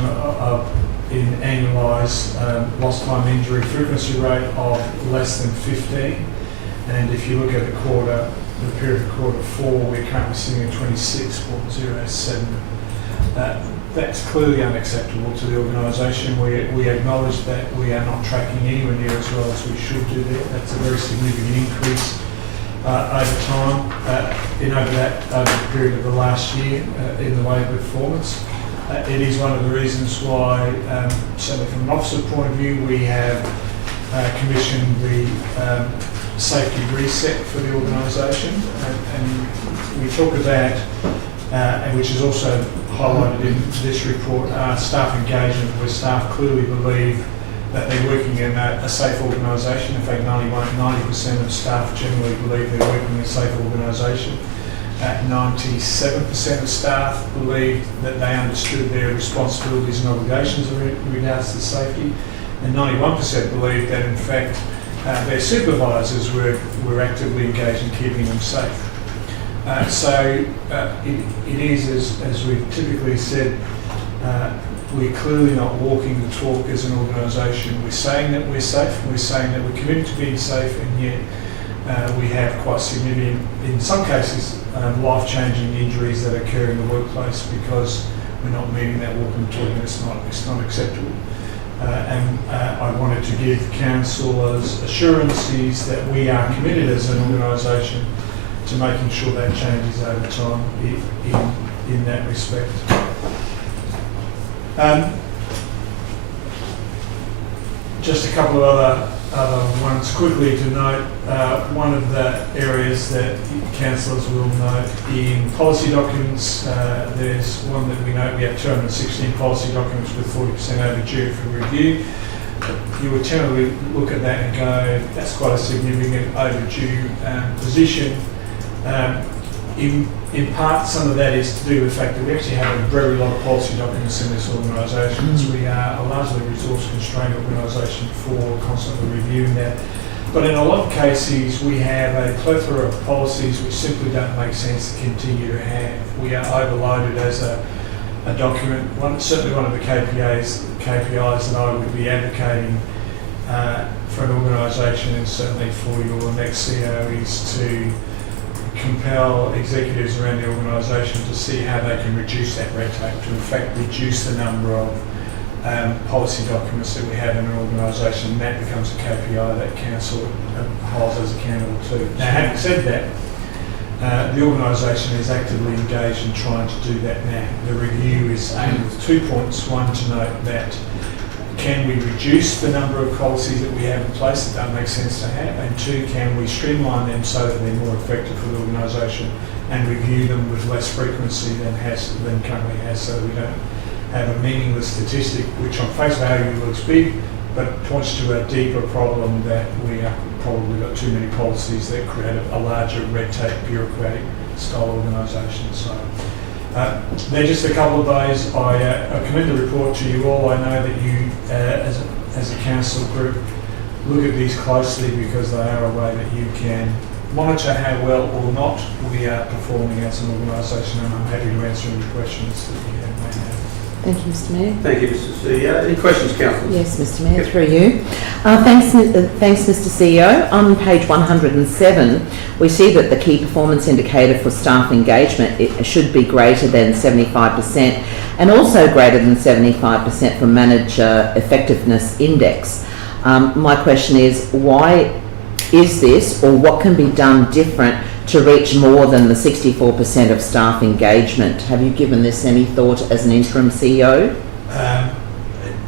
in annualised lost time injury frequency rate of less than 15, and if you look at the period of quarter 4, we're currently sitting at 26.07. That's clearly unacceptable to the organisation. We acknowledge that we are not tracking anywhere near as well as we should do there. That's a very significant increase over time, over the period of the last year in the way of performance. It is one of the reasons why, certainly from an officer point of view, we have commissioned the safety reset for the organisation, and we talk about, and which is also highlighted in this report, staff engagement, where staff clearly believe that they're working in a safe organisation. In fact, 90% of staff generally believe they're working in a safe organisation. 97% of staff believe that they understood their responsibilities and obligations in regards to safety, and 91% believe that in fact their supervisors were actively engaged in keeping them safe. So it is, as we've typically said, we're clearly not walking the talk as an organisation. We're saying that we're safe, we're saying that we're committed to being safe, and yet we have quite significant, in some cases, life-changing injuries that occur in the workplace because we're not meeting that walking the talk, and it's not acceptable. I wanted to give councillors assurances that we are committed as an organisation to making sure that changes over time in that respect. Just a couple of other ones quickly to note. One of the areas that councillors will note in policy documents, there's one that we note we have 216 policy documents with 40% overdue for review. You would generally look at that and go, that's quite a significant overdue position. In part, some of that is to do with the fact that we actually have a very lot of policy documents in this organisation. We are a largely resource-constrained organisation for constantly reviewing that. But in a lot of cases, we have a plethora of policies which simply don't make sense to continue to have. We are overloaded as a document. Certainly one of the KPIs that I would be advocating for an organisation, and certainly for your next CEO, is to compel executives around the organisation to see how they can reduce that red tape, to in fact reduce the number of policy documents that we have in an organisation, and that becomes a KPI that council holds us accountable to. Now, having said that, the organisation is actively engaged in trying to do that now. The review is aimed with 2 points. One, to note that can we reduce the number of policies that we have in place that don't make sense to have? And two, can we streamline them so that they're more effective for the organisation and review them with less frequency than currently has, so that we don't have a meaningless statistic which on face value looks big but points to a deeper problem that we have probably got too many policies that create a larger red tape bureaucratic style organisation. So they're just a couple of those. I commend the report to you all. I know that you, as a council group, look at these closely because they are a way that you can monitor how well or not we are performing as an organisation, and I'm happy to answer any questions that you may have. Thank you, Mr Mayor. Thank you, Mr CEO. Any questions, councillors? Yes, Mr Mayor, through you. Thanks, Mr CEO. On page 107, we see that the key performance indicator for staff engagement should be greater than 75% and also greater than 75% for manager effectiveness index. My question is, why is this, or what can be done different to reach more than the 64% of staff engagement? Have you given this any thought as an interim CEO?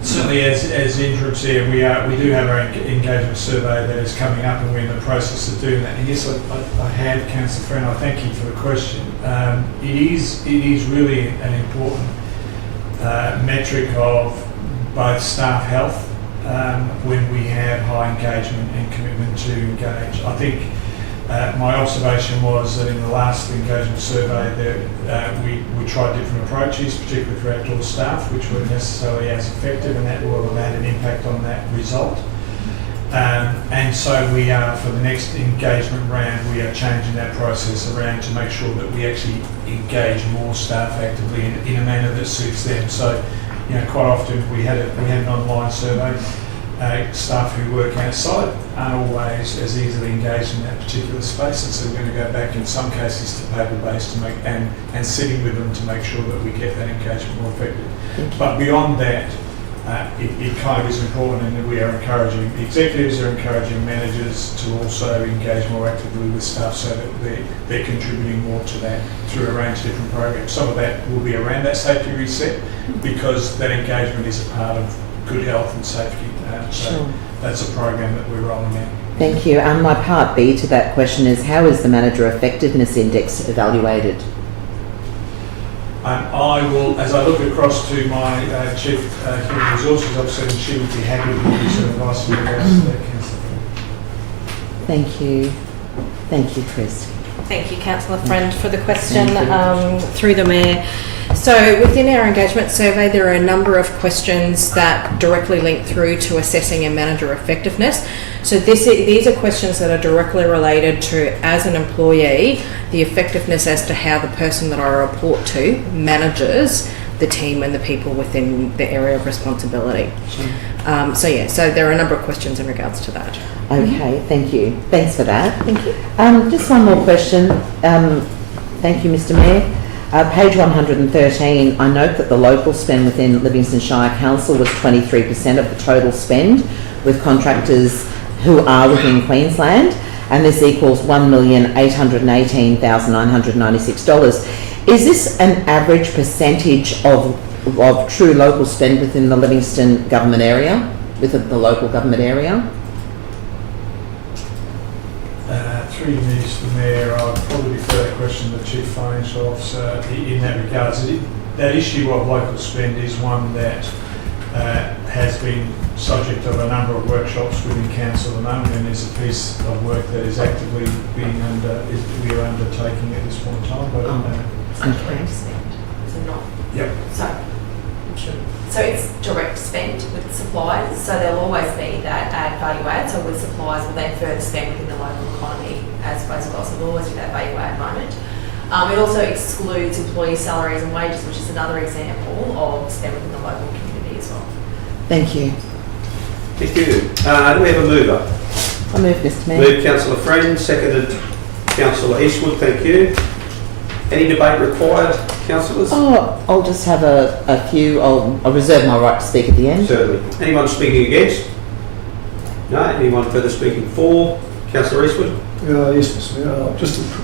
Certainly as interim CEO, we do have our engagement survey that is coming up, and we're in the process of doing that. And yes, I have, Councillor Friend, I thank you for the question. It is really an important metric of both staff health when we have high engagement and commitment to engage. I think my observation was that in the last engagement survey that we tried different approaches, particularly for outdoor staff, which weren't necessarily as effective, and that will have had an impact on that result. And so we are, for the next engagement round, we are changing that process around to make sure that we actually engage more staff actively in a manner that suits them. So, you know, quite often we had an online survey. Staff who work outside aren't always as easily engaged in that particular space, and so we're going to go back in some cases to paper-based to make and sitting with them to make sure that we get that engagement more effective. But beyond that, it kind of is important, and that we are encouraging executives, are encouraging managers to also engage more actively with staff, so that they're contributing more to that through a range of different programs. Some of that will be around that safety reset, because that engagement is a part of good health and safety. So that's a program that we're rolling out. Thank you. My part B to that question is, how is the manager effectiveness index evaluated? I will, as I look across to my Chief Human Resources Officer, and she would be happy to give you some advice in regards to that, Councillor. Thank you. Thank you, Chris. Thank you, Councillor Friend, for the question through the Mayor. So within our engagement survey, there are a number of questions that directly link through to assessing a manager effectiveness. So these are questions that are directly related to, as an employee, the effectiveness as to how the person that I report to manages the team and the people within the area of responsibility. So there are a number of questions in regards to that. Okay, thank you. Thanks for that. Thank you. Just one more question. Thank you, Mr Mayor. Page 113, I note that the local spend within Livingstone Shire Council was 23% of the total spend with contractors who are within Queensland, and this equals $1,818,996. Is this an average percentage of true local spend within the Livingstone government area, within the local government area? Through you, Mr Mayor, I'd probably defer that question to the Chief Financial Officer in that regards. That issue of local spend is one that has been subject of a number of workshops within council at the moment, and is a piece of work that is actively we are undertaking at this point in time. But Okay. So not. Yep. So it's direct spend with suppliers, so there'll always be that add value add. So with suppliers, will then further spend within the local economy as well. So there'll always be that value add moment. It also excludes employee salaries and wages, which is another example of spend within the local community as well. Thank you. Thank you. Do we have a mover? I move, Mr Mayor. Moved Councillor Friend, seconded Councillor Eastwood. Thank you. Any debate required, councillors? Oh, I'll just have a few. I'll reserve my right to speak at the end. Certainly. Anyone speaking against? No. Anyone further speaking for? Councillor Eastwood? Yes, Mr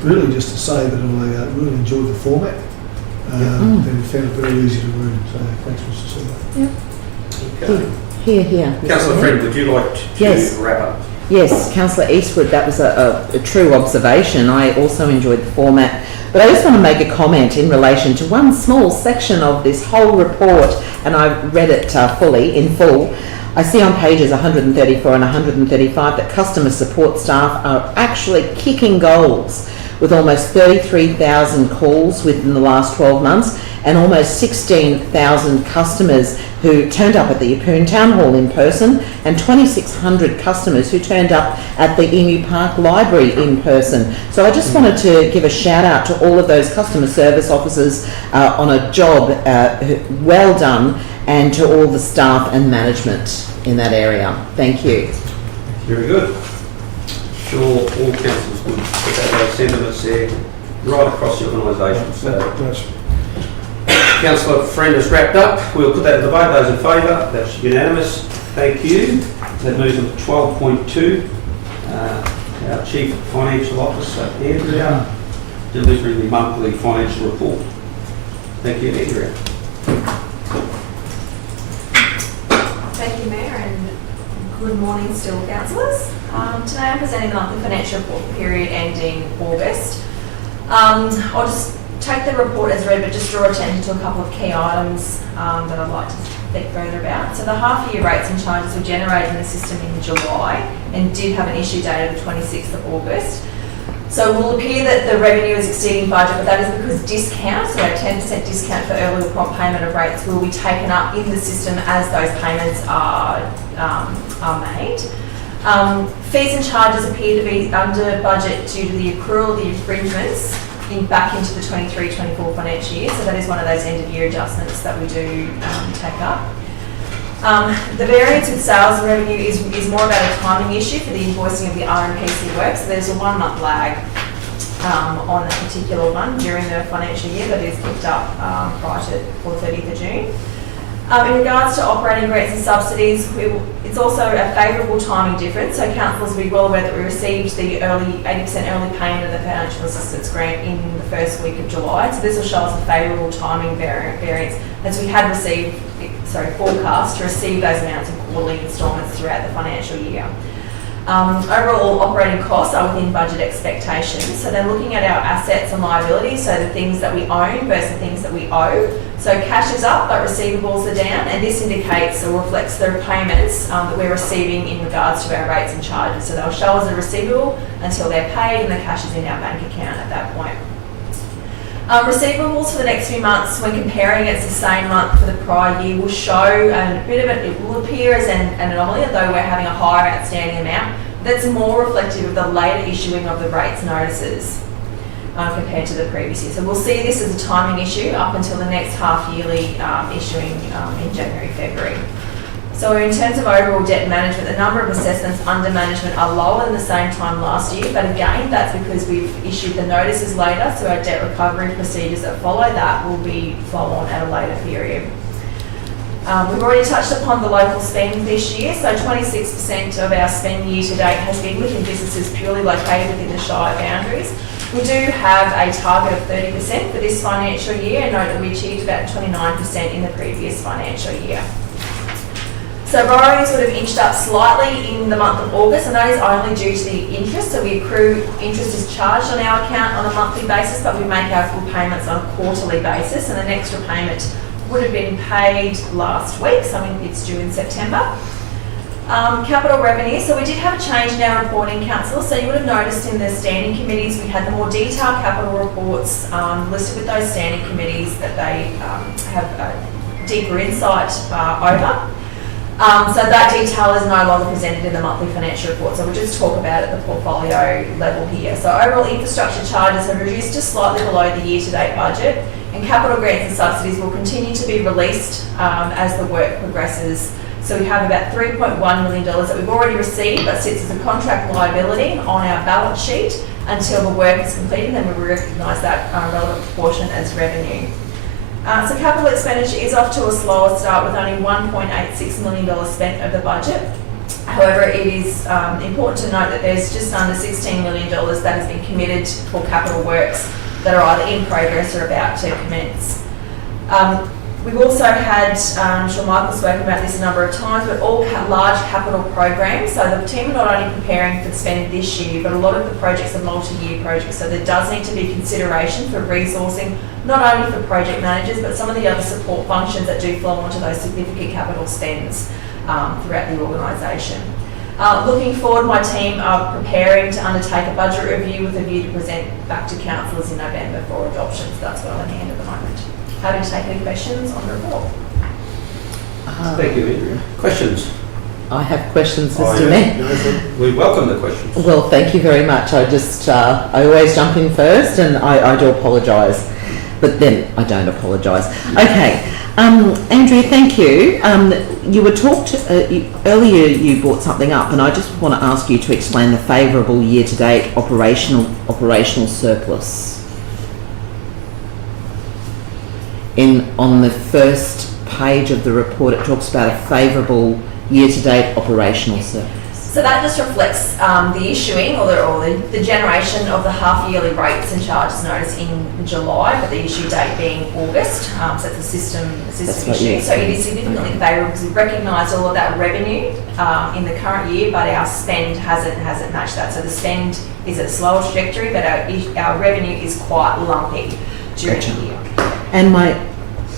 Mayor. Just to say that I really enjoyed the format. And found it very easy to read. So thanks, Mr Silver. Okay. Here. Mr. Councillor Mayor. Friend, would you like to Yes. wrap up? Yes, Councillor Eastwood, that was a true observation. I also enjoyed the format. But I just want to make a comment in relation to one small section of this whole report, and I've read it in full. I see on pages 134 and 135 that customer support staff are actually kicking goals with almost 33,000 calls within the last 12 months and almost 16,000 customers who turned up at the Yeppoon Town Hall in person and 2,600 customers who turned up at the Emu Park Library in person. So I just wanted to give a shout out to all of those customer service officers on a job well done, and to all the staff and management in that area. Thank you. Very good. Sure, all councillors would put those sentiments there right across the organisation. So, Councillor Friend has wrapped up. We'll put that to the vote. Those in favour, that's unanimous. Thank you. That moves on to 12.2. Our Chief Financial Officer, Andrea, delivering the monthly financial report. Thank you, Andrea. Thank you, Mayor, and good morning still, councillors. Today I'm presenting the monthly financial report for the period ending August. I'll just take the report as read, but just draw attention to a couple of key items that I'd like to speak further about. So the half-year rates and charges were generated in the system in July and did have an issue date of the 26th of August. So it will appear that the revenue is exceeding budget, but that is because discounts, so a 10% discount for early or prompt payment of rates, will be taken up in the system as those payments are made. Fees and charges appear to be under budget due to the accrual of the infringements back into the 23-24 financial year. So that is one of those end of year adjustments that we do take up. The variance with sales revenue is more about a timing issue for the invoicing of the RMPC work. So there's a 1 month lag on that particular one during the financial year that is picked up prior to the 30th of June. In regards to operating grants and subsidies, it's also a favourable timing difference. So councillors will be well aware that we received the 80% early payment of the financial assistance grant in the first week of July. So this will show us a favourable timing variance, as we had forecast to receive those amounts in quarterly instalments throughout the financial year. Overall operating costs are within budget expectations. So they're looking at our assets and liabilities, so the things that we own versus the things that we owe. So cash is up, but receivables are down, and this indicates or reflects the payments that we're receiving in regards to our rates and charges. So they'll show as a receivable until they're paid and the cash is in our bank account at that point. Receivables for the next few months, when comparing against the same month for the prior year, will show it will appear as an anomaly, although we're having a higher outstanding amount. That's more reflective of the later issuing of the rates notices. compared to the previous year. So we'll see this as a timing issue up until the next half-yearly issuing in January, February. So in terms of overall debt management, the number of assessments under management are lower than the same time last year, but again, that's because we've issued the notices later, so our debt recovery procedures that follow that will be flow on at a later period. We've already touched upon the local spend this year, so 26% of our spend year to date has been within businesses purely located within the Shire boundaries. We do have a target of 30% for this financial year, and note that we achieved about 29% in the previous financial year. So borrowings would have inched up slightly in the month of August, and that is only due to the interest. So we accrue interest is charged on our account on a monthly basis, but we make our full payments on a quarterly basis, and an extra payment would have been paid last week, so it's due in September. Capital revenue, so we did have a change in our reporting, council. So you would have noticed in the standing committees we had the more detailed capital reports listed with those standing committees that they have deeper insight over. So that detail is no longer presented in the monthly financial report, so we'll just talk about it at the portfolio level here. So overall infrastructure charges have reduced to slightly below the year-to-date budget, and capital grants and subsidies will continue to be released as the work progresses. So we have about $3.1 million that we've already received, but sits as a contract liability on our balance sheet until the work is completed, and we recognise that relevant proportion as revenue. So capital expenditure is off to a slower start with only $1.86 million spent of the budget. However, it is important to note that there's just under $16 million that has been committed for capital works that are either in progress or about to commence. We've also had, I'm sure Michael's spoken about this a number of times, but all large capital programs. So the team are not only preparing for the spend this year, but a lot of the projects are multi-year projects. So there does need to be consideration for resourcing, not only for project managers, but some of the other support functions that do flow onto those significant capital spends throughout the organisation. Looking forward, my team are preparing to undertake a budget review with a view to present back to councillors in November for adoption. So that's well in hand at the moment. Happy to take any questions on the report. Thank you, Andrea. Questions? I have questions, Mr. Mayor. We welcome the questions. Well, thank you very much. I always jump in first, and I do apologise, but then I don't apologise. Okay, Andrea, thank you. You were earlier. You brought something up, and I just want to ask you to explain the favourable year-to-date operational surplus. On the first page of the report, it talks about a favourable year-to-date operational surplus. So that just reflects the issuing or the generation of the half-yearly rates and charges notice in July, but the issue date being August. So it's a system issue. So it is significantly favourable because we've recognised all of that revenue in the current year, but our spend hasn't matched that. So the spend is at a slower trajectory, but our revenue is quite lumpy during the year. And my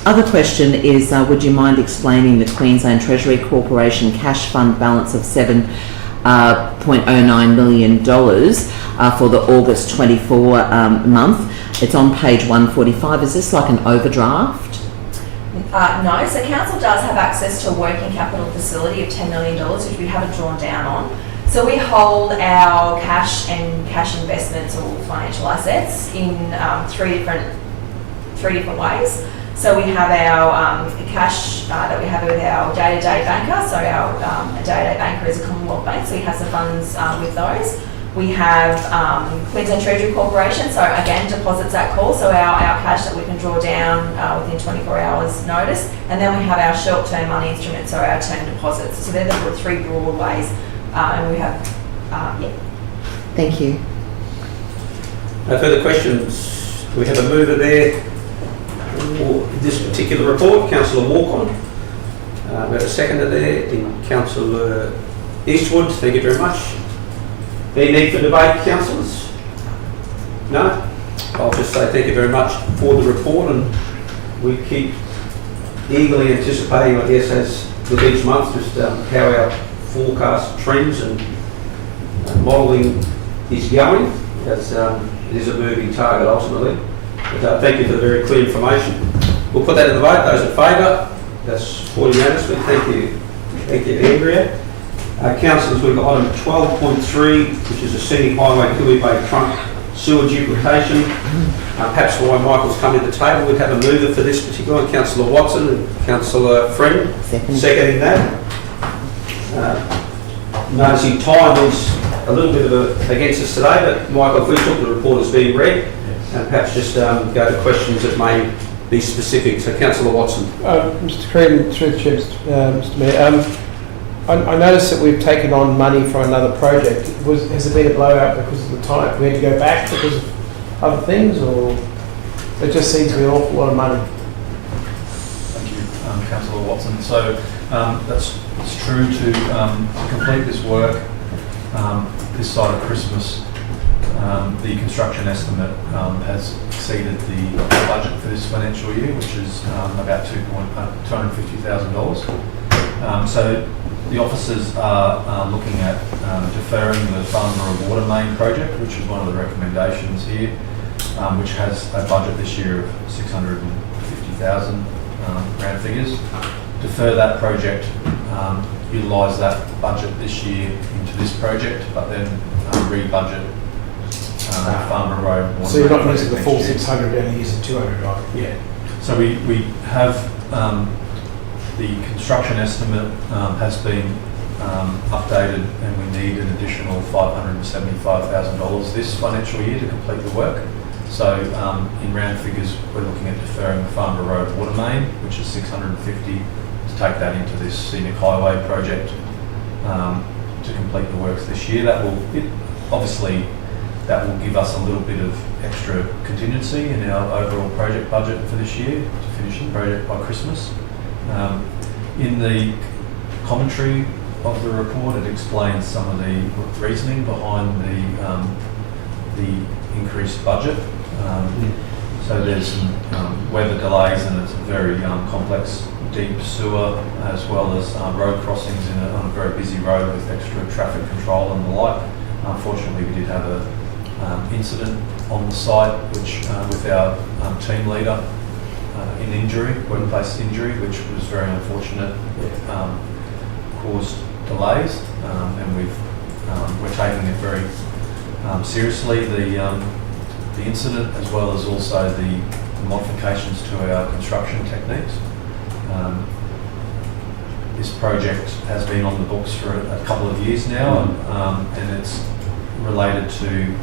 other question is, would you mind explaining the Queensland Treasury Corporation cash fund balance of $7.09 million for the August 24 month? It's on page 145. Is this like an overdraft? No, so council does have access to a working capital facility of $10 million, which we haven't drawn down on. So we hold our cash and cash investments or financial assets in three different ways. So we have our cash that we have with our day-to-day banker. So our day-to-day banker is a Commonwealth Bank, so he has the funds with those. We have Queensland Treasury Corporation, so again, deposits at call, so our cash that we can draw down within 24 hours notice. And then we have our short-term money instruments, so our term deposits. So they're the three broad ways, and we have, Thank you. No further questions? We have a mover there for this particular report, Councillor Walcon. We have a seconder there in Councillor Eastwood. Thank you very much. Any need for debate, councillors? No? I'll just say thank you very much for the report, and we keep eagerly anticipating, I guess, as with each month, just how our forecast trends and modelling is going, as it is a moving target ultimately. But thank you for the very clear information. We'll put that to the vote. Those in favour? That's supported unanimously. Thank you. Thank you, Andrea. Councillors, we've got item 12.3, which is a scenic highway Cooey Bay trunk sewer duplication. Perhaps while Michael's come to the table, we'd have a mover for this particular one, Councillor Watson and Councillor Friend. Seconding that. Noticing time is a little bit against us today, but Michael, if we took the report as being read, and perhaps just go to questions that may be specific. So Councillor Watson. Mr. Creedon, through the Chair, Mr. Mayor, I noticed that we've taken on money for another project. Has there been a blowout because of the time? We had to go back because of other things, or it just seems to be an awful lot of money? Thank you, Councillor Watson. So it's true to complete this work this side of Christmas. The construction estimate has exceeded the budget for this financial year, which is about $250,000. So the officers are looking at deferring the Farnborough Water Main project, which is one of the recommendations here, which has a budget this year of $650,000 round figures. Defer that project, utilise that budget this year into this project, but then re-budget Farnborough Road. So you're not using the full next year. 600, you're only using 200, right? Yeah. So we have the construction estimate has been updated, and we need an additional $575,000 this financial year to complete the work. So in round figures, we're looking at deferring the Farnborough Road Water Main, which is $650, to take that into this scenic highway project to complete the works this year. Obviously that will give us a little bit of extra contingency in our overall project budget for this year to finish the project by Christmas. In the commentary of the report, it explains some of the reasoning behind the increased budget. So there's some weather delays, and it's a very complex, deep sewer, as well as road crossings on a very busy road with extra traffic control and the like. Unfortunately, we did have a incident on the site, which with our team leader in injury, workplace injury, which was very unfortunate. It caused delays, and we're taking it very seriously. The incident, as well as also the modifications to our construction techniques. This project has been on the books for a couple of years now, and it's related to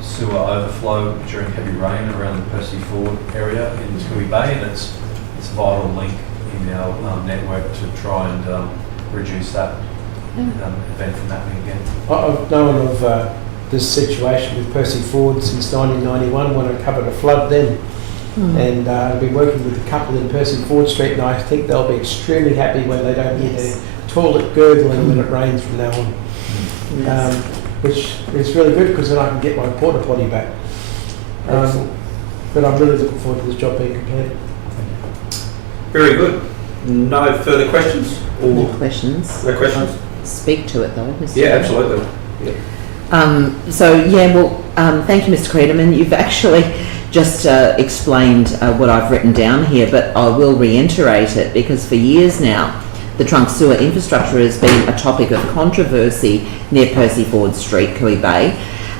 sewer overflow during heavy rain around the Percy Ford area in Toohey Bay, and it's a vital link in our network to try and reduce that event from happening again. I've known of this situation with Percy Ford since 1991, when I covered a flood then. And I've been working with a couple in Percy Ford Street, and I think they'll be extremely happy when they don't hear their toilet gurgling when it rains from now on. Which is really good, because then I can get my porta potty back. But I'm really looking forward to this job being completed. Very good. No further questions? No questions. No questions? Speak to it though, Mr. Yeah, absolutely. Yeah. Thank you, Mr. Creedman. You've actually just explained what I've written down here, but I will reiterate it, because for years now, the trunk sewer infrastructure has been a topic of controversy near Percy Ford Street, Toohey Bay,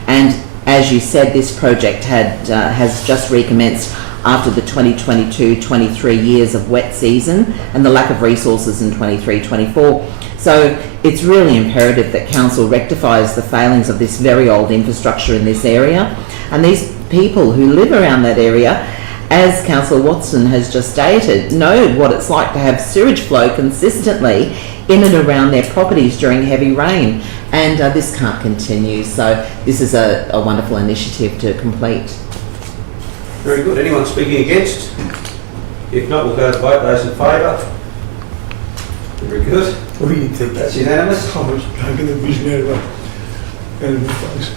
and as you said, this project has just recommenced after the 2022-23 years of wet season and the lack of resources in 23-24. So it's really imperative that Council rectifies the failings of this very old infrastructure in this area, and these people who live around that area, as Councillor Watson has just stated, know what it's like to have sewage flow consistently in and around their properties during heavy rain, and this can't continue. So this is a wonderful initiative to complete. Very good. Anyone speaking against? If not, we'll go to vote. Those in favour? Very good. What do you think? That's unanimous. I was taking the visionary way.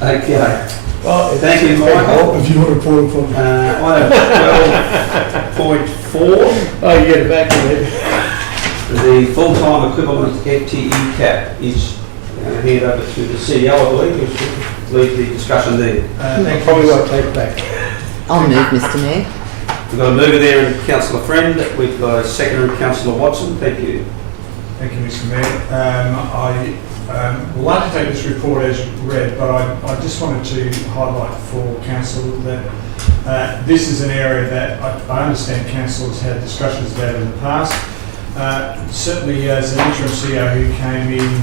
Okay. Well, thank you, Michael. If you want to report from Item 12.4. Oh, you get it back to me. The full-time equivalent FTE cap is handed over to the CEO, I believe, which will lead the discussion there. I probably won't take it back. I'll move, Mr. Mayor. We've got a mover there in Councillor Friend. We've got a seconder in Councillor Watson. Thank you. Thank you, Mr Mayor. I would like to take this report as read, but I just wanted to highlight for Council that this is an area that I understand Council has had discussions about in the past. Certainly as an interim CEO who came in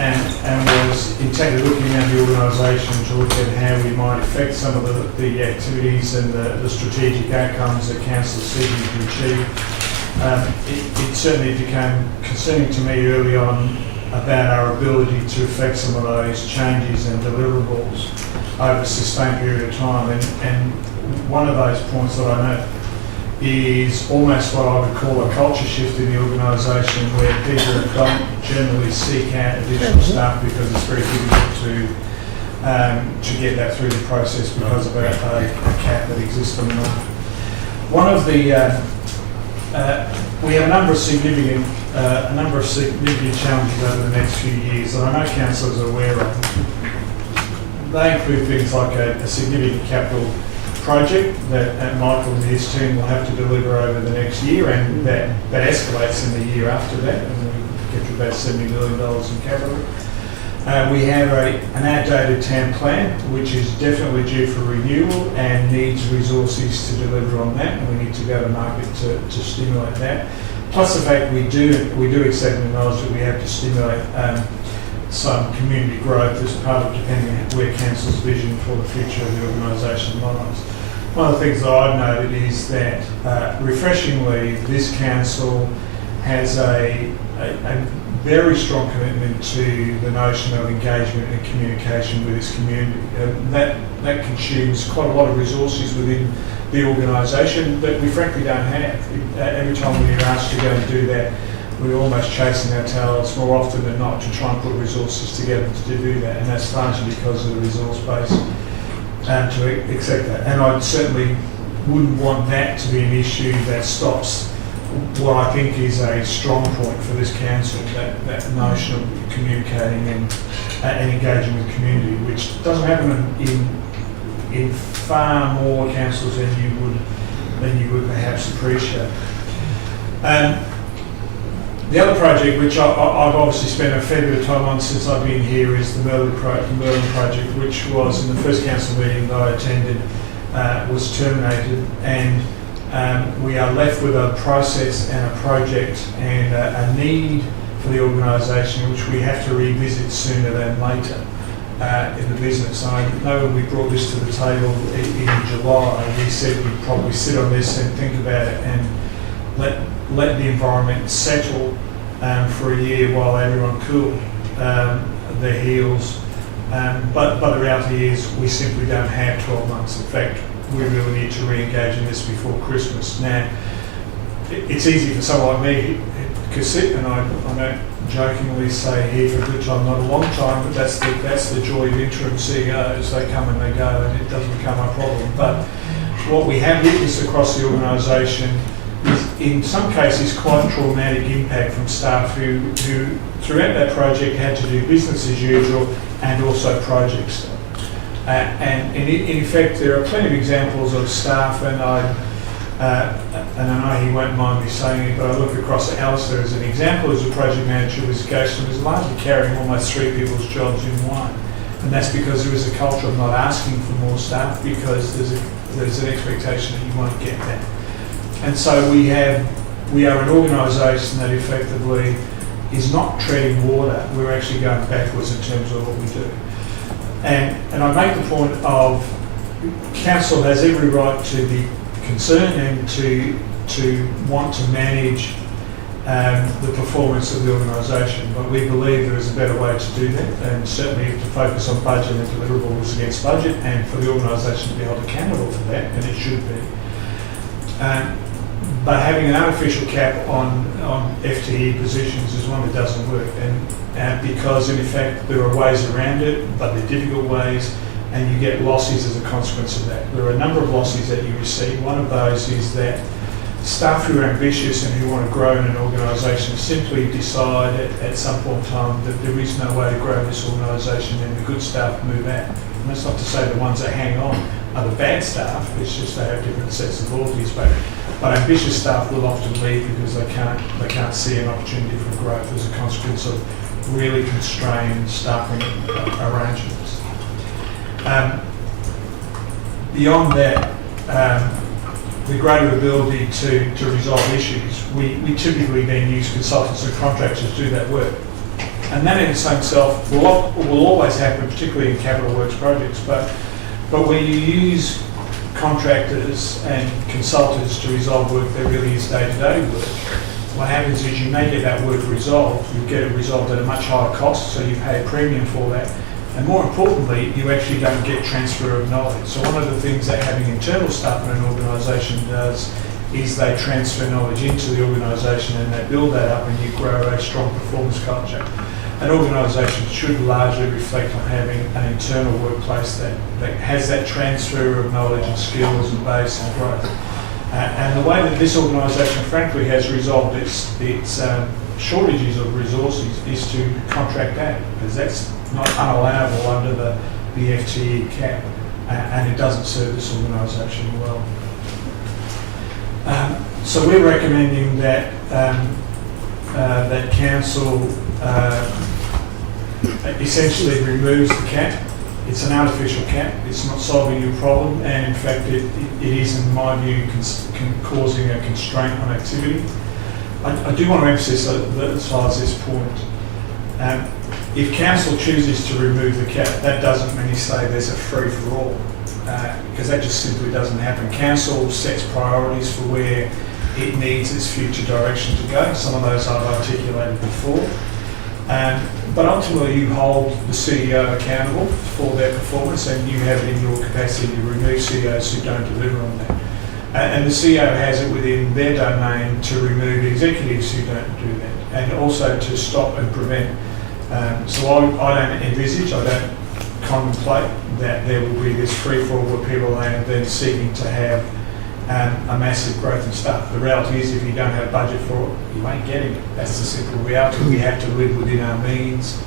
and was intently looking at the organisation to look at how we might affect some of the activities and the strategic outcomes that Council is seeking to achieve. It certainly became concerning to me early on about our ability to affect some of those changes and deliverables over a sustained period of time. And one of those points that I know is almost what I would call a culture shift in the organisation, where people don't generally seek out additional staff because it's very difficult to get that through the process because of a cap that exists on the market. One of the we have a number of significant challenges over the next few years that I know Council is aware of. They include things like a significant capital project that Michael and his team will have to deliver over the next year, and that escalates in the year after that, and we get to about $70 million in capital. We have an outdated town plan, which is definitely due for renewal and needs resources to deliver on that, and we need to go to market to stimulate that. Plus the fact we do accept and acknowledge that we have to stimulate some community growth as part of depending on where Council's vision for the future of the organisation lies. One of the things that I've noted is that refreshingly this Council has a very strong commitment to the notion of engagement and communication with its community. That consumes quite a lot of resources within the organisation that we frankly don't have. Every time we are asked to go and do that, we're almost chasing our tails more often than not to try and put resources together to do that, and that's largely because of the resource base to accept that. And I certainly wouldn't want that to be an issue that stops what I think is a strong point for this council, that notion of communicating and engaging with the community, which doesn't happen in far more councils than you would perhaps appreciate. The other project, which I've obviously spent a fair bit of time on since I've been here, is the Merlin project, which was in the first council meeting that I attended, was terminated, and we are left with a process and a project and a need for the organisation which we have to revisit sooner than later in the business. I know when we brought this to the table in July, we said we'd probably sit on this and think about it and let the environment settle for a year while everyone cooled their heels. But the reality is we simply don't have 12 months. In fact, we really need to re-engage in this before Christmas. Now, it's easy for someone like me to sit, and I don't jokingly say here for a good time, not a long time, but that's the joy of interim CEOs. They come and they go, and it doesn't become a problem. But what we have witnessed across the organisation is, in some cases, quite traumatic impact from staff who throughout that project had to do business as usual and also project stuff. And in effect, there are plenty of examples of staff, and I know he won't mind me saying it, but I look across at Alistair as an example as a project manager with Goshen, was largely carrying almost 3 people's jobs in one. And that's because there is a culture of not asking for more staff, because there's an expectation that you won't get that. And so we are an organisation that effectively is not treading water, we're actually going backwards in terms of what we do. And I make the point of council has every right to be concerned and to want to manage the performance of the organisation, but we believe there is a better way to do that, and certainly to focus on budget and deliverables against budget, and for the organisation to be held accountable for that, and it should be. But having an artificial cap on FTE positions is one that doesn't work, and because in effect there are ways around it, but they're difficult ways, and you get losses as a consequence of that. There are a number of losses that you receive. One of those is that staff who are ambitious and who want to grow in an organisation simply decide at some point in time that there is no way to grow this organisation, and the good staff move out. And that's not to say the ones that hang on are the bad staff, it's just they have different sets of loyalties, but But ambitious staff will often leave because they can't see an opportunity for growth as a consequence of really constrained staffing arrangements. Beyond that, the greater ability to resolve issues, we typically then use consultants and contractors to do that work. And that in its own self will always happen, particularly in capital works projects, but when you use contractors and consultants to resolve work that really is day-to-day work, what happens is you may get that work resolved, you get it resolved at a much higher cost, so you pay a premium for that. And more importantly, you actually don't get transfer of knowledge. So one of the things that having internal staff in an organisation does is they transfer knowledge into the organisation and they build that up and you grow a strong performance culture. An organisation should largely reflect on having an internal workplace that has that transfer of knowledge and skills and base and growth. And the way that this organisation frankly has resolved its shortages of resources is to contract out, because that's not unallowable under the FTE cap, and it doesn't serve this organisation well. So we're recommending that that council essentially removes the cap. It's an artificial cap. It's not solving your problem, and in fact, it is, in my view, causing a constraint on activity. I do want to emphasise this point. If council chooses to remove the cap, that doesn't mean you say there's a free-for-all, because that just simply doesn't happen. Council sets priorities for where it needs its future direction to go. Some of those I've articulated before. But ultimately you hold the CEO accountable for their performance, and you have it in your capacity to remove CEOs who don't deliver on that. And the CEO has it within their domain to remove executives who don't do that, and also to stop and prevent. So I don't envisage, I don't contemplate that there will be this free-for-all where people are then seeking to have a massive growth in staff. The reality is, if you don't have budget for it, you won't get it. That's the simple reality. We have to live within our means.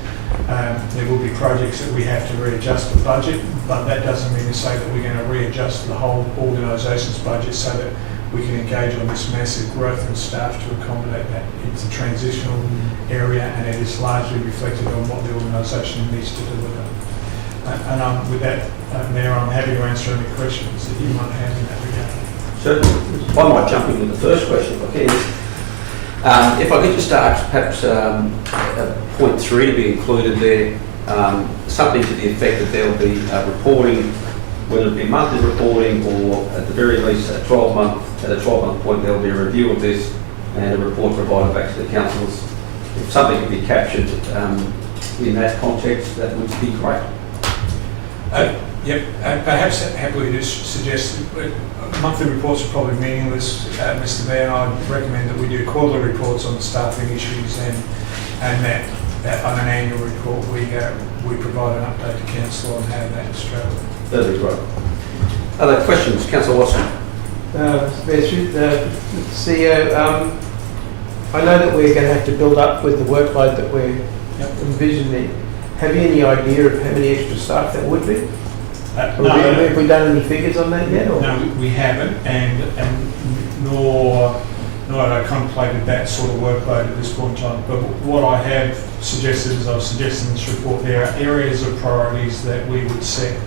There will be projects that we have to readjust the budget, but that doesn't mean to say that we're going to readjust the whole organisation's budget so that we can engage on this massive growth in staff to accommodate that. It's a transitional area, and it is largely reflected on what the organisation needs to deliver. And with that, Mayor, I'm happy to answer any questions that you might have in that regard. Certainly. I might jump into the first question if I can. If I could just ask perhaps point 3 to be included there, something to the effect that there will be reporting, whether it be monthly reporting or at the very least at a 12-month point there will be a review of this and a report provided back to the councils. If something could be captured in that context, that would be great. Yep, perhaps happily to suggest monthly reports are probably meaningless, Mr. Mayor. I'd recommend that we do quarterly reports on the staffing issues, and that on an annual report we provide an update to council on how that is travelling. That'd be great. Other questions, Councillor Watson? Mr. CEO, I know that we're going to have to build up with the workload that we're envisioning. Have you any idea of how many extra staff that would be? No, have we done any figures on that yet? Or? No, we haven't, and nor had I contemplated that sort of workload at this point in time. But what I have suggested is I've suggested in this report there are areas of priorities that we would set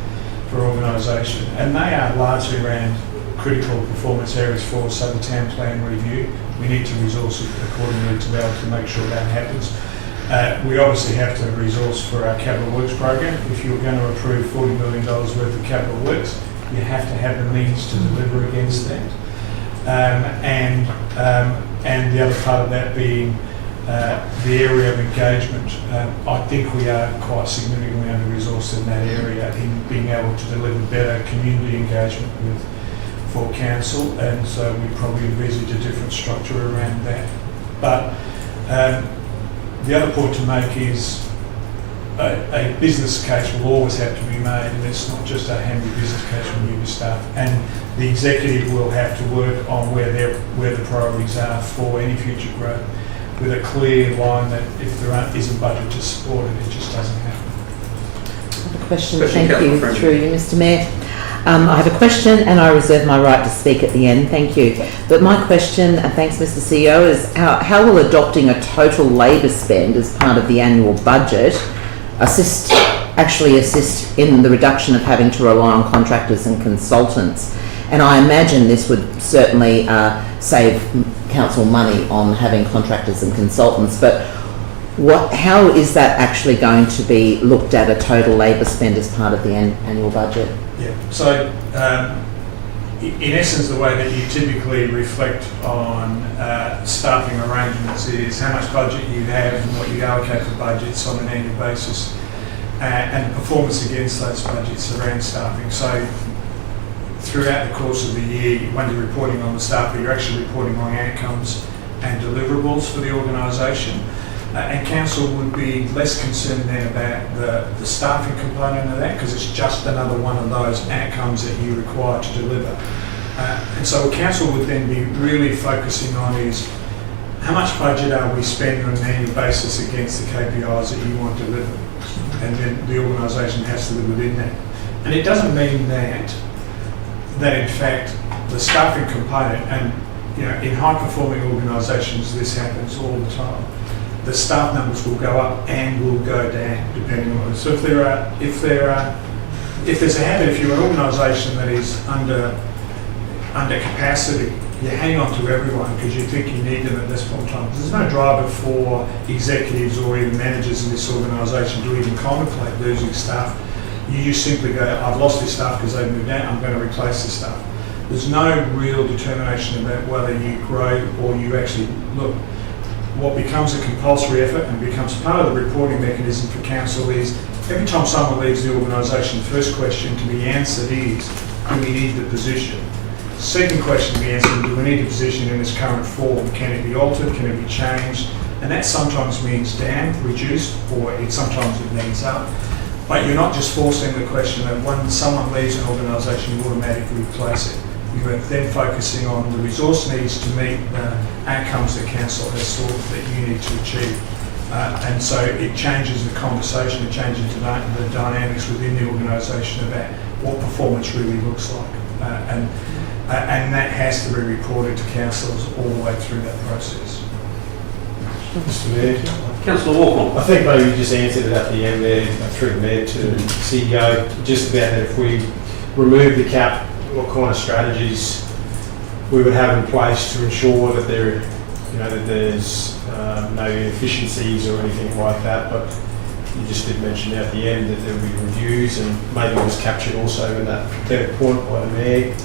for organisation, and they are largely around critical performance areas for us. So the town plan review, we need to resource it accordingly to be able to make sure that happens. We obviously have to resource for our capital works program. If you're going to approve $40 million worth of capital works, you have to have the means to deliver against that. And the other part of that being the area of engagement. I think we are quite significantly under-resourced in that area in being able to deliver better community engagement for council, and so we probably envisage a different structure around that. But the other point to make is a business case will always have to be made, and it's not just a handy business case when you staff. And the executive will have to work on where the priorities are for any future growth, with a clear line that if there isn't budget to support it, it just doesn't happen. Question, thank you, through you, Mr. Mayor. I have a question and I reserve my right to speak at the end, thank you. But my question, and thanks Mr CEO, is how will adopting a total labour spend as part of the annual budget assist in the reduction of having to rely on contractors and consultants? And I imagine this would certainly save council money on having contractors and consultants, but how is that actually going to be looked at, a total labour spend as part of the annual budget? Yeah, so in essence, the way that you typically reflect on staffing arrangements is how much budget you have and what you allocate for budgets on an annual basis, and performance against those budgets around staffing. So throughout the course of the year, when you're reporting on the staff, you're actually reporting on outcomes and deliverables for the organisation. And council would be less concerned then about the staffing component of that, because it's just another one of those outcomes that you require to deliver. And so what council would then be really focusing on is how much budget are we spending on an annual basis against the KPIs that you want to deliver, and then the organisation has to live within that. And it doesn't mean that in fact the staffing component, and in high performing organisations this happens all the time, the staff numbers will go up and will go down depending on it. So if there's a habit, if you're an organisation that is under capacity, you hang on to everyone because you think you need them at this point in time. There's no driver for executives or even managers in this organisation to even contemplate losing staff. You just simply go, I've lost this staff because they've moved out, I'm going to replace this staff. There's no real determination about whether you grow or you actually look. What becomes a compulsory effort and becomes part of the reporting mechanism for council is every time someone leaves the organisation, the first question to be answered is, do we need the position? Second question to be answered, do we need the position in its current form? Can it be altered? Can it be changed? And that sometimes means down, reduced, or sometimes it means up. But you're not just forcing the question that when someone leaves an organisation, you automatically replace it. You're then focusing on the resource needs to meet the outcomes that council has thought that you need to achieve. And so it changes the conversation, it changes the dynamics within the organisation about what performance really looks like. And that has to be reported to councils all the way through that process. Mr Mayor, Councillor Walker. I think maybe you just answered it at the end there, through the Mayor to CEO, just about that if we remove the cap, what kind of strategies we would have in place to ensure that that there's no inefficiencies or anything like that. But you just did mention at the end that there would be reviews, and maybe it was captured also in that third point by the Mayor.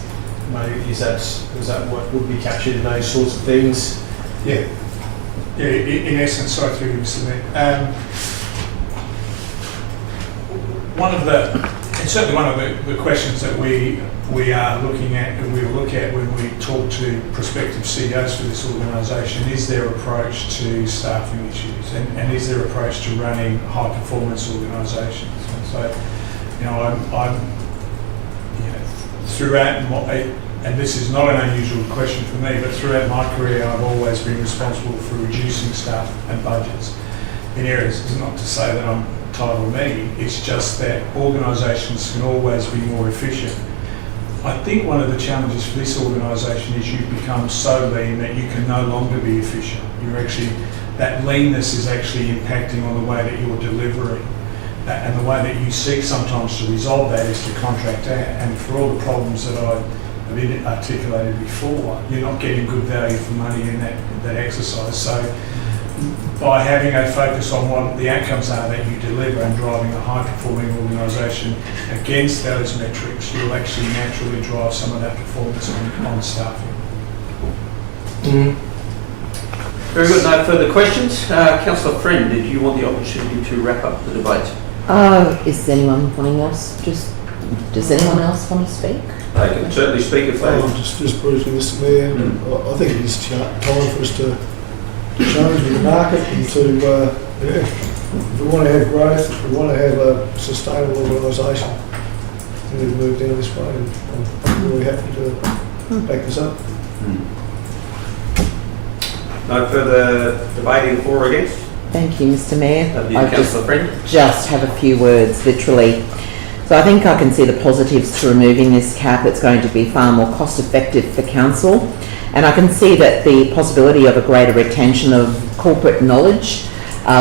Maybe is that what would be captured in those sorts of things? Yeah. Yeah, in essence, sorry through you, Mr. Mayor. Certainly one of the questions that we are looking at and we will look at when we talk to prospective CEOs for this organisation is their approach to staffing issues and is their approach to running high performance organisations. And so, I'm throughout and this is not an unusual question for me, but throughout my career I've always been responsible for reducing staff and budgets in areas. It's not to say that I'm Title Me, it's just that organisations can always be more efficient. I think one of the challenges for this organisation is you've become so lean that you can no longer be efficient. That leanness is actually impacting on the way that you're delivering. And the way that you seek sometimes to resolve that is to contract out. And for all the problems that I've articulated before, you're not getting good value for money in that exercise. So by having a focus on what the outcomes are that you deliver and driving a high-performing organisation against those metrics, you'll actually naturally drive some of that performance on staffing. Very good. No further questions. Councillor Friend, did you want the opportunity to wrap up the debate? Is anyone wanting else? Does anyone else want to speak? They can certainly speak if they want. Just briefly, Mr Mayor, I think it is time for us to change with the market and to, if we want to have growth, if we want to have a sustainable organisation, we've moved into this way, and I'm really happy to back this up. No further debating for or against? Thank you, Mr Mayor. Councillor Friend. Just have a few words, literally. So I think I can see the positives to removing this cap. It's going to be far more cost effective for council. And I can see that the possibility of a greater retention of corporate knowledge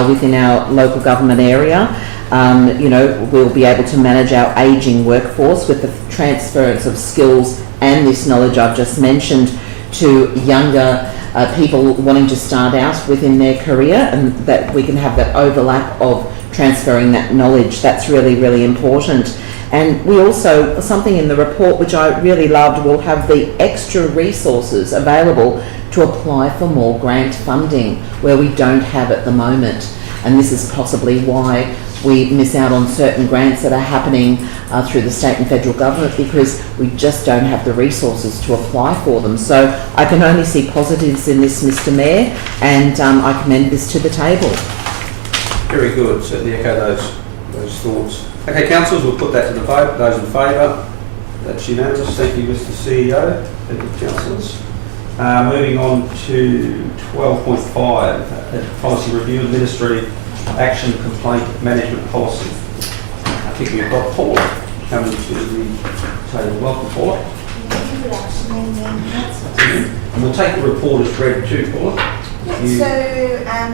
within our local government area. We'll be able to manage our ageing workforce with the transference of skills and this knowledge I've just mentioned to younger people wanting to start out within their career, and that we can have that overlap of transferring that knowledge. That's really, really important. And we also, something in the report which I really loved, will have the extra resources available to apply for more grant funding where we don't have at the moment. And this is possibly why we miss out on certain grants that are happening through the state and federal government, because we just don't have the resources to apply for them. So I can only see positives in this, Mr Mayor, and I commend this to the table. Very good. Certainly echo those thoughts. Okay, councillors, we'll put that to the vote. Those in favour? That's unanimous. Thank you, Mr CEO. Thank you, councillors. Moving on to 12.5, policy review, administrative action complaint management policy. I think we've got Paula coming to the table. Welcome, Paula. Good afternoon, councillors. And we'll take the report as read too, Paula. So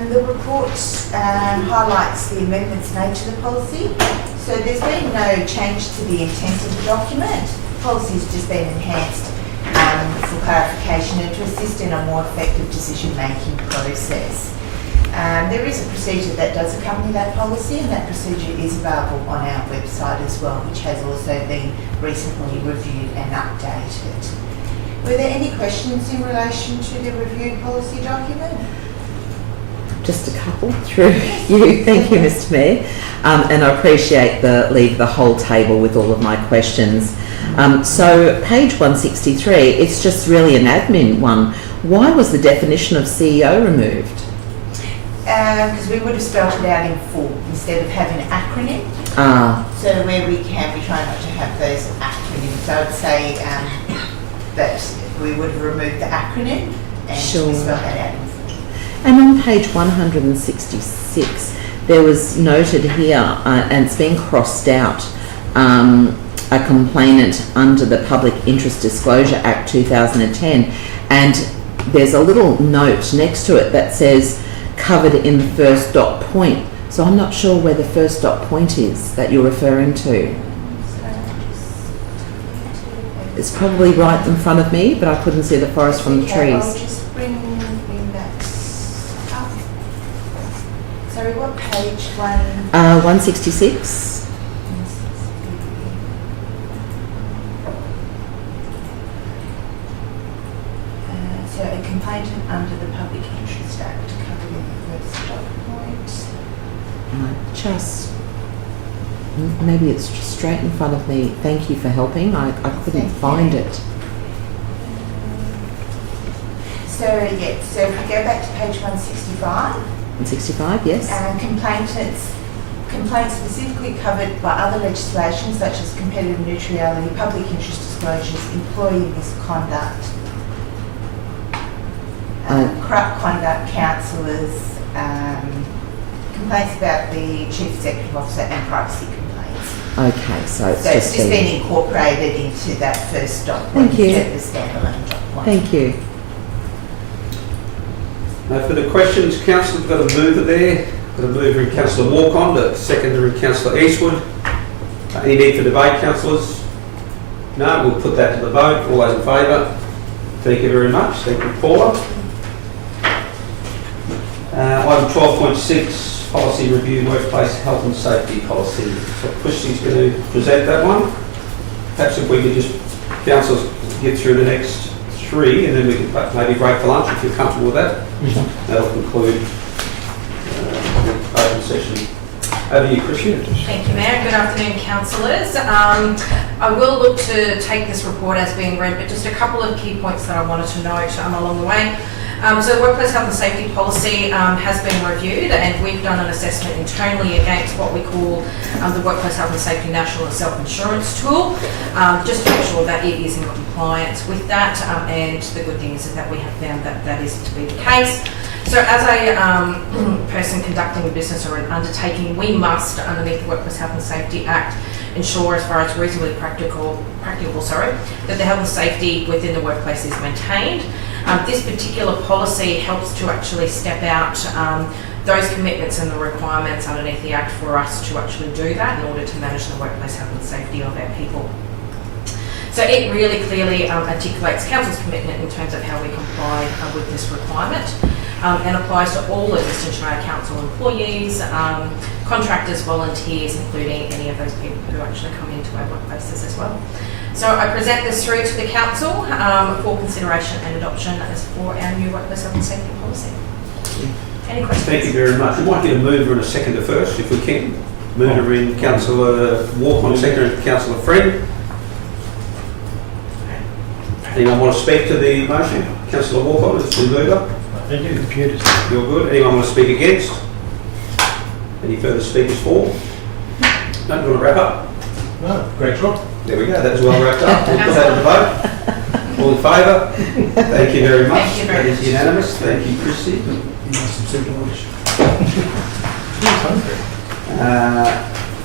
the report highlights the amendments made to the policy. So there's been no change to the intent of the document. The policy has just been enhanced for clarification and to assist in a more effective decision-making process. There is a procedure that does accompany that policy, and that procedure is available on our website as well, which has also been recently reviewed and updated. Were there any questions in relation to the reviewed policy document? Just a couple through you. Thank you, Mr Mayor. And I appreciate leave the whole table with all of my questions. So page 163, it's just really an admin one. Why was the definition of CEO removed? Because we would have spelled it out in full instead of having an acronym. So where we can, we try not to have those acronyms. So I would say that we would have removed the acronym and Sure. spell that out in full. And on page 166, there was noted here, and it's been crossed out, a complainant under the Public Interest Disclosure Act 2010, and there's a little note next to it that says covered in the first dot point. So I'm not sure where the first dot point is that you're referring to. It's probably right in front of me, but I couldn't see the forest from the Okay, I'll trees. just bring that up. Sorry, what page? 166. So a complainant under the Public Interest Act covered in the first dot point. Maybe it's just straight in front of me. Thank you for helping. I couldn't Thank find you. it. So if we go back to page 165, 165, yes. complaints specifically covered by other legislation such as competitive neutrality, public interest disclosures, employee misconduct, corrupt conduct, councillors, complaints about the chief executive officer and privacy complaints. Okay, so it's So it's just just been incorporated into that first dot Thank point you. instead of the standalone dot point. Thank you. No further questions, councillor. We've got a mover there. Got a mover in councillor Walcon, secondary councillor Eastwood. Any need for debate, councillors? No, we'll put that to the vote. All those in favour? Thank you very much. Thank you, Paula. Item 12.6, policy review, workplace health and safety policy. So Christy's going to present that one. Perhaps if we could just, councillors, get through the next three, and then we can maybe break for lunch if you're comfortable with that. That'll conclude the open session. Over to you, Christy. Thank you, Mayor. Good afternoon, councillors. I will look to take this report as being read, but just a couple of key points that I wanted to note along the way. So the workplace health and safety policy has been reviewed, and we've done an assessment internally against what we call the Workplace Health and Safety National Self-Insurance Tool, just to make sure that it is in compliance with that. And the good thing is that we have found that that is to be the case. So as a person conducting a business or an undertaking, we must, underneath the Workplace Health and Safety Act, ensure as far as reasonably practicable, that the health and safety within the workplace is maintained. This particular policy helps to actually step out those commitments and the requirements underneath the Act for us to actually do that in order to manage the workplace health and safety of our people. So it really clearly articulates Council's commitment in terms of how we comply with this requirement, and applies to all Livingstone Shire Council employees, contractors, volunteers, including any of those people who actually come into our workplaces as well. So I present this through to the Council for consideration and adoption as for our new workplace health and safety policy. Any questions? Thank you very much. We'd like you to move her in a seconder first, if we can. Move her in, Councillor Walk on seconder and Councillor Friend. Anyone want to speak to the motion? Councillor Walcott is the mover. Thank you, computers. You're good. Anyone want to speak against? Any further speakers for? No, do you want to wrap up? No, great job. There we go, that's well wrapped up. We'll put that to the vote. All in favour? Thank you very much. Thank you very That is much. unanimous. Thank you, Chrissy. You must have said lunch.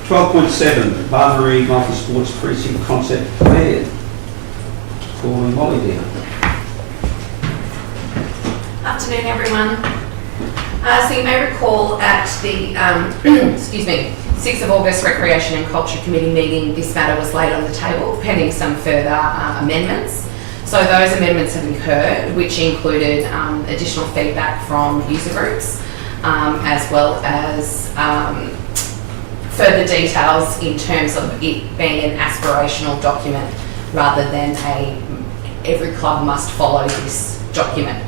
12.7, Barnbury Multi-Sports Precinct Concept Plan. Calling Molly down. Afternoon, everyone. So you may recall at the 6th of August Recreation and Culture Committee meeting, this matter was laid on the table pending some further amendments. So those amendments have occurred, which included additional feedback from user groups, as well as further details in terms of it being an aspirational document rather than every club must follow this document.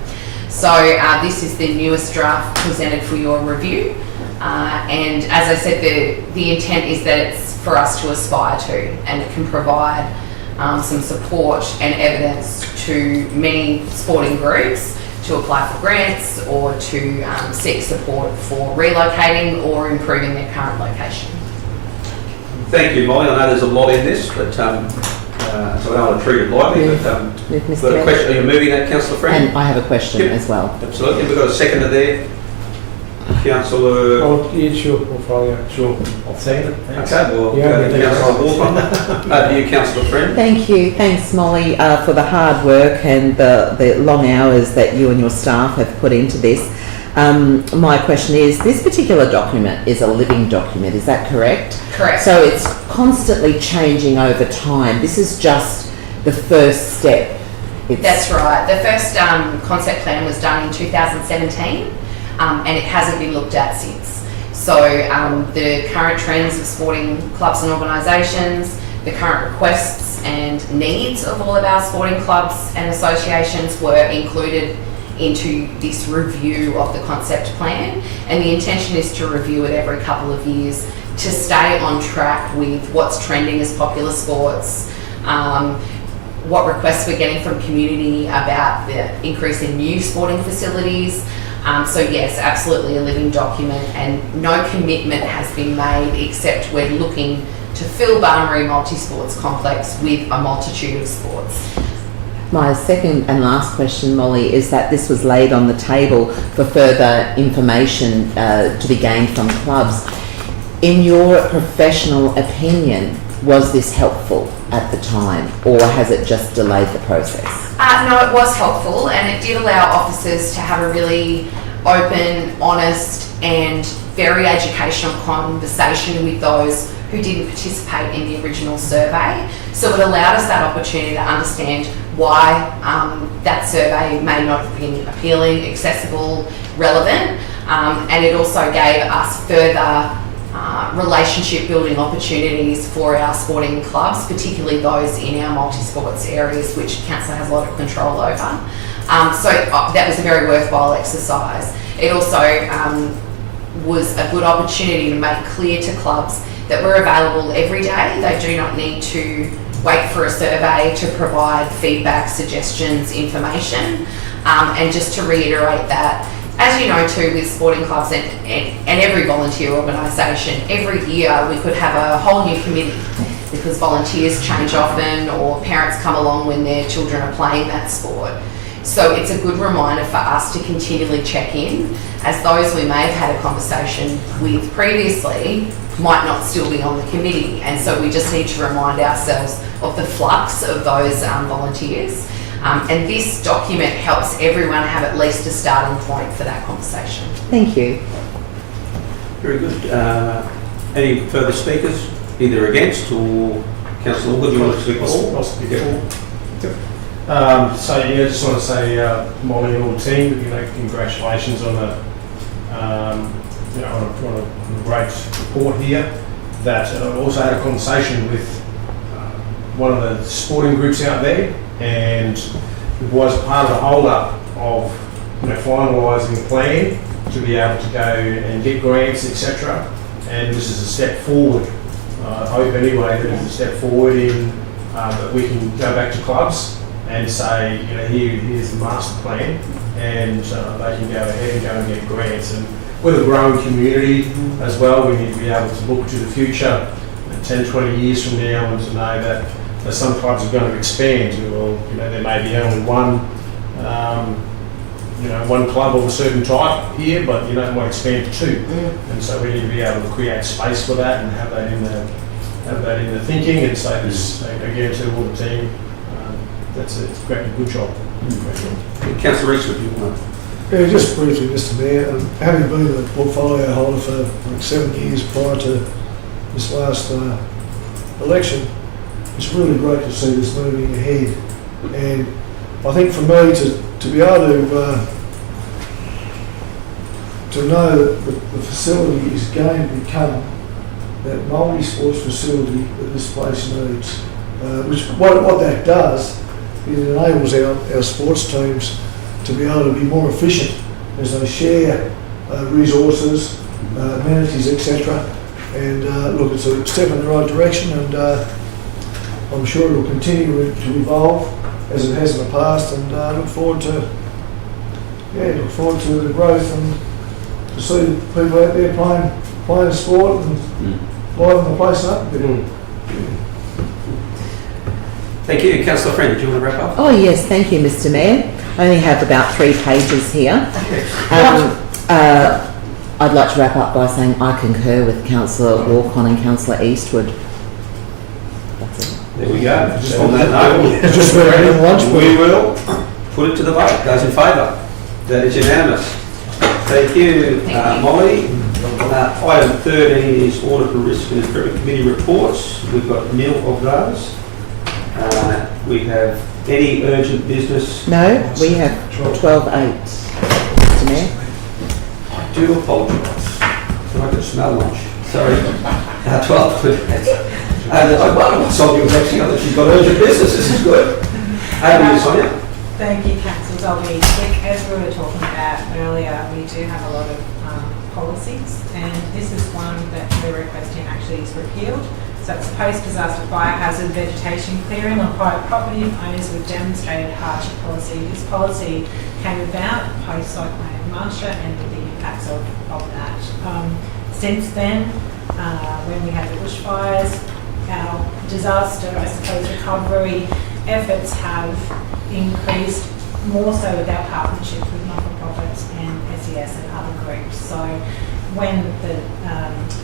So this is the newest draft presented for your review. And as I said, the intent is that it's for us to aspire to, and it can provide some support and evidence to many sporting groups to apply for grants or to seek support for relocating or improving their current location. Thank you, Molly. I know there's a lot in this, but so I don't want to treat it lightly. With But Mr. got a Mayor. question? Are you moving that, Councillor Friend? And I have a question Yep. as well. Absolutely. We've got a seconder there. Councillor. Oh, yeah, sure, portfolio, sure. I'll second it. Thanks. Okay, well, Yeah, Councillor Walker. Over to you, Councillor Friend. Thank you. Thanks, Molly, for the hard work and the long hours that you and your staff have put into this. My question is, this particular document is a living document, is that correct? Correct. So it's constantly changing over time. This is just the first step. That's right. The first concept plan was done in 2017, and it hasn't been looked at since. So the current trends of sporting clubs and organisations, the current requests and needs of all of our sporting clubs and associations were included into this review of the concept plan, and the intention is to review it every couple of years to stay on track with what's trending as popular sports, what requests we're getting from community about the increase in new sporting facilities. So yes, absolutely a living document, and no commitment has been made except we're looking to fill Barnbury Multi-Sports Complex with a multitude of sports. My second and last question, Molly, is that this was laid on the table for further information to be gained from clubs. In your professional opinion, was this helpful at the time, or has it just delayed the process? No, it was helpful, and it did allow officers to have a really open, honest and very educational conversation with those who didn't participate in the original survey. So it allowed us that opportunity to understand why that survey may not have been appealing, accessible, relevant, and it also gave us further relationship building opportunities for our sporting clubs, particularly those in our multi-sports areas which Council has a lot of control over. So that was a very worthwhile exercise. It also was a good opportunity to make clear to clubs that we're available every day. They do not need to wait for a survey to provide feedback, suggestions, information. And just to reiterate that, as you know too, with sporting clubs and every volunteer organisation, every year we could have a whole new committee because volunteers change often or parents come along when their children are playing that sport. So it's a good reminder for us to continually check in, as those we may have had a conversation with previously might not still be on the committee. And so we just need to remind ourselves of the flux of those volunteers. And this document helps everyone have at least a starting point for that conversation. Thank you. Very good. Any further speakers, either against or Councillor Allgood, you want to speak? Possibly before. So yeah, just want to say, Molly and all the team, congratulations on on a great report here. That I also had a conversation with one of the sporting groups out there, and it was part of the hold-up of finalising a plan to be able to go and get grants, etc. And this is a step forward. I hope anyway that it's a step forward in that we can go back to clubs and say, here's the master plan, and they can go ahead and go and get grants. And with a growing community as well, we need to be able to look to the future, 10, 20 years from now, and to know that some clubs are going to expand. Well, there may be only one club of a certain type here, but it might expand to two. And so we need to be able to create space for that and have that in the thinking. And so this again to all the team, that's a good job. Councillor Rees, would you want to? Yeah, just briefly, Mr. Mayor, having been a portfolio holder for like 7 years prior to this last election, it's really great to see this moving ahead. And I think for me to be able to know that the facility is going to become that multi-sports facility that this place needs, what that does, it enables our sports teams to be able to be more efficient as they share resources, amenities, etc. And look, it's a step in the right direction, and I'm sure it will continue to evolve as it has in the past. And look forward to the growth and to see people out there playing sport and liven the place up a bit. Thank you. Councillor Friend, did you want to wrap up? Oh yes, thank you, Mr. Mayor. I only have about 3 pages here. I'd like to wrap up by saying I concur with Councillor Walcon and Councillor Eastwood. That's it. There we go. On that note, we will put it to the vote. Those in favour? That is unanimous. Thank you, Molly. Item 13 is Audit and Risk and Improvement Committee reports. We've got nil of those. We have any urgent business? No, we have 12.8, Mr. Mayor. I do apologise. I could smell lunch. Sorry. 12.8. One Sonia was actually on that she's got urgent business. This is good. Over to you, Sonia. Thank you, councillors. I'll be quick. As we were talking about earlier, we do have a lot of policies, and this is one that we're requesting actually is repealed. So it's a post-disaster fire hazard vegetation clearing on private property of owners with demonstrated hardship policy. This policy came about post-cyclone Marcia and with the impacts of that. Since then, when we had the bushfires, our disaster, I suppose, recovery efforts have increased more so with our partnerships with not-for-profits and SES and other groups. So when the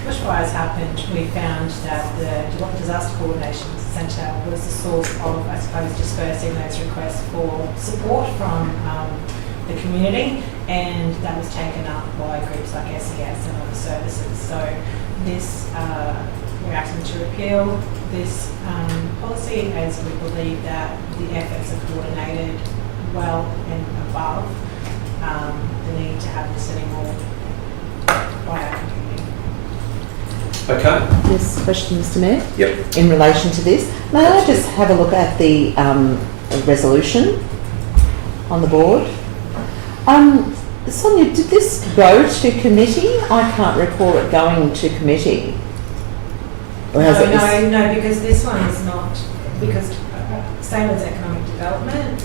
bushfires happened, we found that the Disaster Coordination Centre was the source of, I suppose, dispersing those requests for support from the community, and that was taken up by groups like SES and other services. So this, we're asking to repeal this policy, as we believe that the efforts are coordinated well and above the need to have this anymore by our community. Okay. Yes, question, Mr. Mayor? Yep. In relation to this, may I just have a look at the resolution on the board? Sonia, did this go to committee? I can't recall it going to committee. Or has it No, because this one is not, because same as economic development,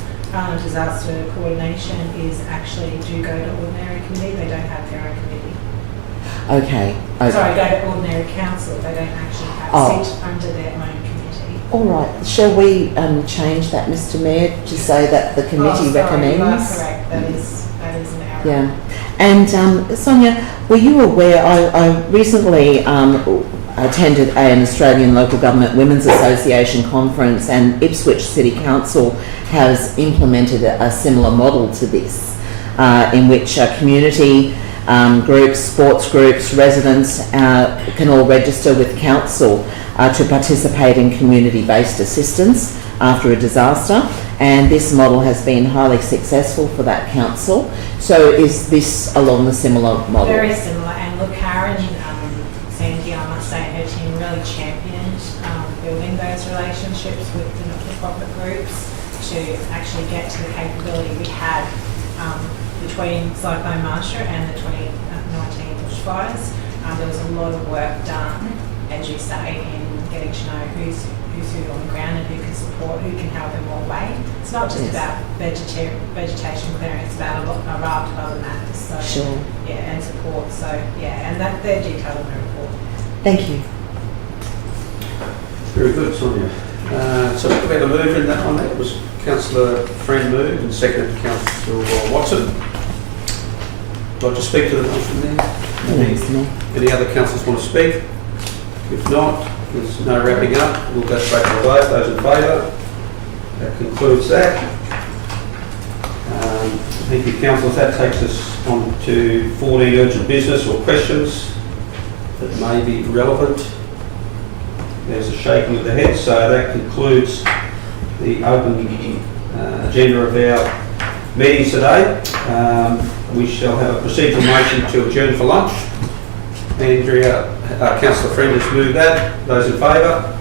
disaster coordination is actually do go to ordinary committee, they don't have their own committee. Okay. Sorry, go to ordinary council, they don't actually have sit under their own committee. All right, shall we change that, Mr Mayor, to say that the committee recommends? You are correct, that is an error. Yeah. And Sonia, were you aware, I recently attended an Australian Local Government Women's Association conference, and Ipswich City Council has implemented a similar model to this, in which community groups, sports groups, residents can all register with council to participate in community-based assistance after a disaster, and this model has been highly successful for that council. So is this along the similar model? Very similar, and look, Karen, Sandy, I must say, her team really championed building those relationships with the not-for-profit groups to actually get to the capability we had between Cyclone Marsha and the 2019 bushfires. There was a lot of work done, as you say, in getting to know who's who on the ground and who can support, who can help in what way. It's not just about vegetation clearing, it's about a raft of other matters. So, sure. Yeah, and support. So, yeah, and that they're detailed in the report. Thank you. Very good, Sonia. So we had a move in that one. That was Councillor Friend moved and seconded Councillor Watson. Would you like to speak to the motion there? Any other councillors want to speak? If not, there's no wrapping up. We'll go straight to the vote. Those in favour? That concludes that. Thank you, councillors. That takes us on to 14 urgent business or questions that may be relevant. There's a shaking of the head, so that concludes the open agenda of our meetings today. We shall have a procedural motion to adjourn for lunch. Andrea, Councillor Friend has moved that. Those in favour?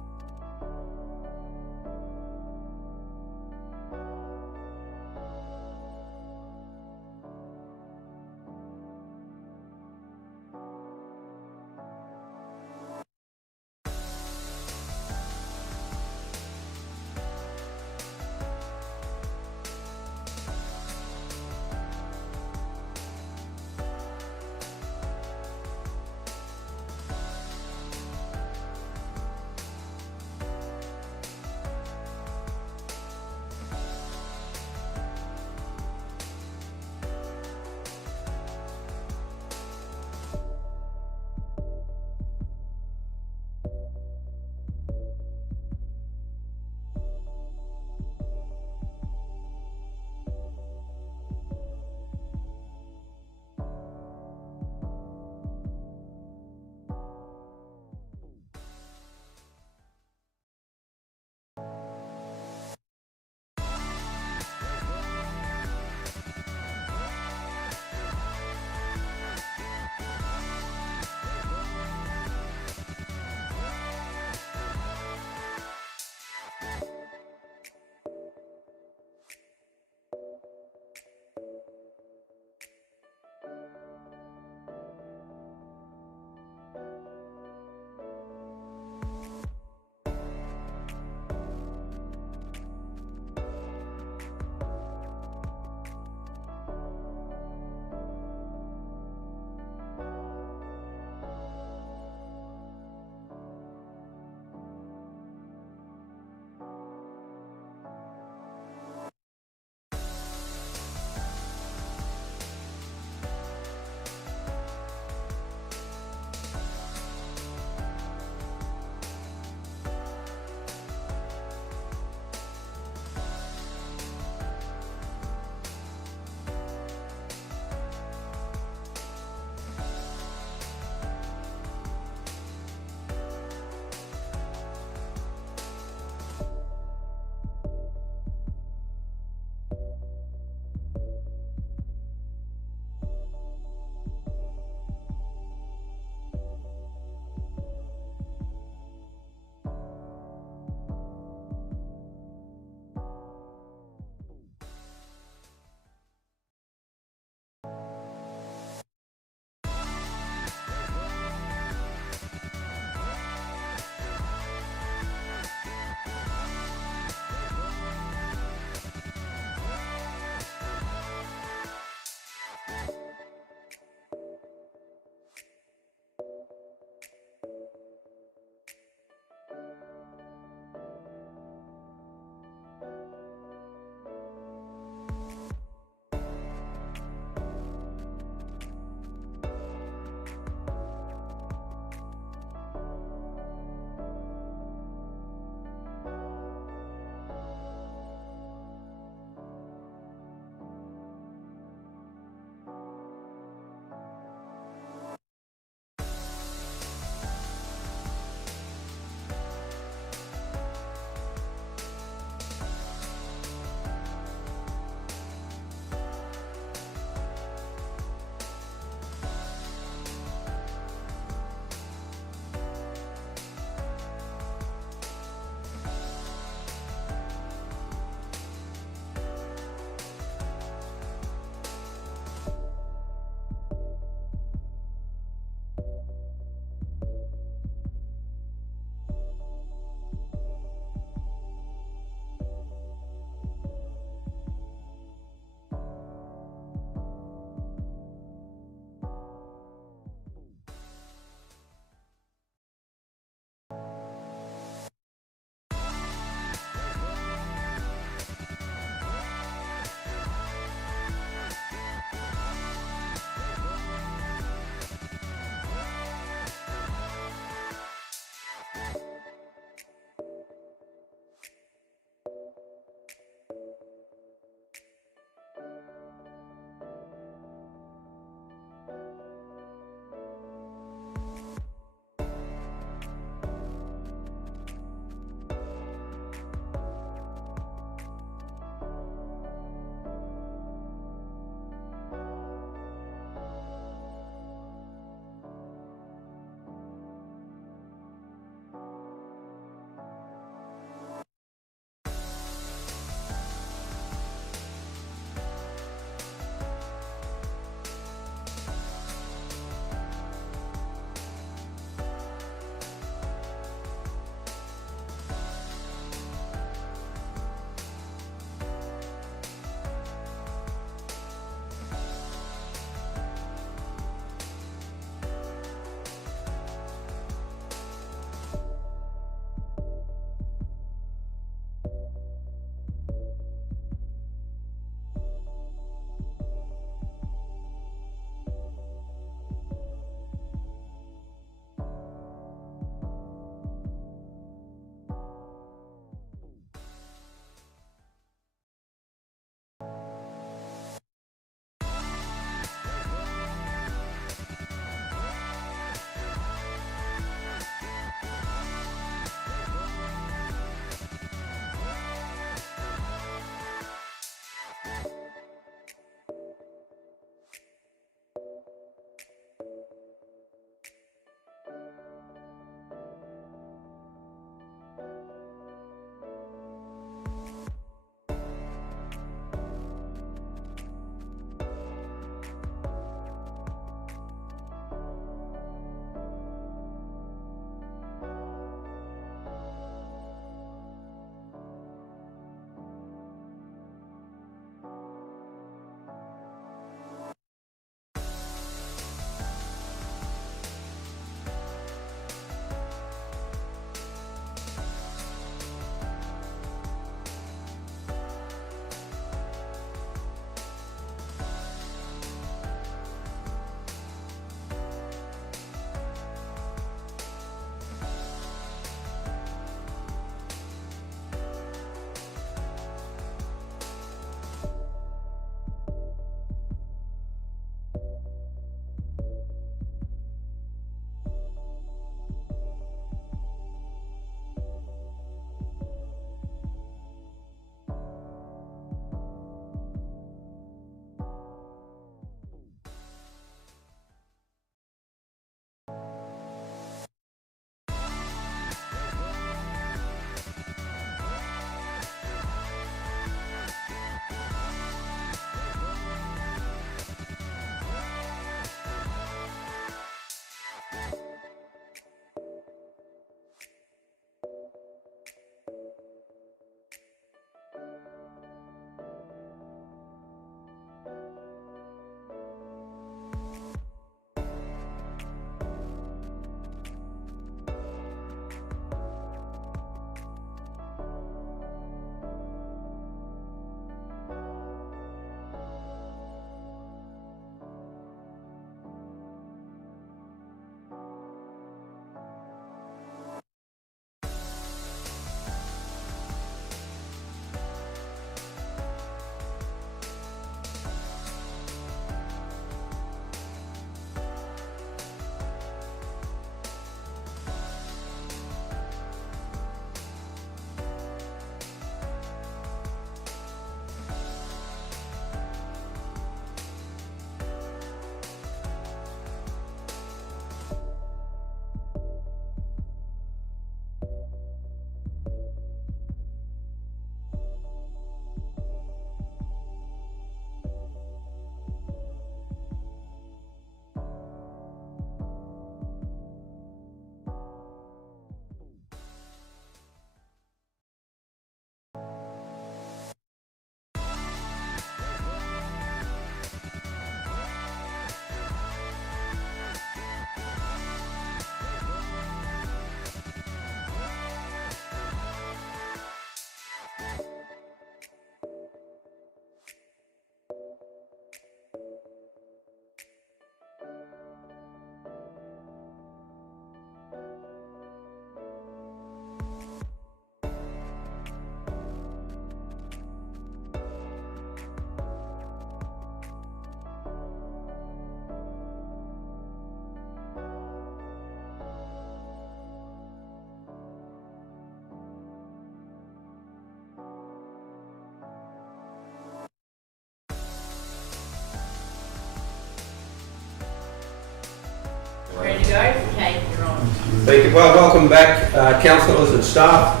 Thank you. Well, welcome back, councillors and staff,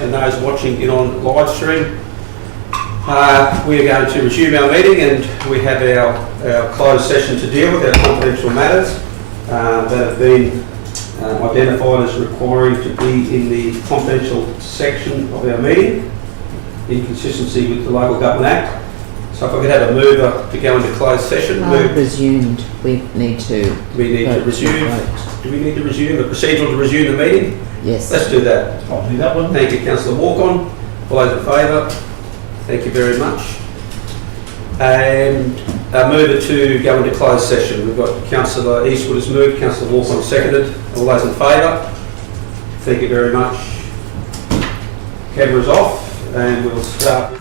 and those watching in on live stream. We are going to resume our meeting, and we have our closed session to deal with, our confidential matters that have been identified as requiring to be in the confidential section of our meeting, in consistency with the Local Government Act. So if I could have a mover to go into closed session. Resumed. We need to resume. vote. Do we need to resume the procedural to resume the meeting? Yes. Let's do that. I'll do that one. Thank you, Councillor Walk-on. All those in favour? Thank you very much. And a mover to go into closed session. We've got Councillor Eastwood has moved, Councillor Walk-on seconded. All those in favour? Thank you very much. Cameras off, and we'll start.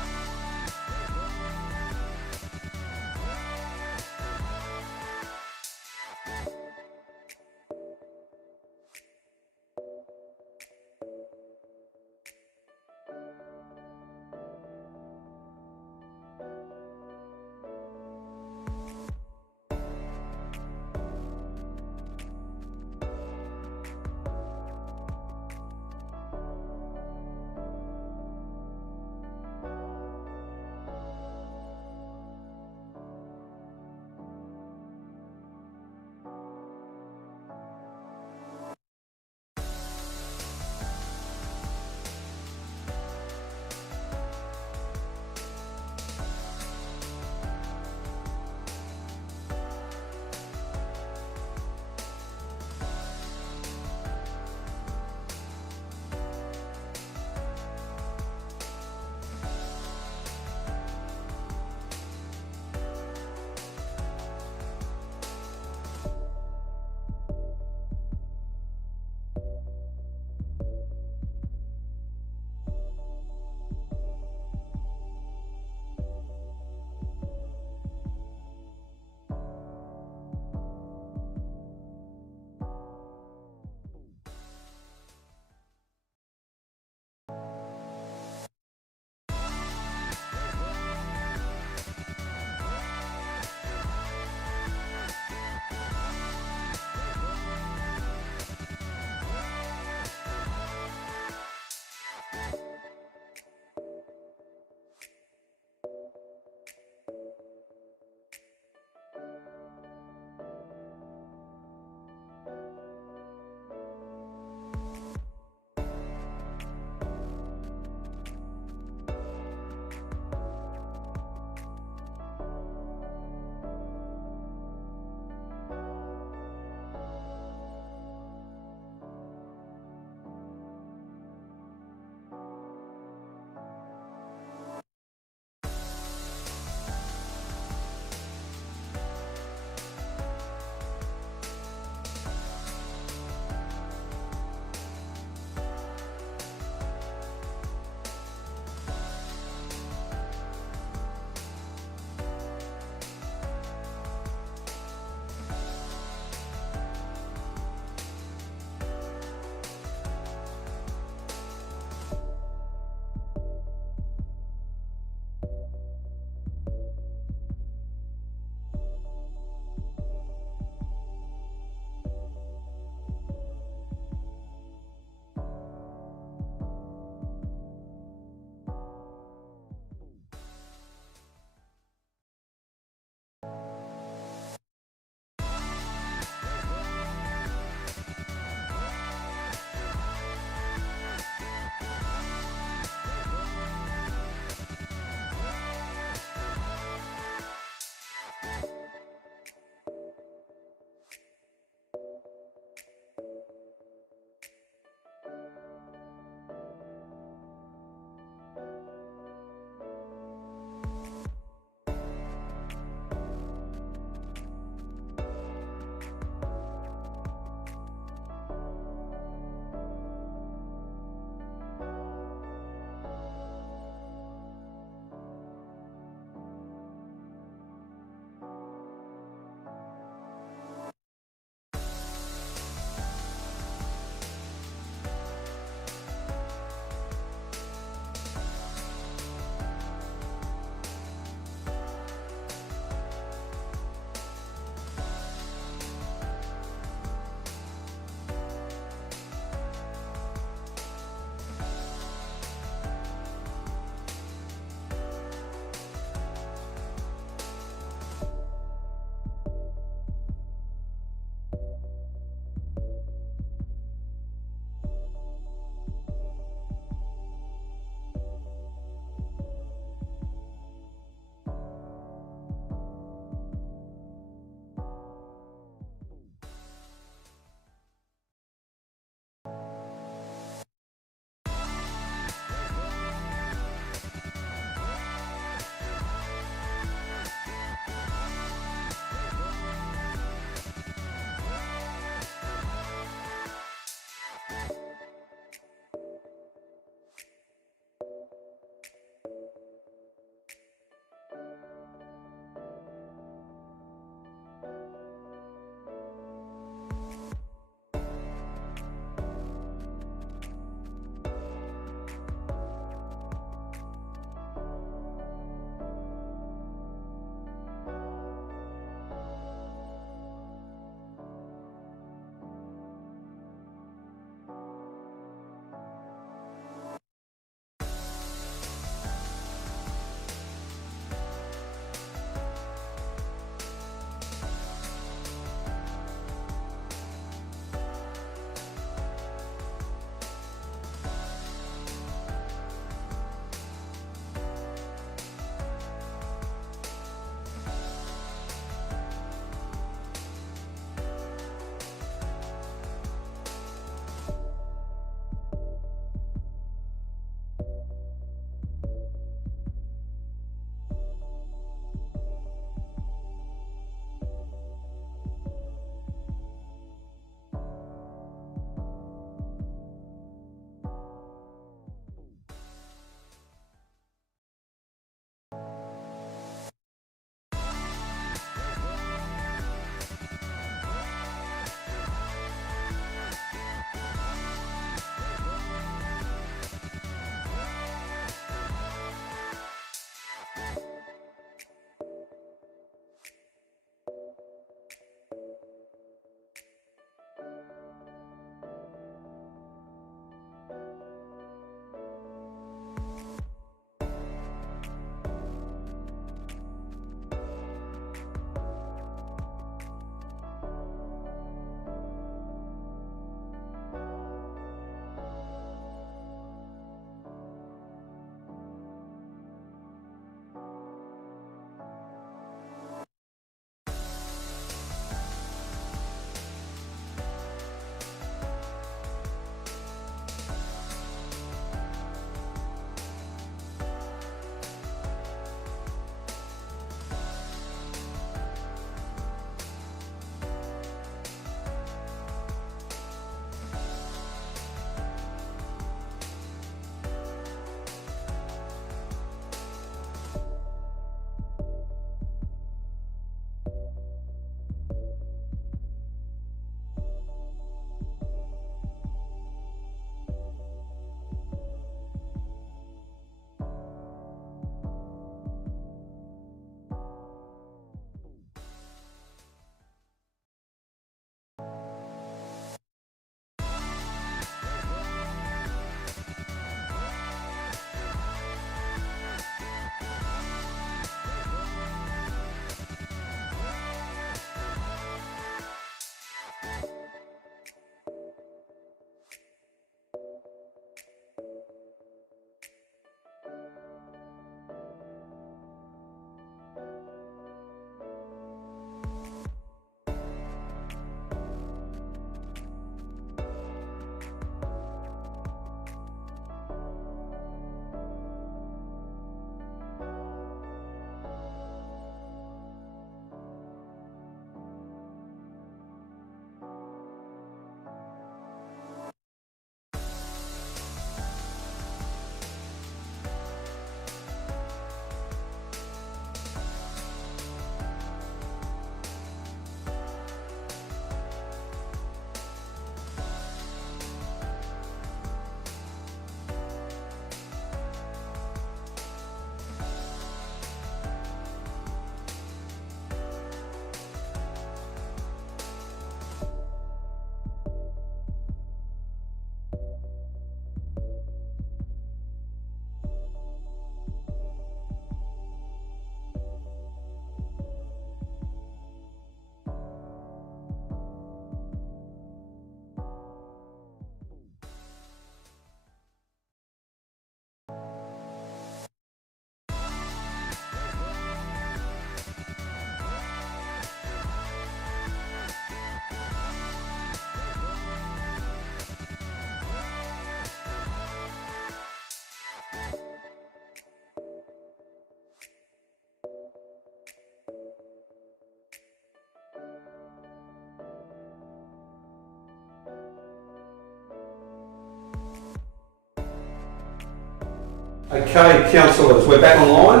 Okay, councillors, we're back online.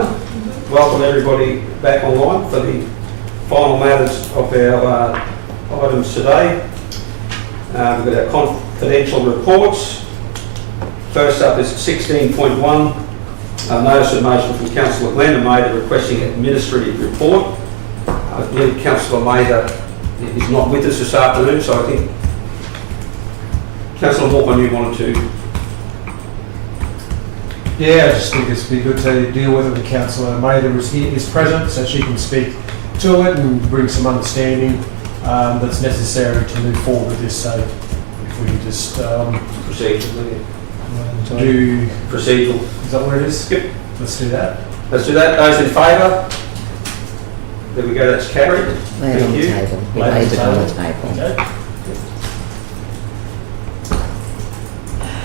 Welcome everybody back online for the final matters of our items today. We've got our confidential reports. First up is 16.1. Notice of motion from Councillor Glenn Maida requesting an administrative report. I believe Councillor Maida is not with us this afternoon, so I think Councillor Walker, you wanted to. Yeah, I just think it's be good to deal with it. The councillor Maida is present, so she can speak to it and bring some understanding that's necessary to move forward with this. So if we can just Procedurally. do Procedural. Is that what it is? Yep. Let's do that. Let's do that. Those in favour? There we go, that's carried. Lay it on the table. We Lay it on laid the it on the table. table.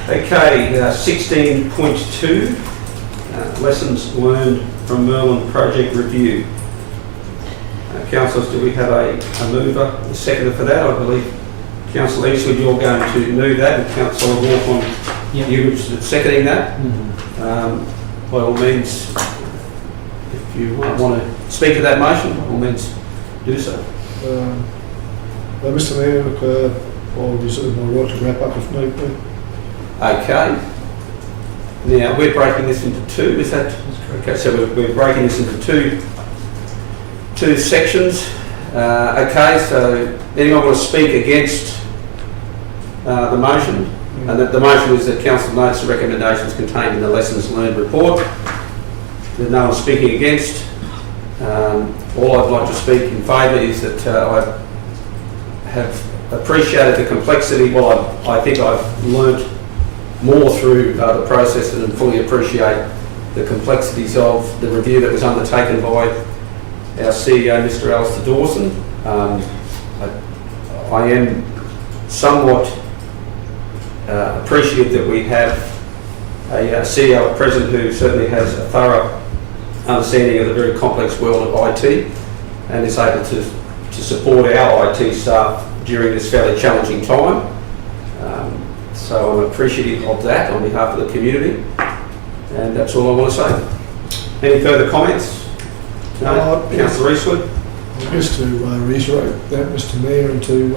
Okay, 16.2, lessons learned from Merlin Project Review. Councillors, do we have a mover, a seconder for that? I believe Councillor Eastwood, you're going to move that, and Councillor Walker, you seconding that. By all means, if you want to speak to that motion, by all means do so. Mr Mayor, look, I'll reserve my right to wrap up if need be. Okay. Now, we're breaking this into two, is that? Okay, so we're breaking this into two sections. Okay, so anyone want to speak against the motion? And the motion is that council notes the recommendations contained in the lessons learned report. There's no one speaking against. All I'd like to speak in favour is that I have appreciated the complexity. Well, I think I've learnt more through the process and fully appreciate the complexities of the review that was undertaken by our CEO, Mr. Alistair Dawson. I am somewhat appreciative that we have a CEO at present who certainly has a thorough understanding of the very complex world of IT and is able to support our IT staff during this fairly challenging time. So I'm appreciative of that on behalf of the community, and that's all I want to say. Any further comments? No? Councillor Eastwood? Just to reiterate that, Mr Mayor, and to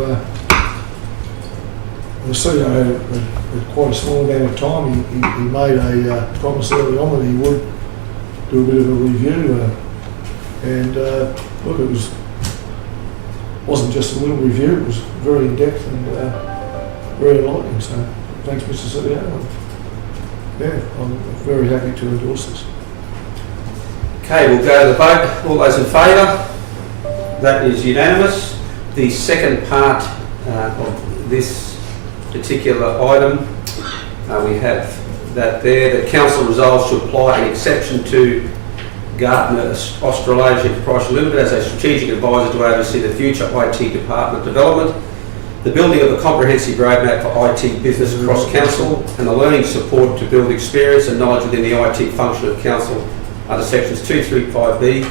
the CEO had quite a small amount of time. He made a promise early on that he would do a bit of a review, and look, it wasn't just a little review, it was very in-depth and very enlightening. So thanks, Mr CEO. Yeah, I'm very happy to endorse this. Okay, we'll go to the vote. All those in favour? That is unanimous. The second part of this particular item, we have that there, that council resolves to apply an exception to Gartner Australasia Proprietary Limited as a strategic advisor to oversee the future IT department development, the building of a comprehensive roadmap for IT business across council, and the learning support to build experience and knowledge within the IT function of council under sections 235B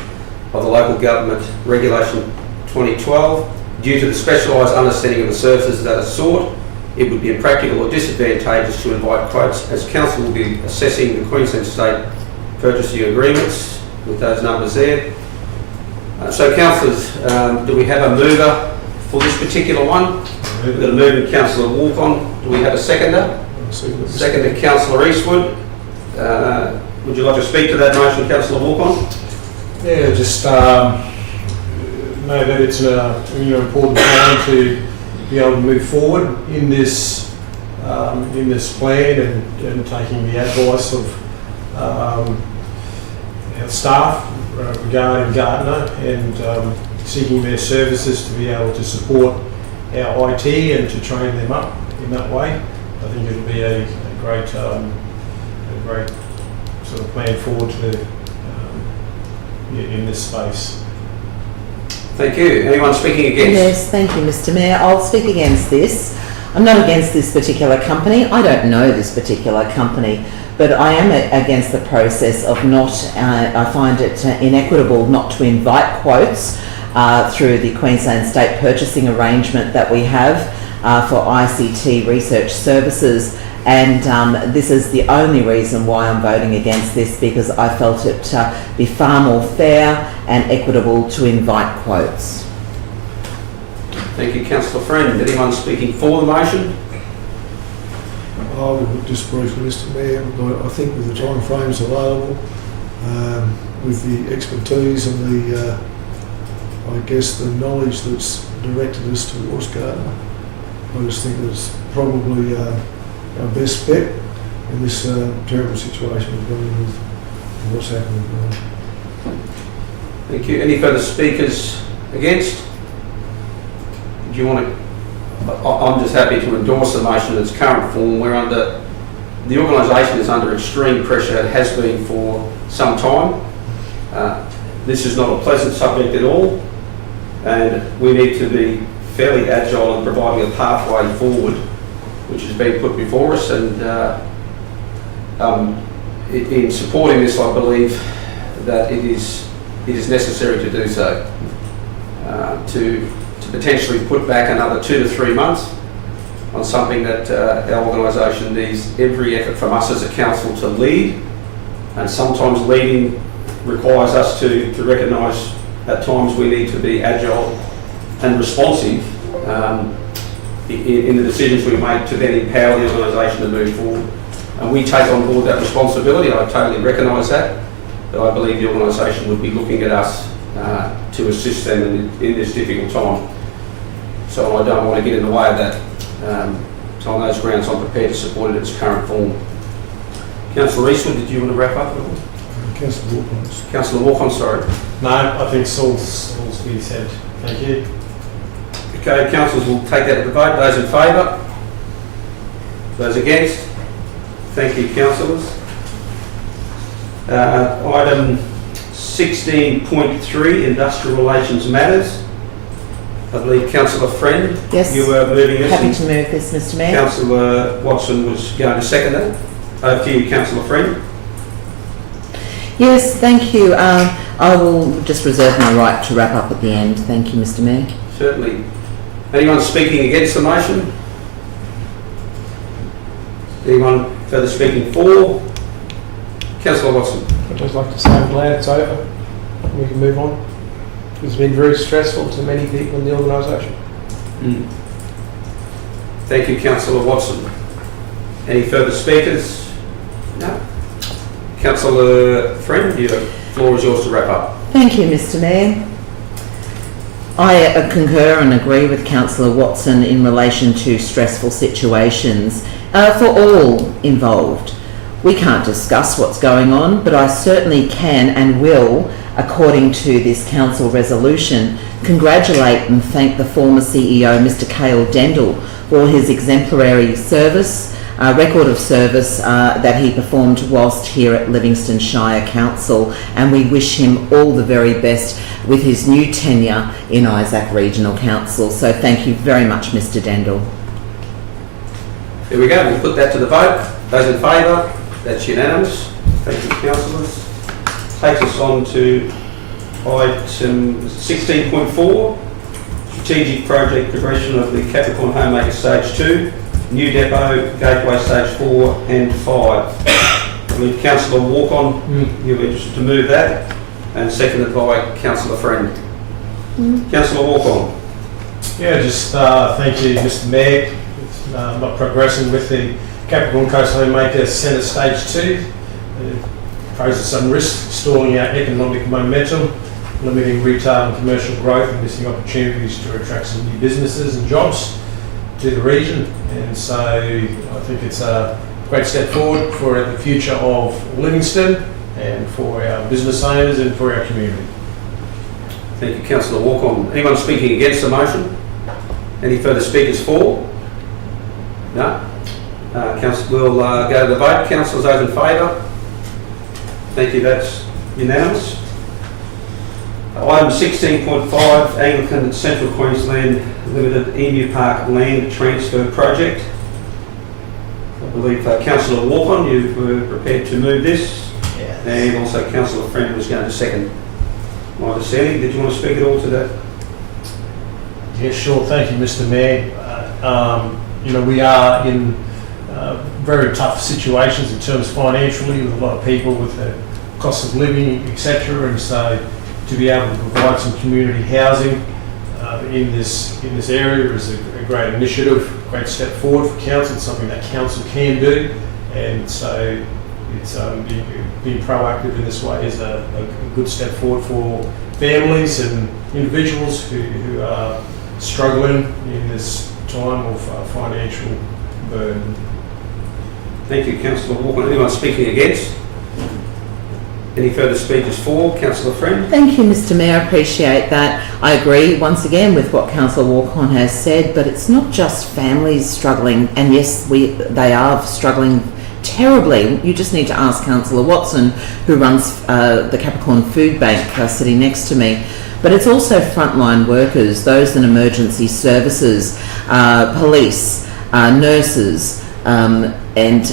of the Local Government Regulation 2012. Due to the specialised understanding of the services that are sought, it would be impractical or disadvantageous to invite quotes, as council will be assessing the Queensland State purchasing agreements with those numbers there. So councillors, do we have a mover for this particular one? We've got a mover, Councillor Walcon. Do we have a seconder? Seconder, Councillor Eastwood. Would you like to speak to that motion, Councillor Walcon? Yeah, just know that it's an important time to be able to move forward in this plan and taking the advice of our staff regarding Gartner and seeking their services to be able to support our IT and to train them up in that way. I think it'll be a great sort of plan forward to in this space. Thank you. Anyone speaking against? Yes, thank you, Mr Mayor. I'll speak against this. I'm not against this particular company. I don't know this particular company, but I am against the process of not, I find it inequitable not to invite quotes through the Queensland State purchasing arrangement that we have for ICT research services, and this is the only reason why I'm voting against this, because I felt it be far more fair and equitable to invite quotes. Thank you, Councillor Friend. Anyone speaking for the motion? I would just briefly, Mr Mayor, I think with the time frames available, with the expertise and the, I guess, the knowledge that's directed us towards Gardner, I just think it's probably our best bet in this terrible situation we're dealing with what's happening. Thank you. Any further speakers against? Do you want to? I'm just happy to endorse the motion in its current form. The organisation is under extreme pressure. It has been for some time. This is not a pleasant subject at all, and we need to be fairly agile in providing a pathway forward, which has been put before us. And in supporting this, I believe that it is necessary to do so. To potentially put back another 2 to 3 months on something that our organisation needs every effort from us as a council to lead, and sometimes leading requires us to recognise at times we need to be agile and responsive in the decisions we make to then empower the organisation to move forward. And we take on board that responsibility. I totally recognise that, but I believe the organisation would be looking at us to assist them in this difficult time. So I don't want to get in the way of that. So on those grounds, I'm prepared to support it in its current form. Councillor Eastwood, did you want to wrap up? Councillor Walcon. Councillor Walcon, sorry. No, I think all's been said. Thank you. Okay, councillors will take that to the vote. Those in favour? Those against? Thank you, councillors. Item 16.3, Industrial Relations Matters. I believe Councillor Friend, Yes. you were moving this. Happy to move this, Mr Mayor. Councillor Watson was going to second that. Over to you, Councillor Friend. Yes, thank you. I will just reserve my right to wrap up at the end. Thank you, Mr Mayor. Certainly. Anyone speaking against the motion? Anyone further speaking for? Councillor Watson. I'd just like to say I'm glad it's over. We can move on. It's been very stressful to many people in the organisation. Thank you, Councillor Watson. Any further speakers? No. Councillor Friend, your floor is yours to wrap up. Thank you, Mr Mayor. I concur and agree with Councillor Watson in relation to stressful situations for all involved. We can't discuss what's going on, but I certainly can and will, according to this council resolution, congratulate and thank the former CEO, Mr Cale Dendell, for his exemplary service, record of service that he performed whilst here at Livingstone Shire Council, and we wish him all the very best with his new tenure in Isaac Regional Council. So thank you very much, Mr Dendell. There we go, we'll put that to the vote. Those in favour? That's unanimous. Thank you, councillors. Takes us on to item 16.4, strategic project progression of the Capricorn Homemaker Stage 2, New Depot, Gateway Stage 4 and 5. I believe Councillor Walcon, you're interested to move that, and seconded by Councillor Friend. Councillor Walcon. Yeah, just thank you, Mr Mayor. It's not progressing with the Capricorn Coast Homemaker Centre Stage 2. Poses some risk, stalling our economic momentum, limiting retail and commercial growth, and missing opportunities to attract some new businesses and jobs to the region. And so I think it's a great step forward for the future of Livingstone and for our business owners and for our community. Thank you, Councillor Walcon. Anyone speaking against the motion? Any further speakers for? No? We'll go to the vote. Councillors, those in favour? Thank you, that's unanimous. Item 16.5, Anglican Central Queensland Limited Emu Park Land Transfer Project. I believe Councillor Walcon, you were prepared to move this. Yes. And also Councillor Friend was going to second my understanding. Did you want to speak at all to that? Yeah, sure. Thank you, Mr Mayor. You know, we are in very tough situations in terms financially with a lot of people with the cost of living, etc. And so to be able to provide some community housing in this area is a great initiative, great step forward for council. It's something that council can do, and so it's being proactive in this way is a good step forward for families and individuals who are struggling in this time of financial burden. Thank you, Councillor Walker. Anyone speaking against? Any further speakers for? Councillor Friend? Thank you, Mr Mayor. I appreciate that. I agree once again with what Councillor Walcon has said, but it's not just families struggling, and yes, they are struggling terribly. You just need to ask Councillor Watson, who runs the Capricorn Food Bank, sitting next to me. But it's also frontline workers, those in emergency services, police, nurses, and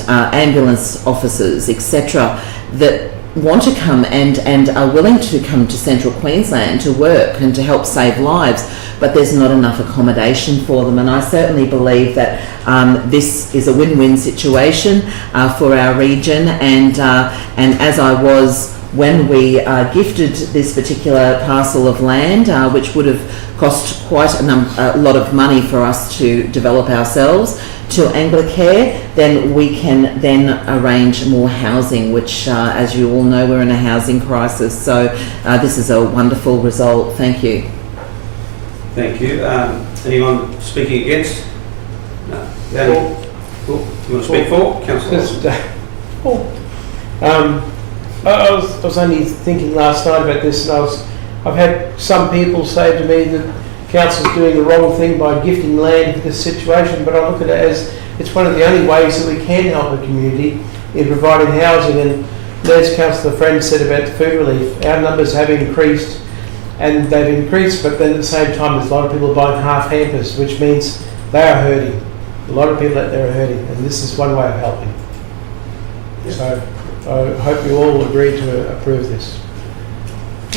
ambulance officers, etc., that want to come and are willing to come to Central Queensland to work and to help save lives, but there's not enough accommodation for them. And I certainly believe that this is a win-win situation for our region, and as I was when we gifted this particular parcel of land, which would have cost quite a lot of money for us to develop ourselves, to Anglicare, then we can then arrange more housing, which, as you all know, we're in a housing crisis. So this is a wonderful result. Thank you. Thank you. Anyone speaking against? No. Cool. You want to speak for? Councillor? I was only thinking last night about this, and I've had some people say to me that council's doing the wrong thing by gifting land for this situation, but I look at it as it's one of the only ways that we can help the community in providing housing. And as Councillor Friend said about the food relief, our numbers have increased, and they've increased, but then at the same time there's a lot of people buying half hampers, which means they are hurting. A lot of people out there are hurting, and this is one way of helping. So I hope you all agree to approve this.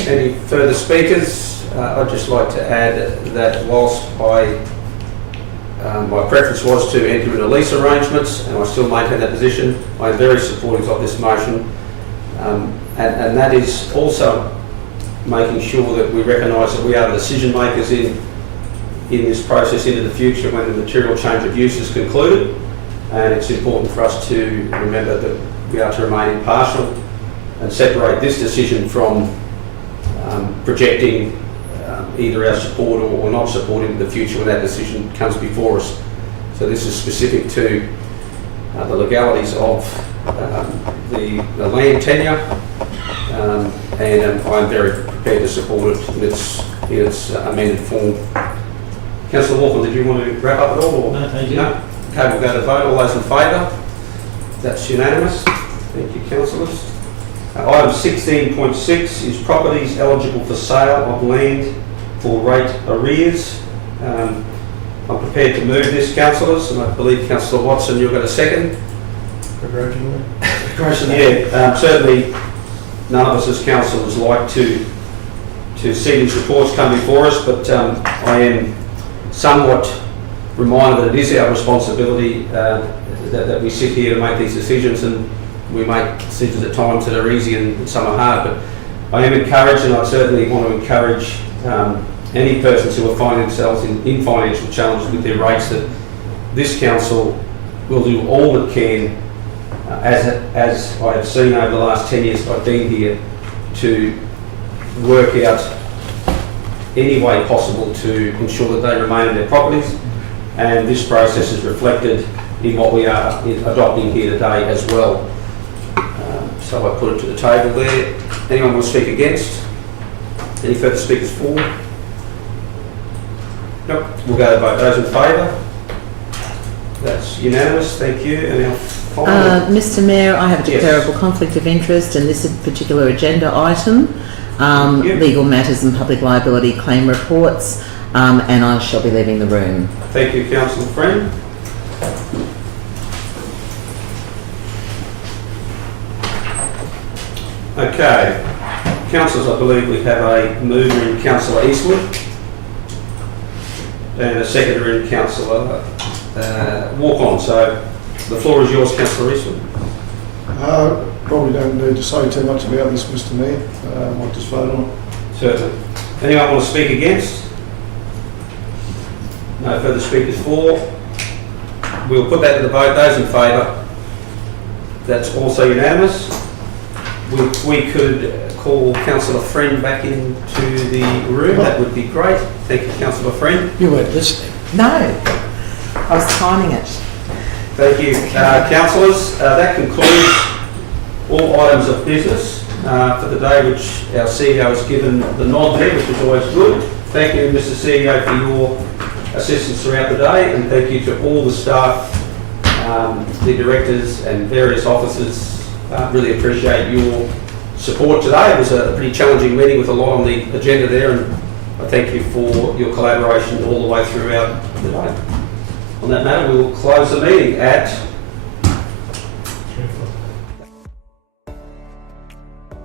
Any further speakers? I'd just like to add that whilst my preference was to enter into lease arrangements, and I still maintain that position, I am very supportive of this motion, and that is also making sure that we recognise that we are the decision makers in this process into the future when the material change of use is concluded, and it's important for us to remember that we are to remain impartial and separate this decision from projecting either our support or not support in the future when that decision comes before us. So this is specific to the legalities of the land tenure, and I'm very prepared to support it in its amended form. Councillor Walker, did you want to wrap up at all? Or? No, thank you. No? Okay, we'll go to vote. All those in favour? That's unanimous. Thank you, councillors. Item 16.6 is properties eligible for sale of land for rate arrears. I'm prepared to move this, councillors, and I believe Councillor Watson, you've got a second. Begrudgingly. Yeah, certainly none of us as councillors like to see these reports come before us, but I am somewhat reminded that it is our responsibility that we sit here to make these decisions, and we make decisions at times that are easy and some are hard. But I am encouraged, and I certainly want to encourage any persons who are finding themselves in financial challenges with their rates, that this council will do all it can, as I have seen over the last 10 years I've been here, to work out any way possible to ensure that they remain in their properties, and this process is reflected in what we are adopting here today as well. So I put it to the table there. Anyone want to speak against? Any further speakers for? Nope. We'll go to vote. Those in favour? That's unanimous. Thank you. And now final. Mr Mayor, I have a Yes. declarable conflict of interest in this particular agenda item, legal matters and public liability claim reports, and I shall be leaving the room. Thank you, Councillor Friend. Okay. Councillors, I believe we have a mover in Councillor Eastwood and a seconder in Councillor Walk-on. So The floor is yours, Councillor Eastwood. Probably don't need to say too much about this, Mr Mayor. I'll just vote on it. Certainly. Anyone want to speak against? No further speakers for. We'll put that to the vote. Those in favour? That's also unanimous. We could call Councillor Friend back into the room. That would be great. Thank you, Councillor Friend. You weren't listening. No, I was timing it. Thank you, councillors. That concludes all items of business for the day, which our CEO has given the nod there, which is always good. Thank you, Mr CEO, for your assistance throughout the day, and thank you to all the staff, the directors and various officers. Really appreciate your support today. It was a pretty challenging meeting with a lot on the agenda there, and I thank you for your collaboration all the way throughout the day. On that note, we will close the meeting at